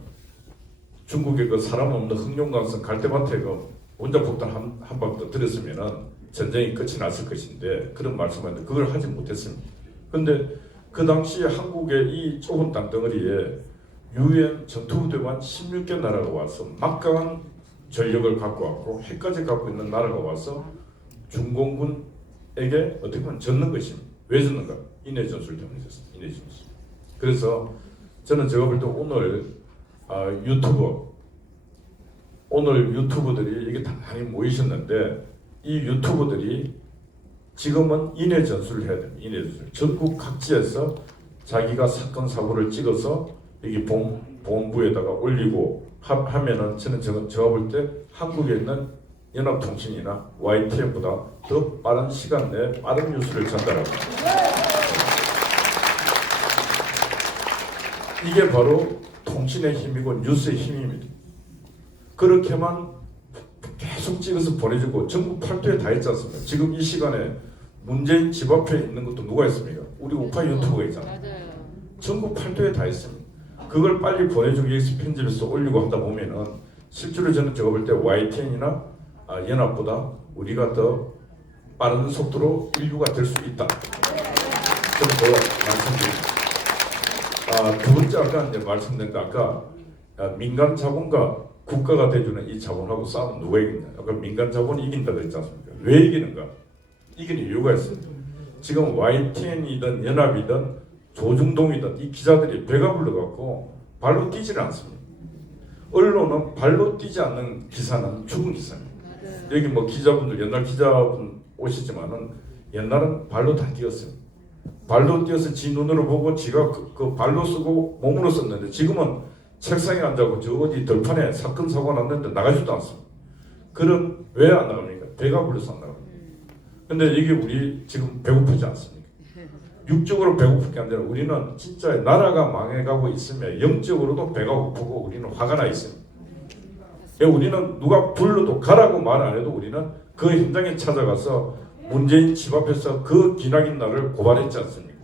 중국의 그 사람 없는 흑룡강성 갈대밭에 그 원자폭탄 한 방 더 들었으면은 전쟁이 끝이 났을 것인데 그런 말씀하는데 그걸 하지 못했습니다. 근데 그 당시에 한국의 이 좁은 땅덩어리에 유엔 전투부대만 16개 나라가 와서 막강한 전력을 갖고 왔고 핵까지 갖고 있는 나라가 와서 중공군에게 어떻게 보면 졌는 것입니다. 왜 졌는가? 인해 전술 때문에 졌습니다. 인해 전술. 그래서 저는 제가 볼 때 오늘 유튜버들이 이게 다 많이 모이셨는데 이 유튜버들이 지금은 인해 전술을 해야 됩니다. 인해 전술. 전국 각지에서 자기가 사건 사고를 찍어서 여기 본부에다가 올리고 하면은 저는 제가 볼 때 한국에 있는 연합통신이나 YTN보다 더 빠른 시간 내에 빠른 뉴스를 전달합니다. 이게 바로 통신의 힘이고 뉴스의 힘입니다. 그렇게만 계속 찍어서 보내주고 전국 팔도에 다 있지 않습니까? 지금 이 시간에 문재인 집 앞에 있는 것도 누가 있습니까? 우리 우파 유튜버가 있잖아요. 전국 팔도에 다 있습니다. 그걸 빨리 보내주기 위해서 편집해서 올리고 하다 보면은 실제로 저는 제가 볼 때 YTN이나 연합보다 우리가 더 빠른 속도로 인류가 될 수 있다. 좀 더 말씀드립니다. 두 번째 아까 이제 말씀드린 거 아까 민간 자본과 국가가 대주는 이 자본하고 싸우면 누가 이기냐? 아까 민간 자본이 이긴다고 했지 않습니까? 왜 이기는가? 이기는 이유가 있습니다. 지금 YTN이든 연합이든 조중동이든 이 기자들이 배가 불러갖고 발로 뛰지를 않습니다. 언론은 발로 뛰지 않는 기사는 죽은 기사입니다. 여기 뭐 기자분들 옛날 기자분 오시지만은 옛날은 발로 다 뛰었어요. 발로 뛰어서 지 눈으로 보고 지가 그 발로 쓰고 몸으로 썼는데 지금은 책상에 앉아고 저 어디 들판에 사건 사고가 났는데 나가지도 않습니다. 그럼 왜 안 나갑니까? 배가 불러서 안 나갑니다. 근데 이게 우리 지금 배고프지 않습니까? 육적으로 배고플 게 아니라 우리는 진짜 나라가 망해가고 있으면 영적으로도 배가 고프고 우리는 화가 나 있습니다. 우리는 누가 불러도 가라고 말 안 해도 우리는 그 현장에 찾아가서 문재인 집 앞에서 그 기나긴 날을 고발했지 않습니까?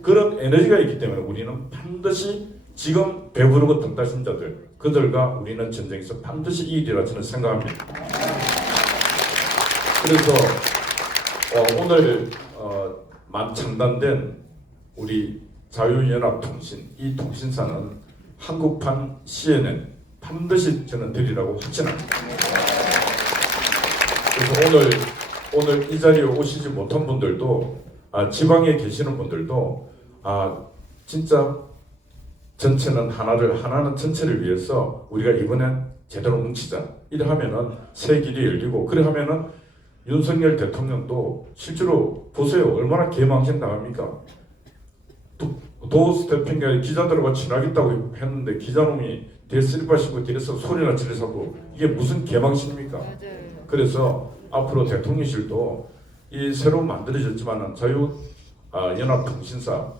그런 에너지가 있기 때문에 우리는 반드시 지금 배부르고 등 따신 자들 그들과 우리는 전쟁에서 반드시 이기리라 저는 생각합니다. 그래서 오늘 창단된 우리 자유연합통신 이 통신사는 한국판 CNN 반드시 저는 드리라고 확신합니다. 그래서 오늘 이 자리에 오시지 못한 분들도 지방에 계시는 분들도 진짜 전체는 하나는 전체를 위해서 우리가 이번엔 제대로 뭉치자. 이래 하면은 새 길이 열리고 그래 하면은 윤석열 대통령도 실제로 보세요. 얼마나 개망신 당합니까? 도 스태핑가 기자들과 친하겠다고 했는데 기자놈이 뒤에 슬리퍼 신고 뒤에서 소리나 지르고 이게 무슨 개망신입니까? 그래서 앞으로 대통령실도 이 새로 만들어졌지만은 자유연합통신사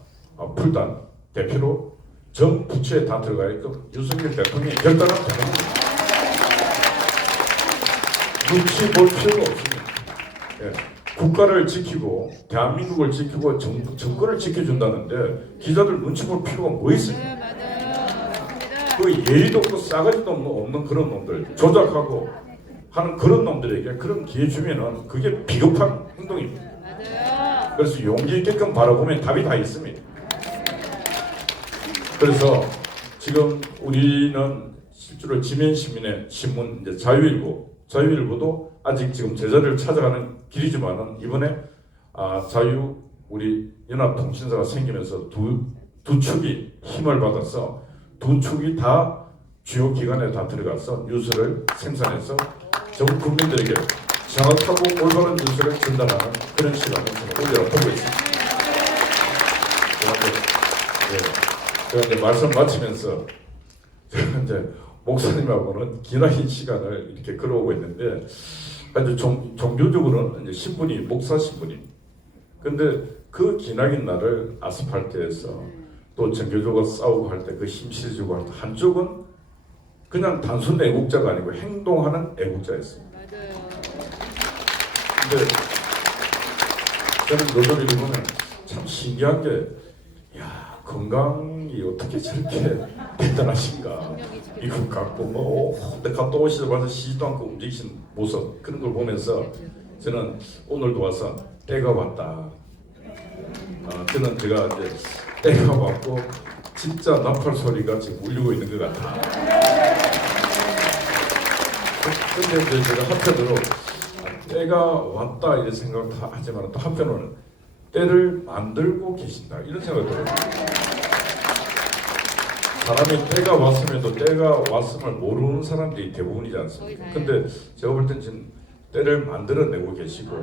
풀단 대표로 전 부처에 다 들어가 있고 윤석열 대통령이 결단하면 되는 겁니다. 눈치 볼 필요가 없습니다. 예. 국가를 지키고 대한민국을 지키고 정권을 지켜준다는데 기자들 눈치 볼 필요가 뭐 있어요? 그 예의도 없고 싸가지도 없는 그런 놈들 조작하고 하는 그런 놈들에게 그런 기회 주면은 그게 비겁한 행동입니다. 그래서 용기 있게끔 바라보면 답이 다 있습니다. 그래서 지금 우리는 실제로 지면시민의 신문 이제 자유일보도 아직 지금 제자리를 찾아가는 길이지만은 이번에 우리 연합통신사가 생기면서 두 축이 힘을 받아서 두 축이 다 주요 기관에 다 들어가서 뉴스를 생산해서 전 국민들에게 정확하고 올바른 뉴스를 전달하는 그런 시간을 저는 오리라 보고 있습니다. 제가 이제 말씀 마치면서 제가 이제 목사님하고는 기나긴 시간을 이렇게 걸어오고 있는데 아주 종교적으로는 이제 신분이 목사 신분입니다. 근데 그 기나긴 날을 아스팔트에서 또 정교적으로 싸우고 할 때 그 힘실주고 할 때 한쪽은 그냥 단순 애국자가 아니고 행동하는 애국자였습니다. 근데 저는 너들이 보면 참 신기한 게 건강이 어떻게 저렇게 대단하신가 이거 갖고 내가 또 오시다 와서 쉬지도 않고 움직이신 모습 그런 걸 보면서 저는 오늘도 와서 때가 왔다. 저는 제가 이제 때가 왔고 진짜 나팔 소리가 지금 울리고 있는 것 같아. 근데 이제 제가 한편으로 때가 왔다 이런 생각을 다 하지만 또 한편으로는 때를 만들고 계신다 이런 생각이 들어요. 사람이 때가 왔음에도 때가 왔음을 모르는 사람들이 대부분이지 않습니까? 근데 제가 볼 땐 지금 때를 만들어내고 계시고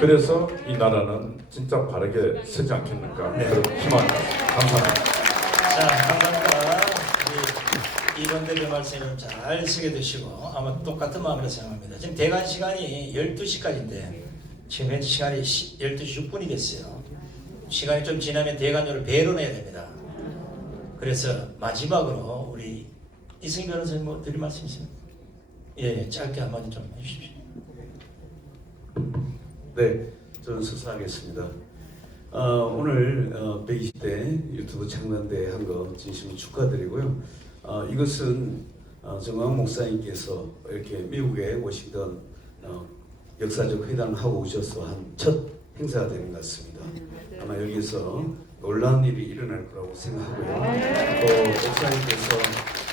그래서 이 나라는 진짜 바르게 서지 않겠는가 그런 희망입니다. 감사합니다. 자, 감사합니다. 이번 대표 말씀을 잘 새겨드시고 아마 똑같은 마음으로 생각합니다. 지금 대관 시간이 12시까지인데 지금 현재 시간이 12시 6분이 됐어요. 시간이 좀 지나면 대관료를 배로 내야 됩니다. 그래서 마지막으로 우리 이승희 변호사님 뭐 드릴 말씀 있습니까? 예, 짧게 한마디 좀 해주십시오. 네, 저는 수사하겠습니다. 오늘 120대 유튜브 창단대 한 거 진심으로 축하드리고요. 이것은 정광 목사님께서 이렇게 미국에 워싱턴 역사적 회담을 하고 오셔서 한 첫 행사가 되는 것 같습니다. 아마 여기서 놀라운 일이 일어날 거라고 생각하고요. 또 목사님께서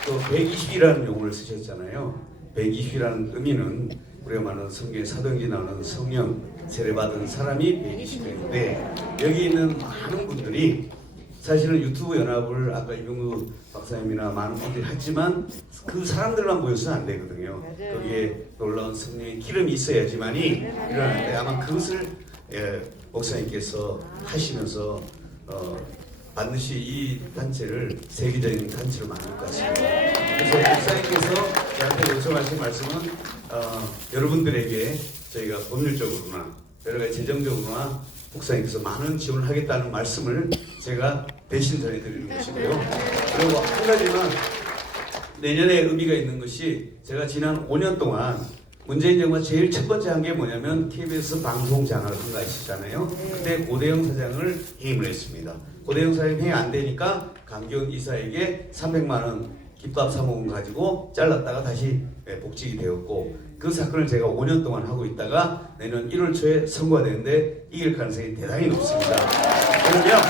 또 120이라는 용어를 쓰셨잖아요. 120이라는 의미는 우리가 말하는 성경에 사도행전에 나오는 성령 세례받은 사람이 120명인데 여기 있는 많은 분들이 사실은 유튜브 연합을 아까 이병구 박사님이나 많은 분들이 했지만 그 사람들만 모여서는 안 되거든요. 거기에 놀라운 성령의 기름이 있어야지만이 일어나는데 아마 그것을 목사님께서 하시면서 반드시 이 단체를 세계적인 단체로 만들 것 같습니다. 그래서 목사님께서 저한테 요청하신 말씀은 여러분들에게 저희가 법률적으로나 여러 가지 재정적으로나 목사님께서 많은 지원을 하겠다는 말씀을 제가 대신 전해드리는 것이고요. 그리고 한 가지만 내년에 의미가 있는 것이 제가 지난 5년 동안 문재인 정부가 제일 첫 번째 한 게 뭐냐면 KBS 방송장을 한 거 아시잖아요. 그때 고대영 사장을 해임을 했습니다. 고대영 사장이 해임 안 되니까 강기훈 이사에게 300만 원 김밥 사 먹은 가지고 잘랐다가 다시 복직이 되었고 그 사건을 제가 5년 동안 하고 있다가 내년 1월 초에 선고가 되는데 이길 가능성이 대단히 높습니다. 그러면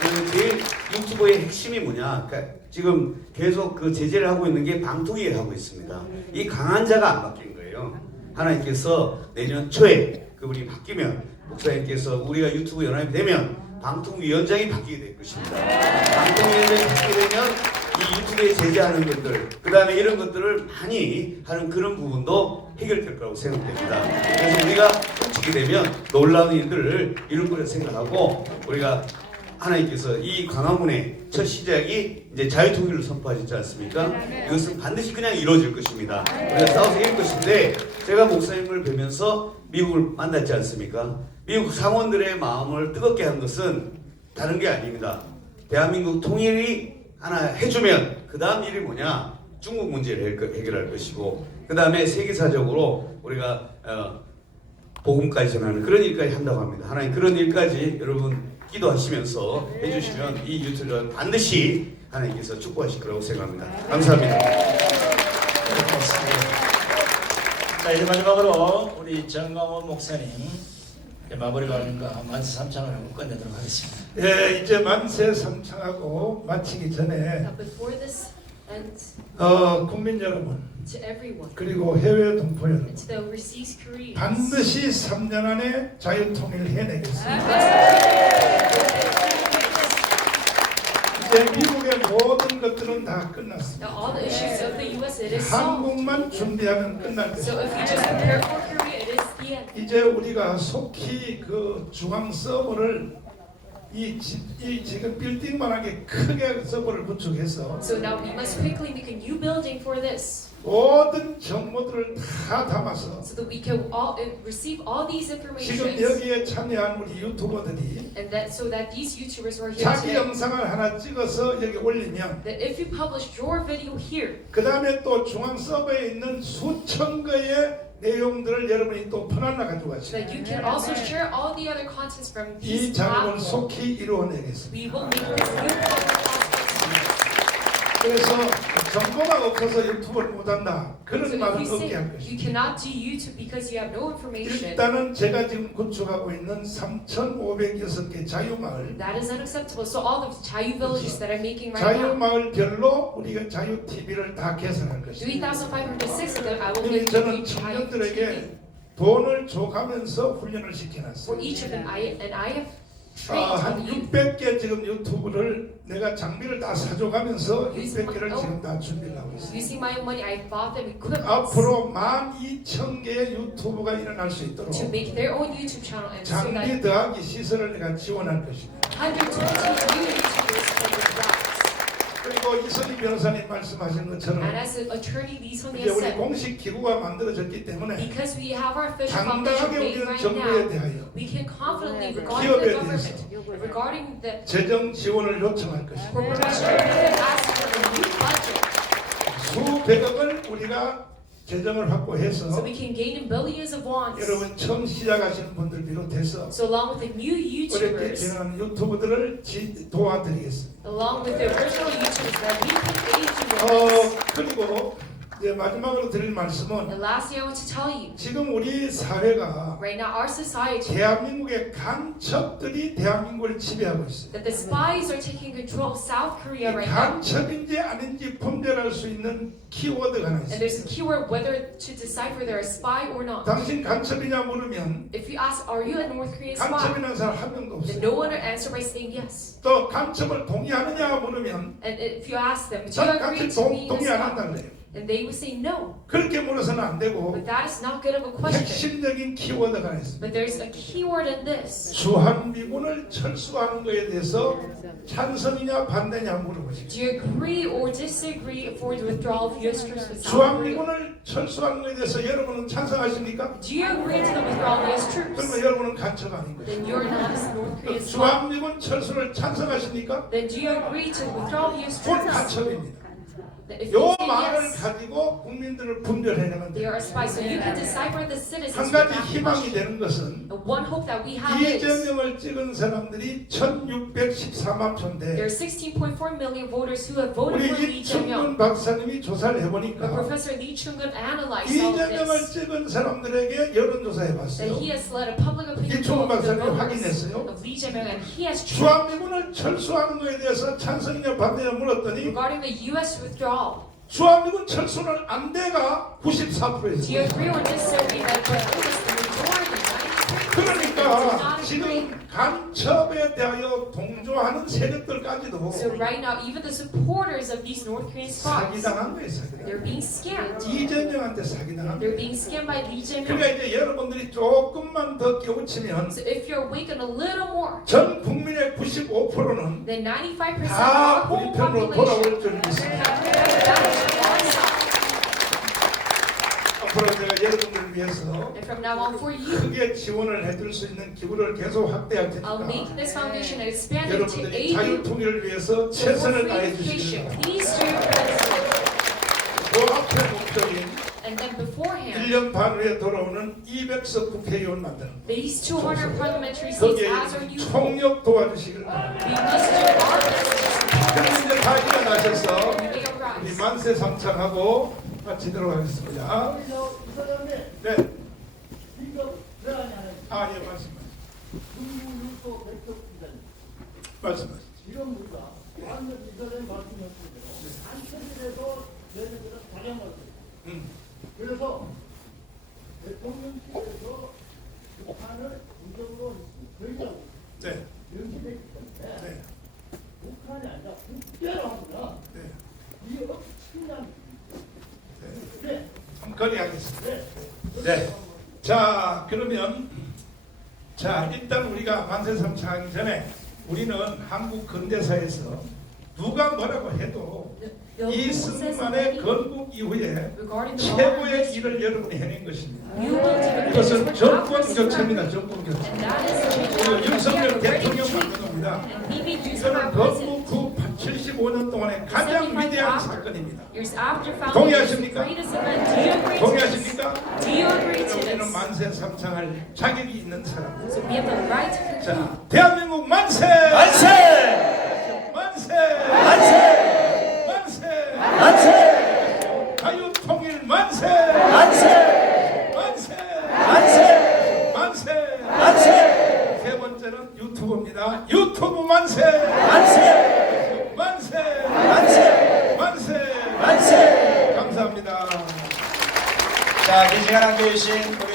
그 제일 유튜브의 핵심이 뭐냐? 그러니까 지금 계속 그 제재를 하고 있는 게 방통위를 하고 있습니다. 이 강한 자가 안 바뀐 거예요. 하나님께서 내년 초에 그분이 바뀌면 목사님께서 우리가 유튜브 연합이 되면 방통위원장이 바뀌게 될 것입니다. 방통위원장이 바뀌게 되면 이 유튜브에 제재하는 것들, 그 다음에 이런 것들을 많이 하는 그런 부분도 해결될 거라고 생각됩니다. 그래서 우리가 훔치게 되면 놀라운 일들을 이룰 거라 생각하고 우리가 하나님께서 이 광화문의 첫 시작이 이제 자유통일을 선포하셨지 않습니까? 이것은 반드시 그냥 이루어질 것입니다. 우리가 싸워서 이길 것인데 제가 목사님을 뵈면서 미국을 만났지 않습니까? 미국 상원들의 마음을 뜨겁게 한 것은 다른 게 아닙니다. 대한민국 통일이 하나 해주면 그 다음 일이 뭐냐? 중국 문제를 해결할 것이고 그 다음에 세계사적으로 우리가 복음까지 전하는 그런 일까지 한다고 합니다. 하나님 그런 일까지 여러분 기도하시면서 해주시면 이 유튜브를 반드시 하나님께서 축복하실 거라고 생각합니다. 감사합니다. 자, 이제 마지막으로 우리 정광훈 목사님 마무리 발언과 만세 삼창을 하고 끝내도록 하겠습니다. 예, 이제 만세 삼창하고 마치기 전에 Now, before this ends, 국민 여러분 to everyone, 그리고 해외 동포 여러분 and to the overseas Koreans, 반드시 3년 안에 자유통일을 해내겠습니다. 이제 미국의 모든 것들은 다 끝났습니다. now all the issues of the U.S. it is solved. 한국만 준비하면 끝날 So 것입니다. if we just prepare for Korea, it is the end. 이제 우리가 속히 그 중앙 서버를 지금 빌딩만하게 크게 서버를 구축해서 So now we must quickly make a new building for this, 모든 정보들을 다 담아서 so that we can all receive all these 지금 information, 여기에 참여한 우리 유튜버들이 and that so that these YouTubers who are here 자기 today, 영상을 하나 찍어서 여기 올리면 that if you publish your video here, 그 다음에 또 중앙 서버에 있는 수천 개의 내용들을 여러분이 또 편안하게 가지고 so that 가시죠. you can also share all the other contents from 이 these 작업을 platforms, 속히 이루어내겠습니다. we will make this new platform possible. 그래서 정보가 없어서 유튜브를 못한다 So 그런 if 말은 you say 없게 할 you 것입니다. cannot do YouTube because you have no information, 일단은 제가 지금 구축하고 있는 3,506개 자유마을 that is unacceptable. So all the Chayu villages that I'm making right now, 자유마을별로 우리가 자유 TV를 다 개설할 것입니다. 3,506 of them, I will 이미 make 저는 new Chayu TV. 청년들에게 돈을 줘가면서 훈련을 For 시켜놨어요. each of them, I have trained 한 on you. 600개 지금 유튜브를 내가 장비를 다 사줘가면서 600개를 지금 다 준비를 하고 있어요. Using my own money, I bought them equipment 앞으로 12,000개의 유튜브가 일어날 수 있도록 to make their own YouTube channel, and so 장비 that 더하기 시설을 내가 지원할 것입니다. 120 new YouTubers can be brought. 그리고 이선희 변호사님 말씀하신 And 것처럼 as attorney Lee Sung 이제 우리 said, 공식 기구가 만들어졌기 때문에 because we have our official foundation 당당하게 made 우리는 right 정부에 now, 대하여 we can confidently, regarding 기업에 the 대해서 government, regarding the 재정 지원을 요청할 것입니다. corporation, we can ask for a new budget, 수백억을 우리가 재정을 확보해서 so we can gain in billions of wons. 여러분 처음 시작하시는 분들 비롯해서 So along with the new 어렵게 YouTubers, 진행하는 유튜브들을 도와드리겠습니다. along with the original YouTubers, that we can aid you with this. 그리고 이제 마지막으로 드릴 말씀은 And lastly, I want to tell you, 지금 우리 사회가 right now our society, 대한민국의 간첩들이 대한민국을 지배하고 있어요. that the spies are taking control of South Korea right now. 간첩인지 아닌지 분별할 수 있는 키워드가 하나 And 있어요. there's a keyword whether to decipher they're a spy or not. 당신 간첩이냐 물으면 If you ask, are you a North Korean spy? 간첩이라는 사람 한 명도 Then 없어요. no one will answer by saying yes. 또 간첩을 동의하느냐 물으면 And if you ask them, do you 난 agree 간첩 to being a 동의 안 spy? 한다 그래요. And they would say no. 그렇게 물어서는 안 되고 But that is not good of a question. 핵심적인 키워드가 하나 있습니다. But there's a keyword in this. 주한미군을 철수하는 것에 대해서 찬성이냐 반대냐 물어보십시오. Do you agree or disagree for the withdrawal of U.S. troops from South Korea? 주한미군을 철수하는 것에 대해서 여러분은 찬성하십니까? Do you agree to the withdrawal of U.S. 그러면 troops? 여러분은 간첩 아닌 거죠. Then you're not a North Korean spy. 주한미군 철수를 찬성하십니까? Then do you agree to the withdrawal of U.S. 그건 troops? 간첩입니다. Then if you 요 say 말을 yes, 가지고 국민들을 분별해내면 they 돼요. are a spy. So you can decipher the citizens 한 with 가지 that 희망이 question. 되는 것은 The one hope that we have is 이재명을 찍은 사람들이 1614만 there 표인데 are 16.4 million voters who have voted 우리 for Lee Jae-myung. 이충근 박사님이 조사를 But 해보니까 Professor Lee Chung-gun analyzed all of 이재명을 this. 찍은 사람들에게 여론조사 That 해봤어요. he has led a public opinion 이충근 poll of the 박사님 voters 확인했어요. of Lee Jae-myung, and he has checked 주한미군을 철수하는 것에 대해서 찬성이냐 반대냐 물었더니 regarding the U.S. withdrawal. 주한미군 철수는 안 돼가 Do you 94%였어요. agree or disagree that it was the majority, 93%? 그러니까 agree. 지금 간첩에 대하여 동조하는 세력들까지도 So right now, even the supporters of these North Korean spies, 사기당한 거예요. they're 사기당. being scammed. 이재명한테 사기당한 They're 거예요. being scammed by Lee Jae-myung. 그러니까 이제 여러분들이 조금만 더 깨우치면 So if you're awakened a little more, 전 국민의 95%는 then 95% 다 of the 우리 whole 편으로 population 돌아올 줄 믿습니다. that is on our side. 앞으로 제가 여러분들을 위해서 And from now on, for you, 크게 지원을 해줄 수 있는 기부를 계속 확대할 I'll make 테니까 this foundation expand to 여러분들이 aid 자유 you 통일을 위해서 for 최선을 free 다해 education. 주시기 바랍니다. Please do your best. 그 앞에 목적인 And then beforehand, 1년 반 후에 돌아오는 200석 국회의원 만드는 거. these 200 parliamentary seats 거기에 as our new goal. 총력 도와주시길 바랍니다. We must do our best 그럼 이제 다 일어나셔서 to may 우리 arise. 만세 삼창하고 마치도록 하겠습니다. 네. 아, 예, 말씀하시죠. 말씀하시죠. 지금 우리가 완전 이사장님 말씀하신 한천일에서 얘네들은 다량을 그래서 대통령실에서 북한을 공격으로 결정 네. 명시됐기 때문에 네. 북한이 아니라 국대라구나 네. 이 억측량 네. 한번 건의하겠습니다. 네. 네. 자, 그러면 자, 일단 우리가 만세 삼창하기 전에 우리는 한국 근대사에서 누가 뭐라고 해도 이 승만의 건국 이후에 최고의 일을 여러분이 해낸 것입니다. 이것은 정권 교체입니다. 정권 교체. 윤석열 대통령 만든 겁니다. 이거는 건국 후 75년 동안의 가장 위대한 사건입니다. 동의하십니까? 동의하십니까? Do you agree to 우리는 this? 만세 삼창할 자격이 있는 사람입니다. So we have the right to 자, continue. 대한민국 만세! 만세! 만세! 만세! 만세! 만세! 자유 통일 만세! 만세! 만세! 만세! 만세! 만세! 세 번째는 유튜브입니다. 유튜브 만세! 만세! 만세! 만세! 만세! 만세! 감사합니다. 자, 이 시간 함께 해주신 우리